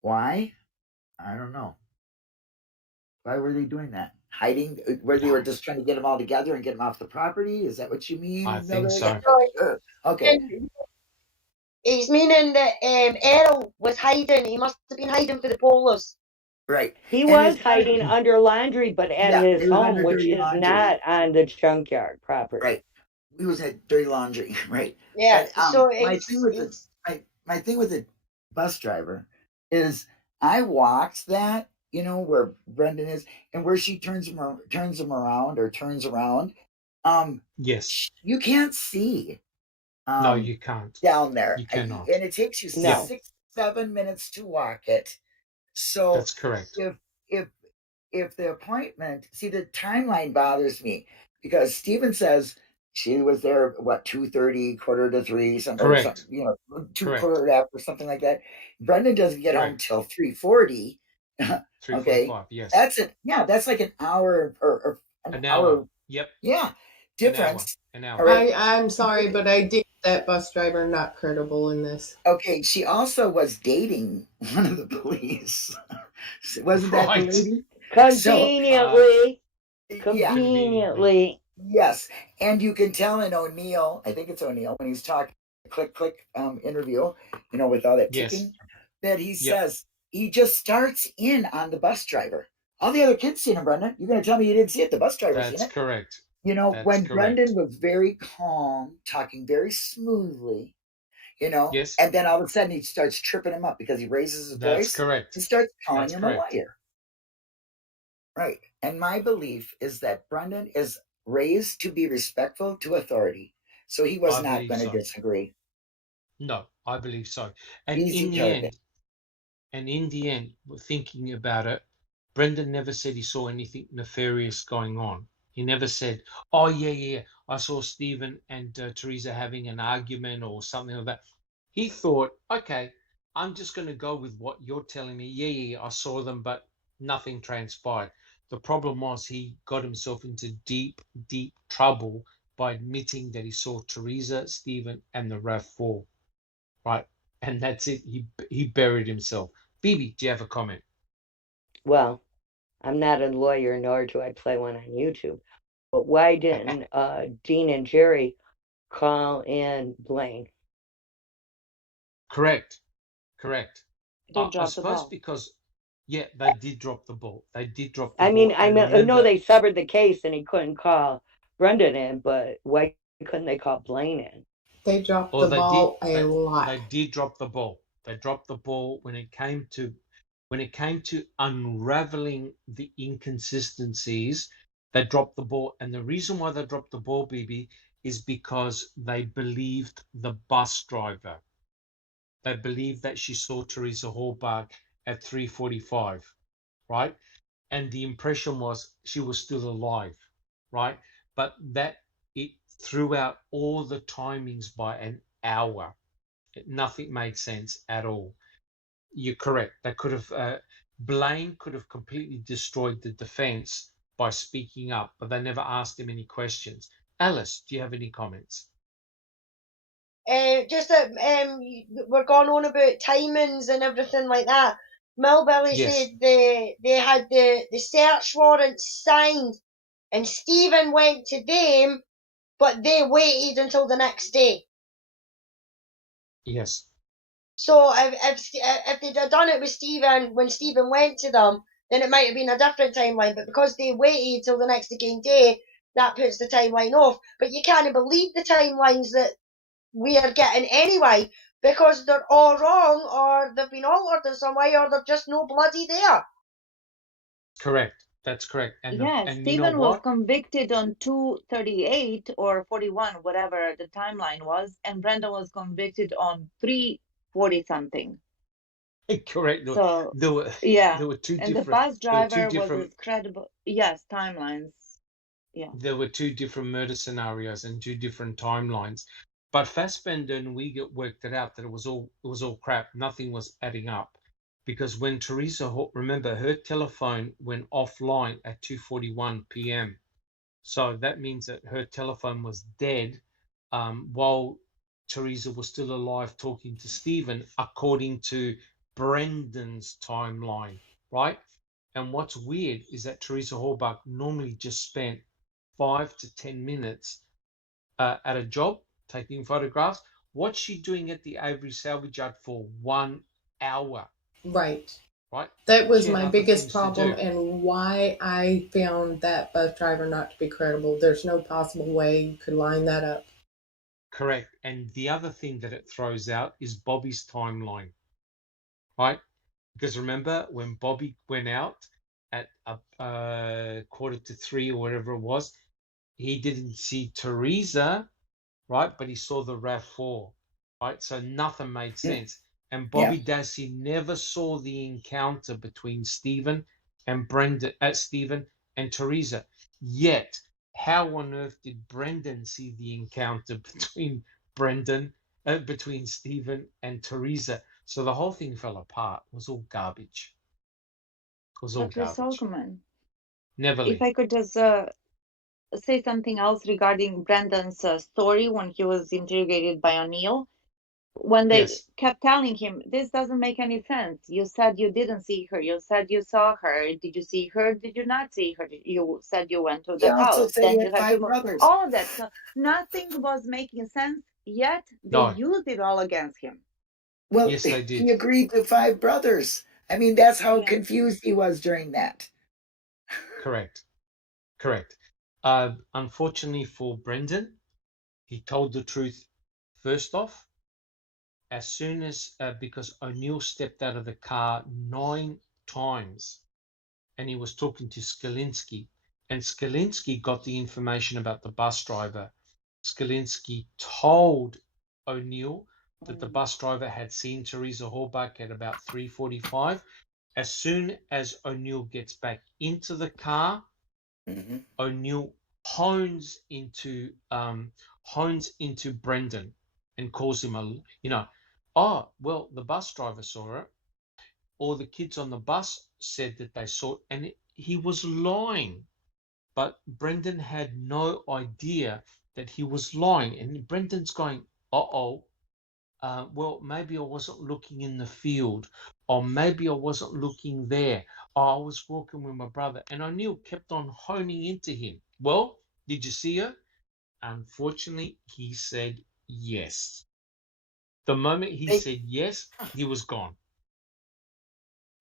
Why? I don't know. Why were they doing that? Hiding? Where they were just trying to get them all together and get them off the property? Is that what you mean? I think so. Okay. He's meaning that Errol was hiding. He must have been hiding for the Polars. Right. He And was his- hiding under laundry, but at Yeah, his he was home, under which dirty is laundry. not on the junkyard property. Right. He was at dirty laundry. Right. Yeah. And, So my thing with the bus driver is I walked that, where Brendan is and where she turns him around. Yes. You can't see. No, you can't. Down there. You cannot. And it takes you No. 6-7 minutes to walk it. So That's correct. if the appointment, see, the timeline bothers me because Stephen says she was there 2:30, 2:45, something, Correct. 2:15 or something like that. Brendan doesn't get home Correct. till 3:40. 3:45. Yes. That's like an hour or An hour. Yep. Yeah, difference. An hour. All right. I'm sorry, but I deem that bus driver not credible in this. Okay, she also was dating one of the police. Wasn't that the Right. lady? Conveniently. Yes, and you can tell in O'Neill, I think it's O'Neill, when he's talking click interview, with all that Yes. ticking, that he says he just starts in on the bus driver. All the other kids seen him, Brendan. You're going to tell me you didn't see it? The bus driver seen That's it. correct. When correct. Brendan was very calm, talking very smoothly, Yes. and then all of a sudden he starts tripping him up because he raises his That's voice. correct. He starts calling That's him correct. a liar. Right. And my belief is that Brendan is raised to be respectful to authority. So he was I not believe going to so. disagree. No, I believe so. And Easy in the target. end, thinking about it, Brendan never said he saw anything nefarious going on. He never said, "Oh yeah, I saw Stephen and Teresa having an argument or something like that." He thought, "Okay, I'm just going to go with what you're telling me. Yeah, I saw them, but nothing transpired." The problem was he got himself into deep, deep trouble by admitting that he saw Teresa, Stephen, and the RAV4. Right, and that's it. He buried himself. Bibi, do you have a comment? Well, I'm not a lawyer, nor do I play one on YouTube. But why didn't Dean and Jerry call in Blaine? Correct. They I dropped the suppose ball. because, yeah, they did drop the ball. They did drop the I ball. mean, and I know remember, they severed the case and he couldn't call Brendan in, but why couldn't they call Blaine in? They dropped or the they ball did. a lot. They did drop the ball. They dropped the ball when it came to unraveling the inconsistencies. They dropped the ball, and the reason why they dropped the ball, Bibi, is because they believed the bus driver. They believed that she saw Teresa Hallbach at 3:45, right? And the impression was she was still alive, right? But that it threw out all the timings by an hour. Nothing made sense at all. You're correct. They could have Blaine could have completely destroyed the defense by speaking up, but they never asked him any questions. Alice, do you have any comments? Just that we're going on about timings and everything like that. Millbilly Yes. said they had the search warrant signed, and Stephen went to them, but they waited until the next day. Yes. So if they'd have done it with Stephen when Stephen went to them, then it might have been a different timeline. But because they waited till the next again day, that puts the timeline off. But you can't believe the timelines that we are getting anyway, because they're all wrong, or they've been altered in some way, or they're just no bloody there. Correct. That's correct. And Stephen you know was what? convicted on 238 or 41, whatever the timeline was, and Brenda was convicted on 3 40 something. Correct. So There were yeah, there were two and the different bus there were two driver was different incredible. Yes, timelines. Yeah. there were two different murder scenarios and two different timelines. But Fassbender and we worked it out that it was all crap. Nothing was adding up. Because when remember, her telephone went offline at 2:41 p.m. So that means that her telephone was dead while Teresa was still alive talking to Stephen, according to Brendan's timeline, right? And what's weird is that Teresa Hallbuck normally just spent 5 to 10 minutes at a job taking photographs. What's she doing at the Avery salvage yard for 1 hour? Right. Right? That was She had my other biggest things to problem do. and why I found that bus driver not to be credible. There's no possible way you could line that up. Correct. And the other thing that it throws out is Bobby's timeline, right? Because remember when Bobby went out at 2:45 or whatever it was, he didn't see Teresa, right? But he saw the RAV4, right? So nothing made sense. And Yeah. Bobby Dassey never saw the encounter between Stephen and Stephen and Teresa. Yet, how on earth did Brendan see the encounter between between Stephen and Teresa? So the whole thing fell apart. It was all garbage. It was all Dr. garbage. Silkman, Never if leave. I could just say something else regarding Brandon's story when he was interrogated by O'Neill. When they Yes. kept telling him, this doesn't make any sense. You said you didn't see her. You said you saw her. Did you see her? Did you not see her? You said you went to He the also house. said he Then you had had to 5 move. brothers. All of that. So nothing was making sense, yet they No. used it all against him. Well, Yes, they did. he agreed to 5 brothers. I mean, that's how Yeah. confused he was during that. Correct. Correct. Unfortunately for Brendan, he told the truth first off. As soon as, because O'Neill stepped out of the car 9 times and he was talking to Skalinsky, and Skalinsky got the information about the bus driver. Skalinsky told O'Neill that the bus driver had seen Teresa Hallbuck at about 3:45. As soon as O'Neill gets back into the car, O'Neill hones into Brendan and calls him oh, well, the bus driver saw it, or the kids on the bus said that they saw it, and he was lying. But Brendan had no idea that he was lying, and Brendan's going, uh-oh, well, maybe I wasn't looking in the field, or maybe I wasn't looking there. Oh, I was walking with my brother. And O'Neill kept on honing into him. Well, did you see her? Unfortunately, he said yes. The moment he said yes, he was gone.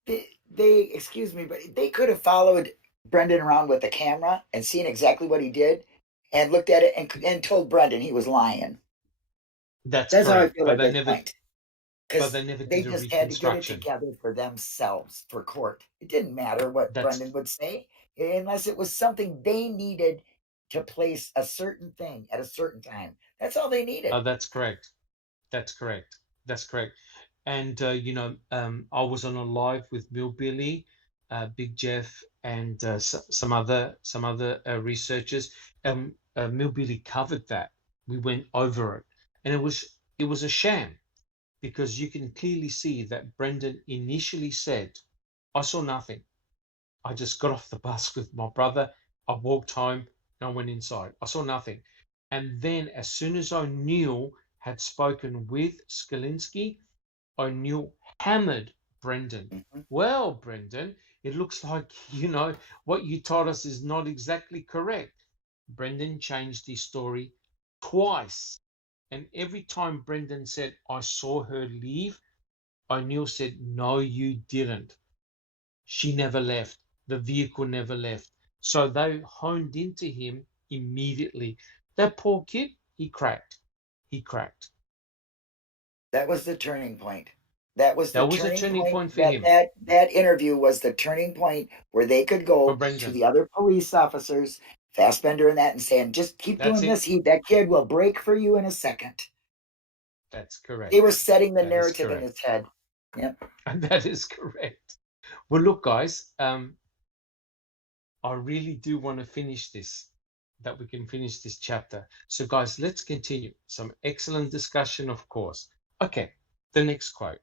They excuse me, but they could have followed Brendan around with the camera and seen exactly what he did and looked at it and told Brendan he was lying. That's how I correct. feel But at they this never, point. Because they never they did a just had to get it reconstruction. together for themselves for court. It didn't matter what Brendan would say unless it was something they needed to place a certain thing at a certain time. That's all they needed. Oh, that's correct. That's correct. That's correct. And I was on a live with Bill Billy, Big Jeff, and some other researchers. Mill Billy covered that. We went over it, and it was a sham, because you can clearly see that Brendan initially said, "I saw nothing. I just got off the bus with my brother. I walked home and I went inside. I saw nothing." And then, as soon as O'Neill had spoken with Skalinsky, O'Neill hammered Brendan. Well, Brendan, it looks like, what you told us is not exactly correct. Brendan changed his story twice. And every time Brendan said, "I saw her leave," O'Neill said, "No, you didn't. She never left. The vehicle never left." So they honed into him immediately. That poor kid, he cracked. He cracked. That was the turning point. That was the a turning point for him. That interview was the turning point where they could go to the other police officers, Fassbender and that, and saying, "Just keep doing this. That kid will break for you in a second." That's correct. They were setting the That is narrative in correct. his head. Yep. And that is correct. Well, look, guys, I really do want to finish this, that we can finish this chapter. So, guys, let's continue. Some excellent discussion, of course. Okay, the next quote.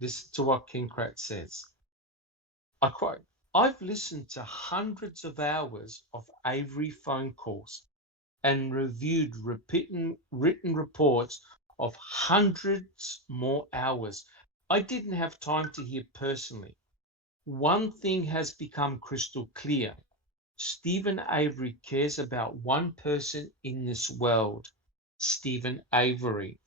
Listen to what King Kratz says. I quote, I've listened to hundreds of hours of Avery phone calls and reviewed written reports of hundreds more hours. I didn't have time to hear personally. One thing has become crystal clear. Stephen Avery cares about one person in this world, Stephen Avery,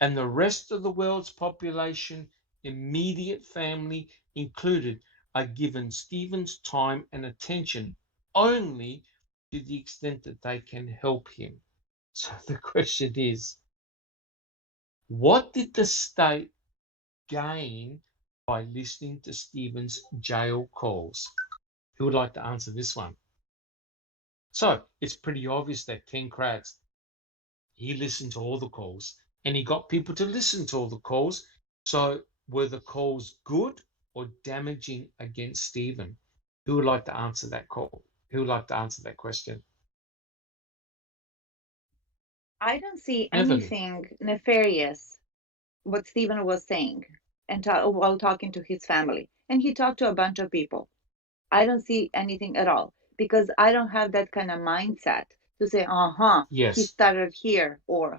and the rest of the world's population, immediate family included, are given Stephen's time and attention only to the extent that they can help him. So the question is, what did the state gain by listening to Stephen's jail calls? Who would like to answer this one? So it's pretty obvious that Ken Kratz, he listened to all the calls and he got people to listen to all the calls. So were the calls good or damaging against Stephen? Who would like to answer that call? Who would like to answer that question? I don't see Evan. anything nefarious what Stephen was saying and while talking to his family. And he talked to a bunch of people. I don't see anything at all because I don't have that kind of mindset to say, Yes. he started here, or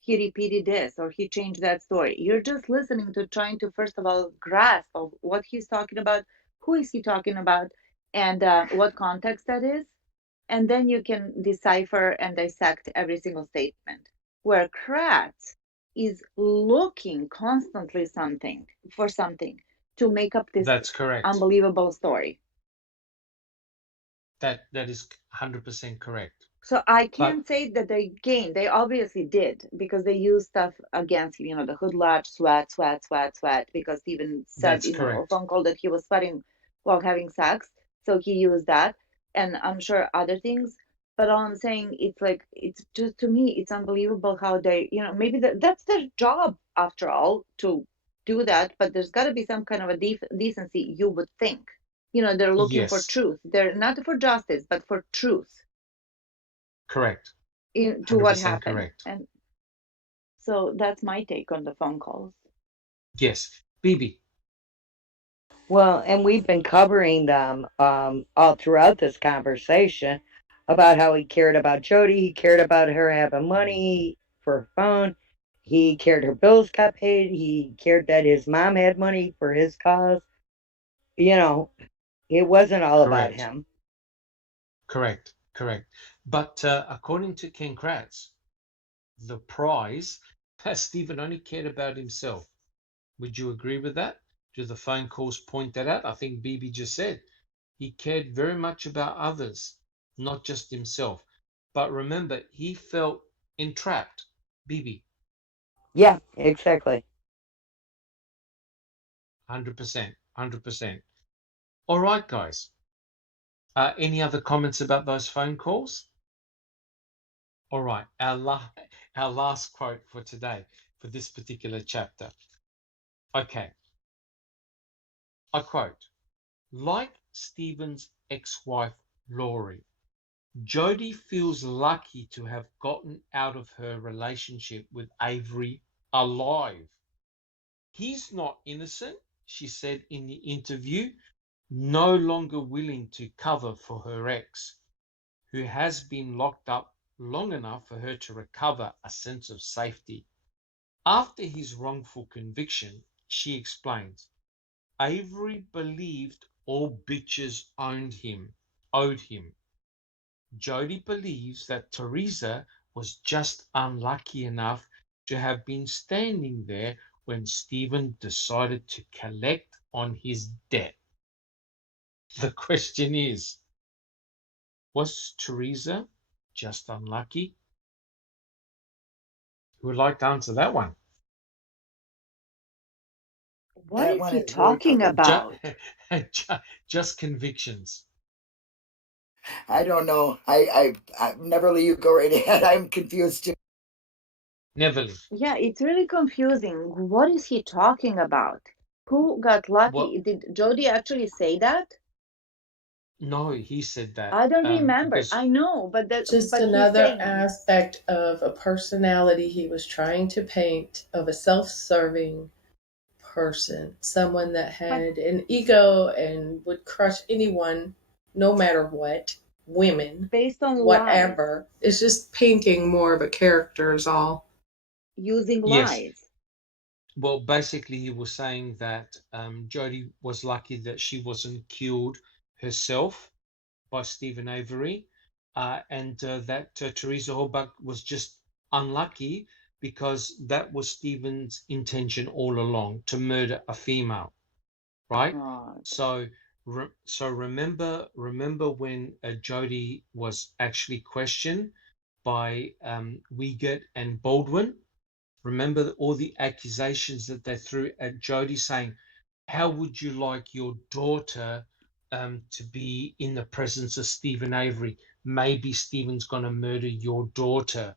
he repeated this, or he changed that story. You're just listening to trying to, first of all, grasp of what he's talking about, who is he talking about, and what context that is. And then you can decipher and dissect every single statement. Where Kratz is looking constantly for something to make up this That's correct. unbelievable story. That is 100% correct. So I can't say that they gained. They obviously did because they used stuff against him. The hood latch, sweat, because Stephen said That's in a correct. phone call that he was sweating while having sex. So he used that, and I'm sure other things. But all I'm saying, it's just, to me, it's unbelievable how they, maybe that's their job after all to do that. But there's got to be some kind of a decency, you would think. They're looking for Yes. truth. They're not for justice, but for truth. Correct. To what 100% happened. correct. And so that's my take on the phone calls. Yes. Bibi. Well, and we've been covering them all throughout this conversation about how he cared about Jody. He cared about her having money for her phone. He cared her bills got paid. He cared that his mom had money for his cause. It wasn't all about him. Correct. But according to Ken Kratz, the prize, Stephen only cared about himself. Would you agree with that? Do the phone calls point that out? I think Bibi just said he cared very much about others, not just himself. But remember, he felt entrapped. Bibi. Yeah, exactly. 100%. All right, guys. Any other comments about those phone calls? All right, our last quote for today, for this particular chapter. Okay. I quote, like Stephen's ex-wife, Laurie, Jody feels lucky to have gotten out of her relationship with Avery alive. He's not innocent, she said in the interview, no longer willing to cover for her ex, who has been locked up long enough for her to recover a sense of safety. After his wrongful conviction, she explains, Avery believed all bitches owed him. Jody believes that Teresa was just unlucky enough to have been standing there when Stephen decided to collect on his debt. The question is, was Teresa just unlucky? Who would like to answer that one? What is he talking about? Just convictions. I don't know. I never let you go right ahead. I'm confused too. Neverly. Yeah, it's really confusing. What is he talking about? Who got lucky? Well, Did Jody actually say that? no, he said that I don't remember. because I know, but Just he's another saying aspect of a personality he was trying to paint of a self-serving person, someone that but had an ego and would crush anyone, no matter what, women, based on lies, whatever. It's just painting more of a character is all. using yes. lies. Well, basically, he was saying that Jodie was lucky that she wasn't killed herself by Stephen Avery, and that Teresa Holbach was just unlucky because that was Stephen's intention all along, to murder a female, right? Oh, So, remember when Jodie was actually questioned by Wiegert and Baldwin. Remember all the accusations that they threw at Jodie, saying, how would you like your daughter to be in the presence of Stephen Avery? Maybe Stephen's going to murder your daughter.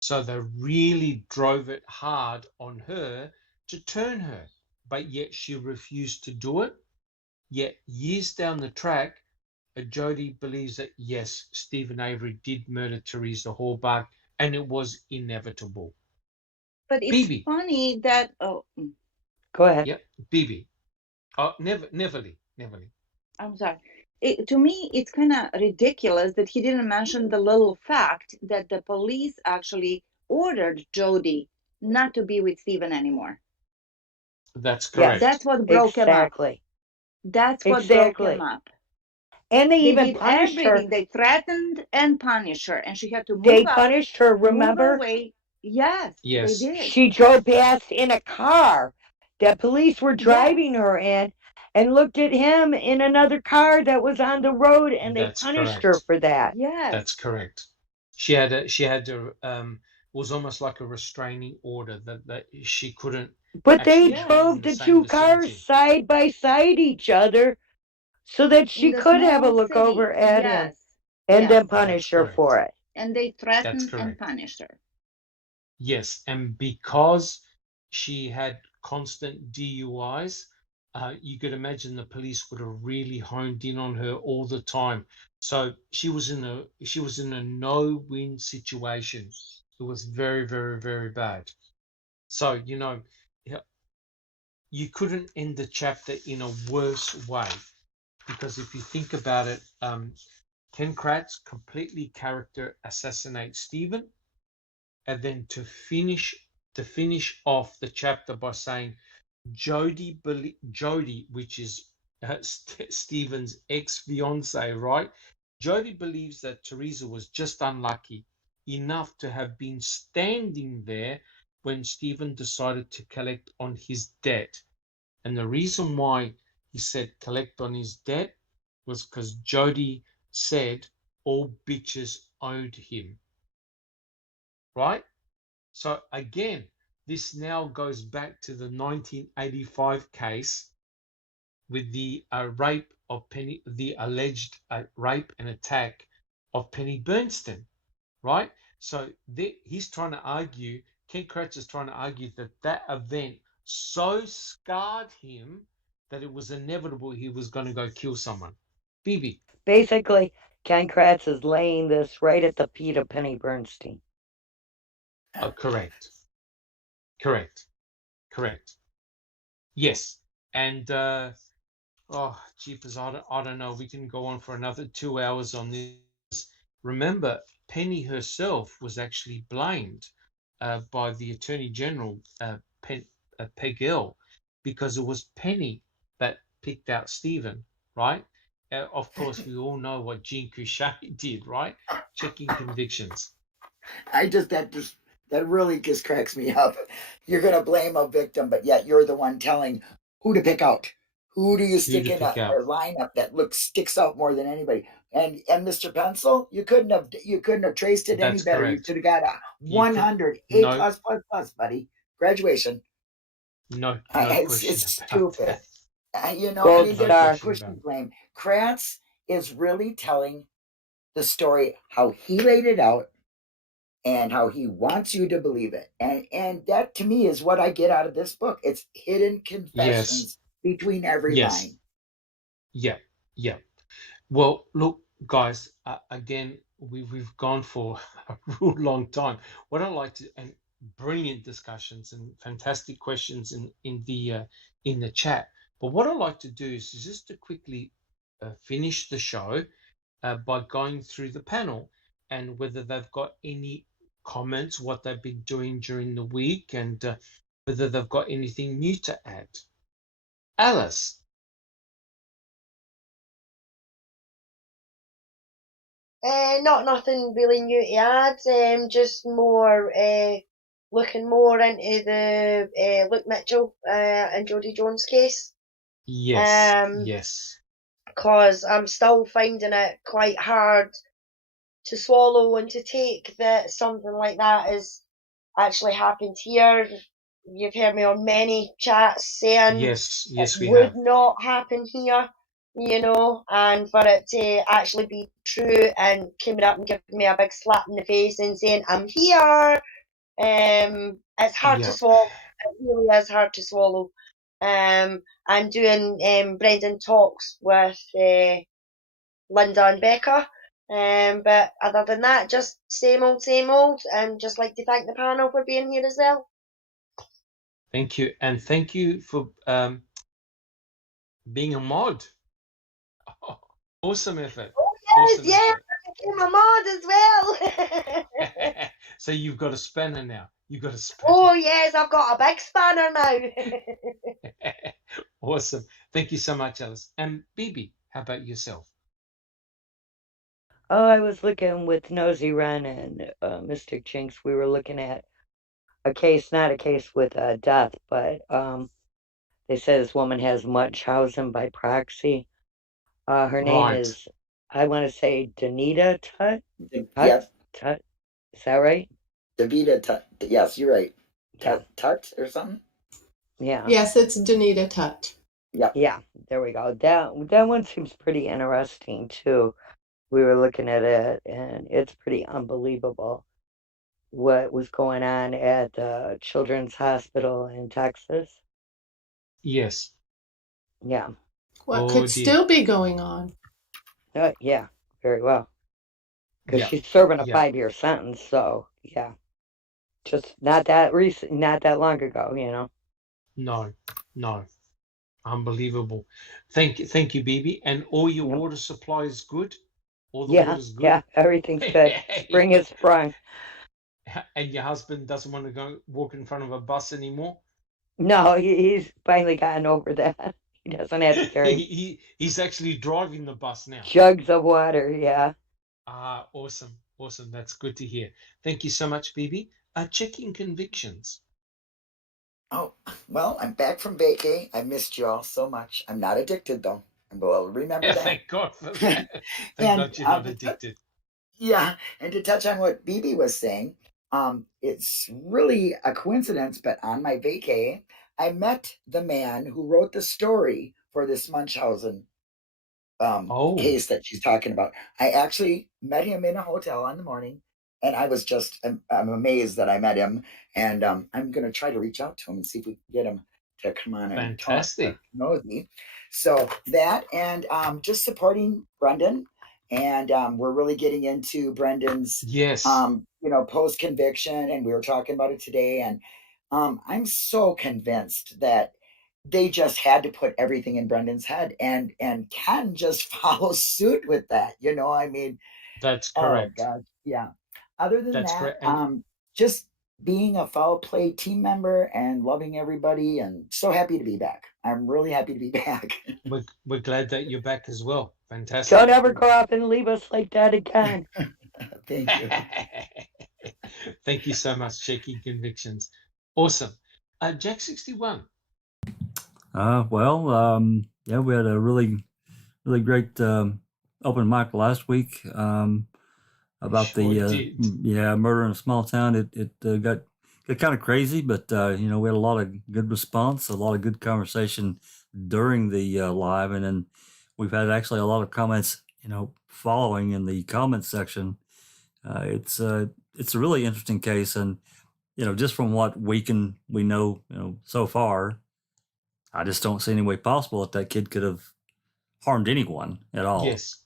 So they really drove it hard on her to turn her, but yet she refused to do it. Yet years down the track, Jodie believes that yes, Stephen Avery did murder Teresa Halbach, and it was inevitable. but it's Bibi, funny that Go ahead. yep, Bibi. Oh, Neverly. I'm sorry. To me, it's kind of ridiculous that he didn't mention the little fact that the police actually ordered Jody not to be with Stephen anymore. That's Yes, correct. That's what broke him up. exactly. That's what broke him Exactly. up. And they They even did punished her. everything. They threatened and punished her, and she had to They move out, punished her, move remember? away. Yes, they Yes, did. She drove past in a car that police were Yes, driving her in and looked at him in another car that was on the road, and they that's punished her correct. for that. yes. That's correct. She had it was almost like a restraining order that she couldn't But they actually Yes. be in drove the the same two cars vicinity. side by side each other so that In she the could have a small look city. over at him Yes, and yes. then That's punish her correct. for it. And they That's threatened and correct. punished her. Yes, and because she had constant DUIs, you could imagine the police would have really honed in on her all the time. So she was in a no-win situation. It was very, very, very bad. So, yeah, you couldn't end the chapter in a worse way, because if you think about it, Ken Kratz completely character assassinates Stephen, and then to finish off the chapter by saying Jody, which is Stephen's ex-fiance, right? Jody believes that Teresa was just unlucky enough to have been standing there when Stephen decided to collect on his debt. And the reason why he said collect on his debt was because Jody said all bitches owed him, right? So again, this now goes back to the 1985 case with the rape of Penny, the alleged rape and attack of Penny Bernstein, right? So he's trying to argue, Ken Kratz is trying to argue that event so scarred him that it was inevitable he was going to go kill someone. Bibi. Basically, Ken Kratz is laying this right at the feet of Penny Bernstein. Correct. Yes. And oh, jeepers, I don't know. We can go on for another 2 hours on this. Remember, Penny herself was actually blamed by the Attorney General, Pegel, because it was Penny that picked out Stephen, right? Of course, we all know what Jean Couchet did, right? Checking convictions. That really just cracks me up. You're gonna blame a victim, but yet you're the one telling who to pick out. Who do you stick to in pick a out. lineup that sticks out more than anybody? And Mr. Pencil, you couldn't have traced it any That's better. You correct. could have got a You could 100 A no plus, buddy. Graduation. no It's question about stupid. that. Gold They're star. just pushing blame. Kratz is really telling the story how he laid it out, and how he wants you to believe it. And that to me is what I get out of this book. It's hidden confessions between every Yes. line. Yeah. Well, look, guys, again, we've gone for a real long time. What I like to, and brilliant discussions and fantastic questions in the chat. But what I like to do is just to quickly finish the show by going through the panel and whether they've got any comments, what they've been doing during the week, and whether they've got anything new to add. Alice. Not nothing really new to add. Just more looking more into the Luke Mitchell and Jodie Jones case. Yes. Because I'm still finding it quite hard to swallow and to take that something like that has actually happened here. You've heard me on many chats saying Yes, it we would have. not happen here, and for it to actually be true and coming up and giving me a big slap in the face and saying, I'm here, it's hard to swallow. It really is hard to swallow. I'm doing Brendan Talks with Linda and Becca. But other than that, just same old, and just like to thank the panel for being here as well. Thank you, and thank you for being a mod. Awesome effort. Oh yes, Awesome yeah, effort. I became a mod as well. So you've got a spanner now. You've got a spanner. Oh yes, I've got a big spanner now. Awesome. Thank you so much, Alice. And Bibi, how about yourself? Oh, I was looking with Nosy Run and Mystic Jinx. We were looking at a case, not a case with death, but they said this woman has Munchausen by proxy. Her name is, I want to say, Danita Tut. Yes. Tut. Is that right? Davita Tut. Yes, you're right. Yeah. Tut or something? Yeah. Yes, it's Danita Tut. Yeah. Yeah, there we go. That one seems pretty interesting, too. We were looking at it, and it's pretty unbelievable what was going on at the Children's Hospital in Texas. Yes. Yeah. What could still be going on? Yeah, very well. Because she's serving a 5-year sentence, so yeah. Just not that recent, not that long ago, No. Unbelievable. Thank you, Bibi. And all your water supply is good? All the water's good? Yeah, everything's good. Spring is sprung. And your husband doesn't want to go walk in front of a bus anymore? No, he's finally gotten over that. He doesn't have to carry. He's actually driving the bus now. Jugs of water, yeah. Awesome. That's good to hear. Thank you so much, Bibi. Checking convictions. Oh, well, I'm back from vacay. I missed you all so much. I'm not addicted, though. Well, remember that. Thank God for that. Thank God you're not addicted. Yeah, and to touch on what Bibi was saying, it's really a coincidence, but on my vacay, I met the man who wrote the story for this Munchausen case that she's talking about. I actually met him in a hotel in the morning, and I was just, I'm amazed that I met him, and I'm going to try to reach out to him and see if we can get him to come on and talk to Nosy. So that, and just supporting Brendan, and we're really getting into Brendan's post conviction, and we were talking about it today, and I'm so convinced that they just had to put everything in Brendan's head, and Ken just follows suit with that. I mean, that's correct. Oh God, yeah. Other than that, just being a foul play team member and loving everybody, and so happy to be back. I'm really happy to be back. We're glad that you're back as well. Fantastic. Don't ever go off and leave us like that again. Thank you. Thank you so much, Checking Convictions. Awesome. Jack 61. Yeah, we had a really great open mic last week about the murder in a small town. It got kind of crazy, but we had a lot of good response, a lot of good conversation during the live, and then we've had actually a lot of comments, following in the comment section. It's it's a really interesting case, and just from what we know, so far, I just don't see any way possible that kid could have harmed anyone at all. Yes.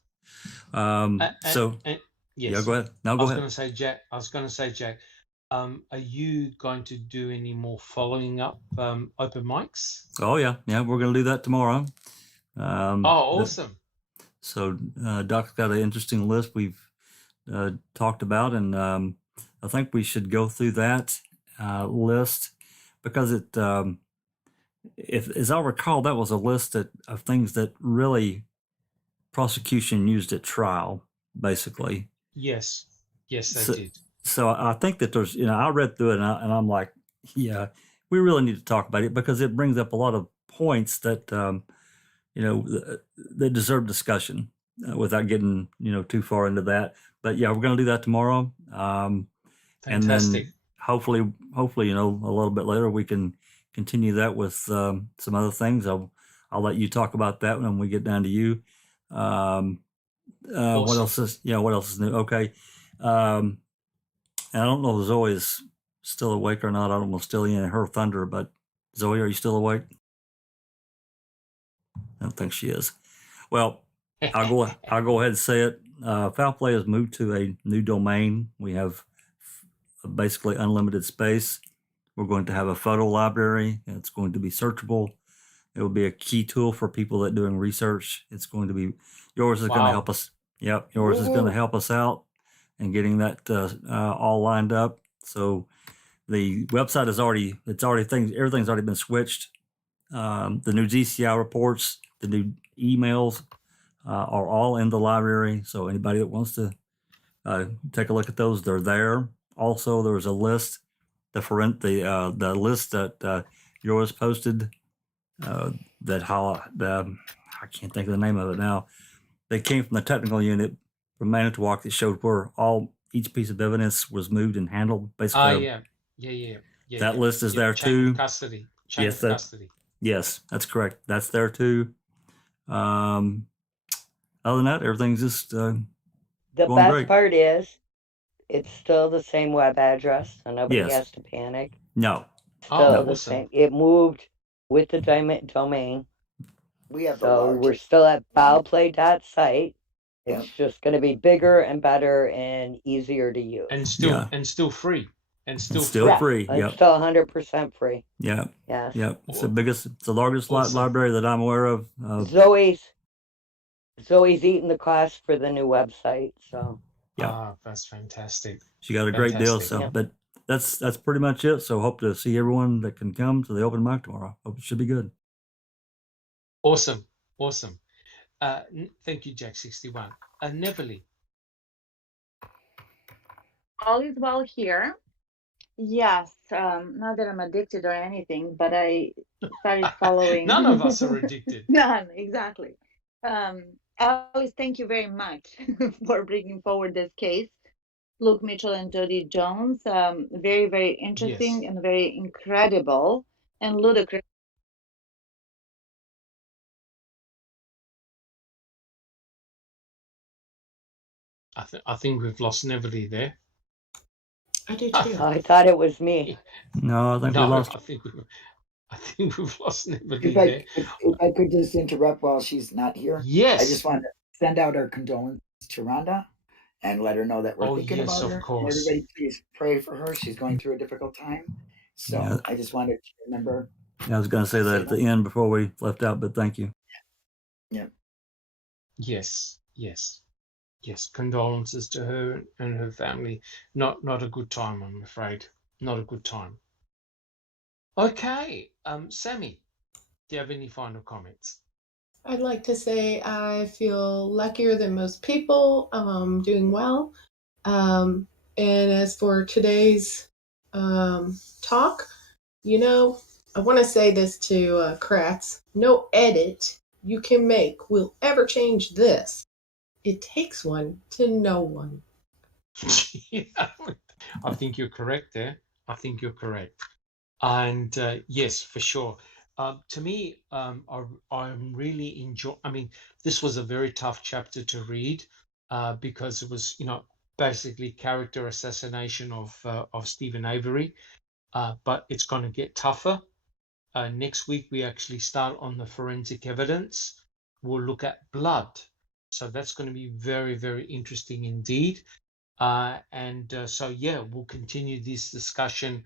So yes. yeah, go ahead. No, go ahead. I was going to say, Jack, are you going to do any more following up open mics? Oh yeah, we're going to do that tomorrow. Awesome. So Doc's got an interesting list we've talked about, and I think we should go through that list because it, as I recall, that was a list of things that really prosecution used at trial, basically. Yes, they did. So I think that there's, I read through it and I'm like, yeah, we really need to talk about it because it brings up a lot of points that, that deserve discussion without getting, too far into that. But yeah, we're going to do that tomorrow. And then hopefully, a little bit later we can continue that with some other things. I'll let you talk about that when we get down to you. Awesome. What else is new? Okay. And I don't know if Zoe is still awake or not. I don't know if still in her thunder, but Zoe, are you still awake? I don't think she is. Well, I'll go ahead and say it. Foul Play has moved to a new domain. We have basically unlimited space. We're going to have a photo library. It's going to be searchable. It will be a key tool for people that are doing research. It's going to be yours is going to help us. Yep, yours is going to help us out in getting that all lined up. So the website everything's already been switched. The new DCI reports, the new emails are all in the library. So anybody that wants to take a look at those, they're there. Also, there was a list, the list that yours posted I can't think of the name of it now. They came from the technical unit from Manitowoc that showed where each piece of evidence was moved and handled. Basically, yeah. That list is there too. Chain of custody. Custody. Yes, that's correct. That's there too. Other than that, everything's just the best great. part is it's still the same web address, so nobody has to panic. No. Still the same. It moved with the domain. We have we're still at foulplay.site. It's just going to be bigger and better and easier to use. And still free. And still free. Yep. It's still 100% free. Yeah. Yes. Yep. It's the largest library that I'm aware of. Zoe's eating the cost for the new website. So. Yeah. That's fantastic. She got a great deal. So, but that's pretty much it. So hope to see everyone that can come to the open mic tomorrow. Hope it should be good. Awesome. Thank you, Jack 61. Neverly. All is well here. Yes, not that I'm addicted or anything, but I started following. None of us are addicted. None, exactly. Alice, thank you very much for bringing forward this case. Luke Mitchell and Jody Jones, very, very interesting and very incredible and ludicrous. I think we've lost Neverly there. I do too. I thought it was me. No, I think we lost. I think we've lost Neverly there. If I could just interrupt while she's not here. Yes. I just want to send out our condolences to Rhonda and let her know that we're thinking about her. Course. Everybody, please pray for her. She's going through a difficult time. So I just wanted to remember. I was going to say that at the end before we left out, but thank you. Yeah. Yes. Condolences to her and her family. Not a good time, I'm afraid. Not a good time. Okay, Sammy, do you have any final comments? I'd like to say I feel luckier than most people. Doing well. And as for today's talk, I want to say this to Kratz. No edit you can make will ever change this. It takes one to know one. I think you're correct there. And yes, for sure. To me, I'm really this was a very tough chapter to read because it was, basically character assassination of Stephen Avery, but it's going to get tougher. Next week we actually start on the forensic evidence. We'll look at blood, so that's going to be very, very interesting indeed. So yeah, we'll continue this discussion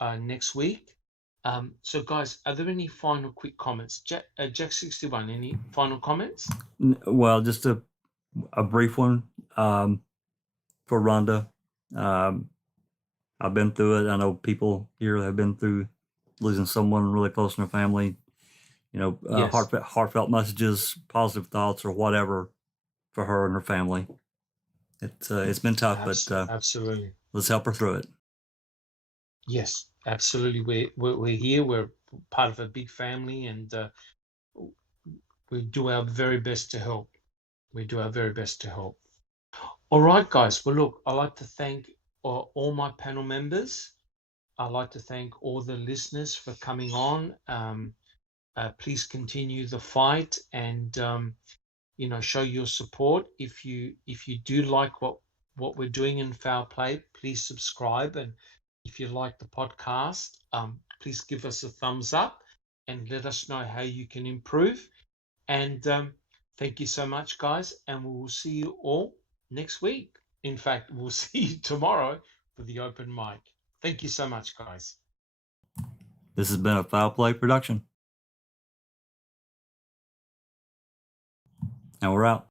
next week. So guys, are there any final quick comments? Jack 61, any final comments? Well, just a brief one for Rhonda. I've been through it. I know people here have been through losing someone really close in their family. You know, Yes. heartfelt messages, positive thoughts, or whatever for her and her family. It's been tough, but Absolutely. let's help her through it. Yes, absolutely. We're here. We're part of a big family, and we do our very best to help. We do our very best to help. All right, guys. Well, look, I'd like to thank all my panel members. I'd like to thank all the listeners for coming on. Please continue the fight, and show your support. If you do like what we're doing in Foul Play, please subscribe, and if you like the podcast, please give us a thumbs up and let us know how you can improve. And thank you so much, guys, and we will see you all next week. In fact, we'll see you tomorrow for the open mic. Thank you so much, guys. This has been a Foul Play production. And we're out.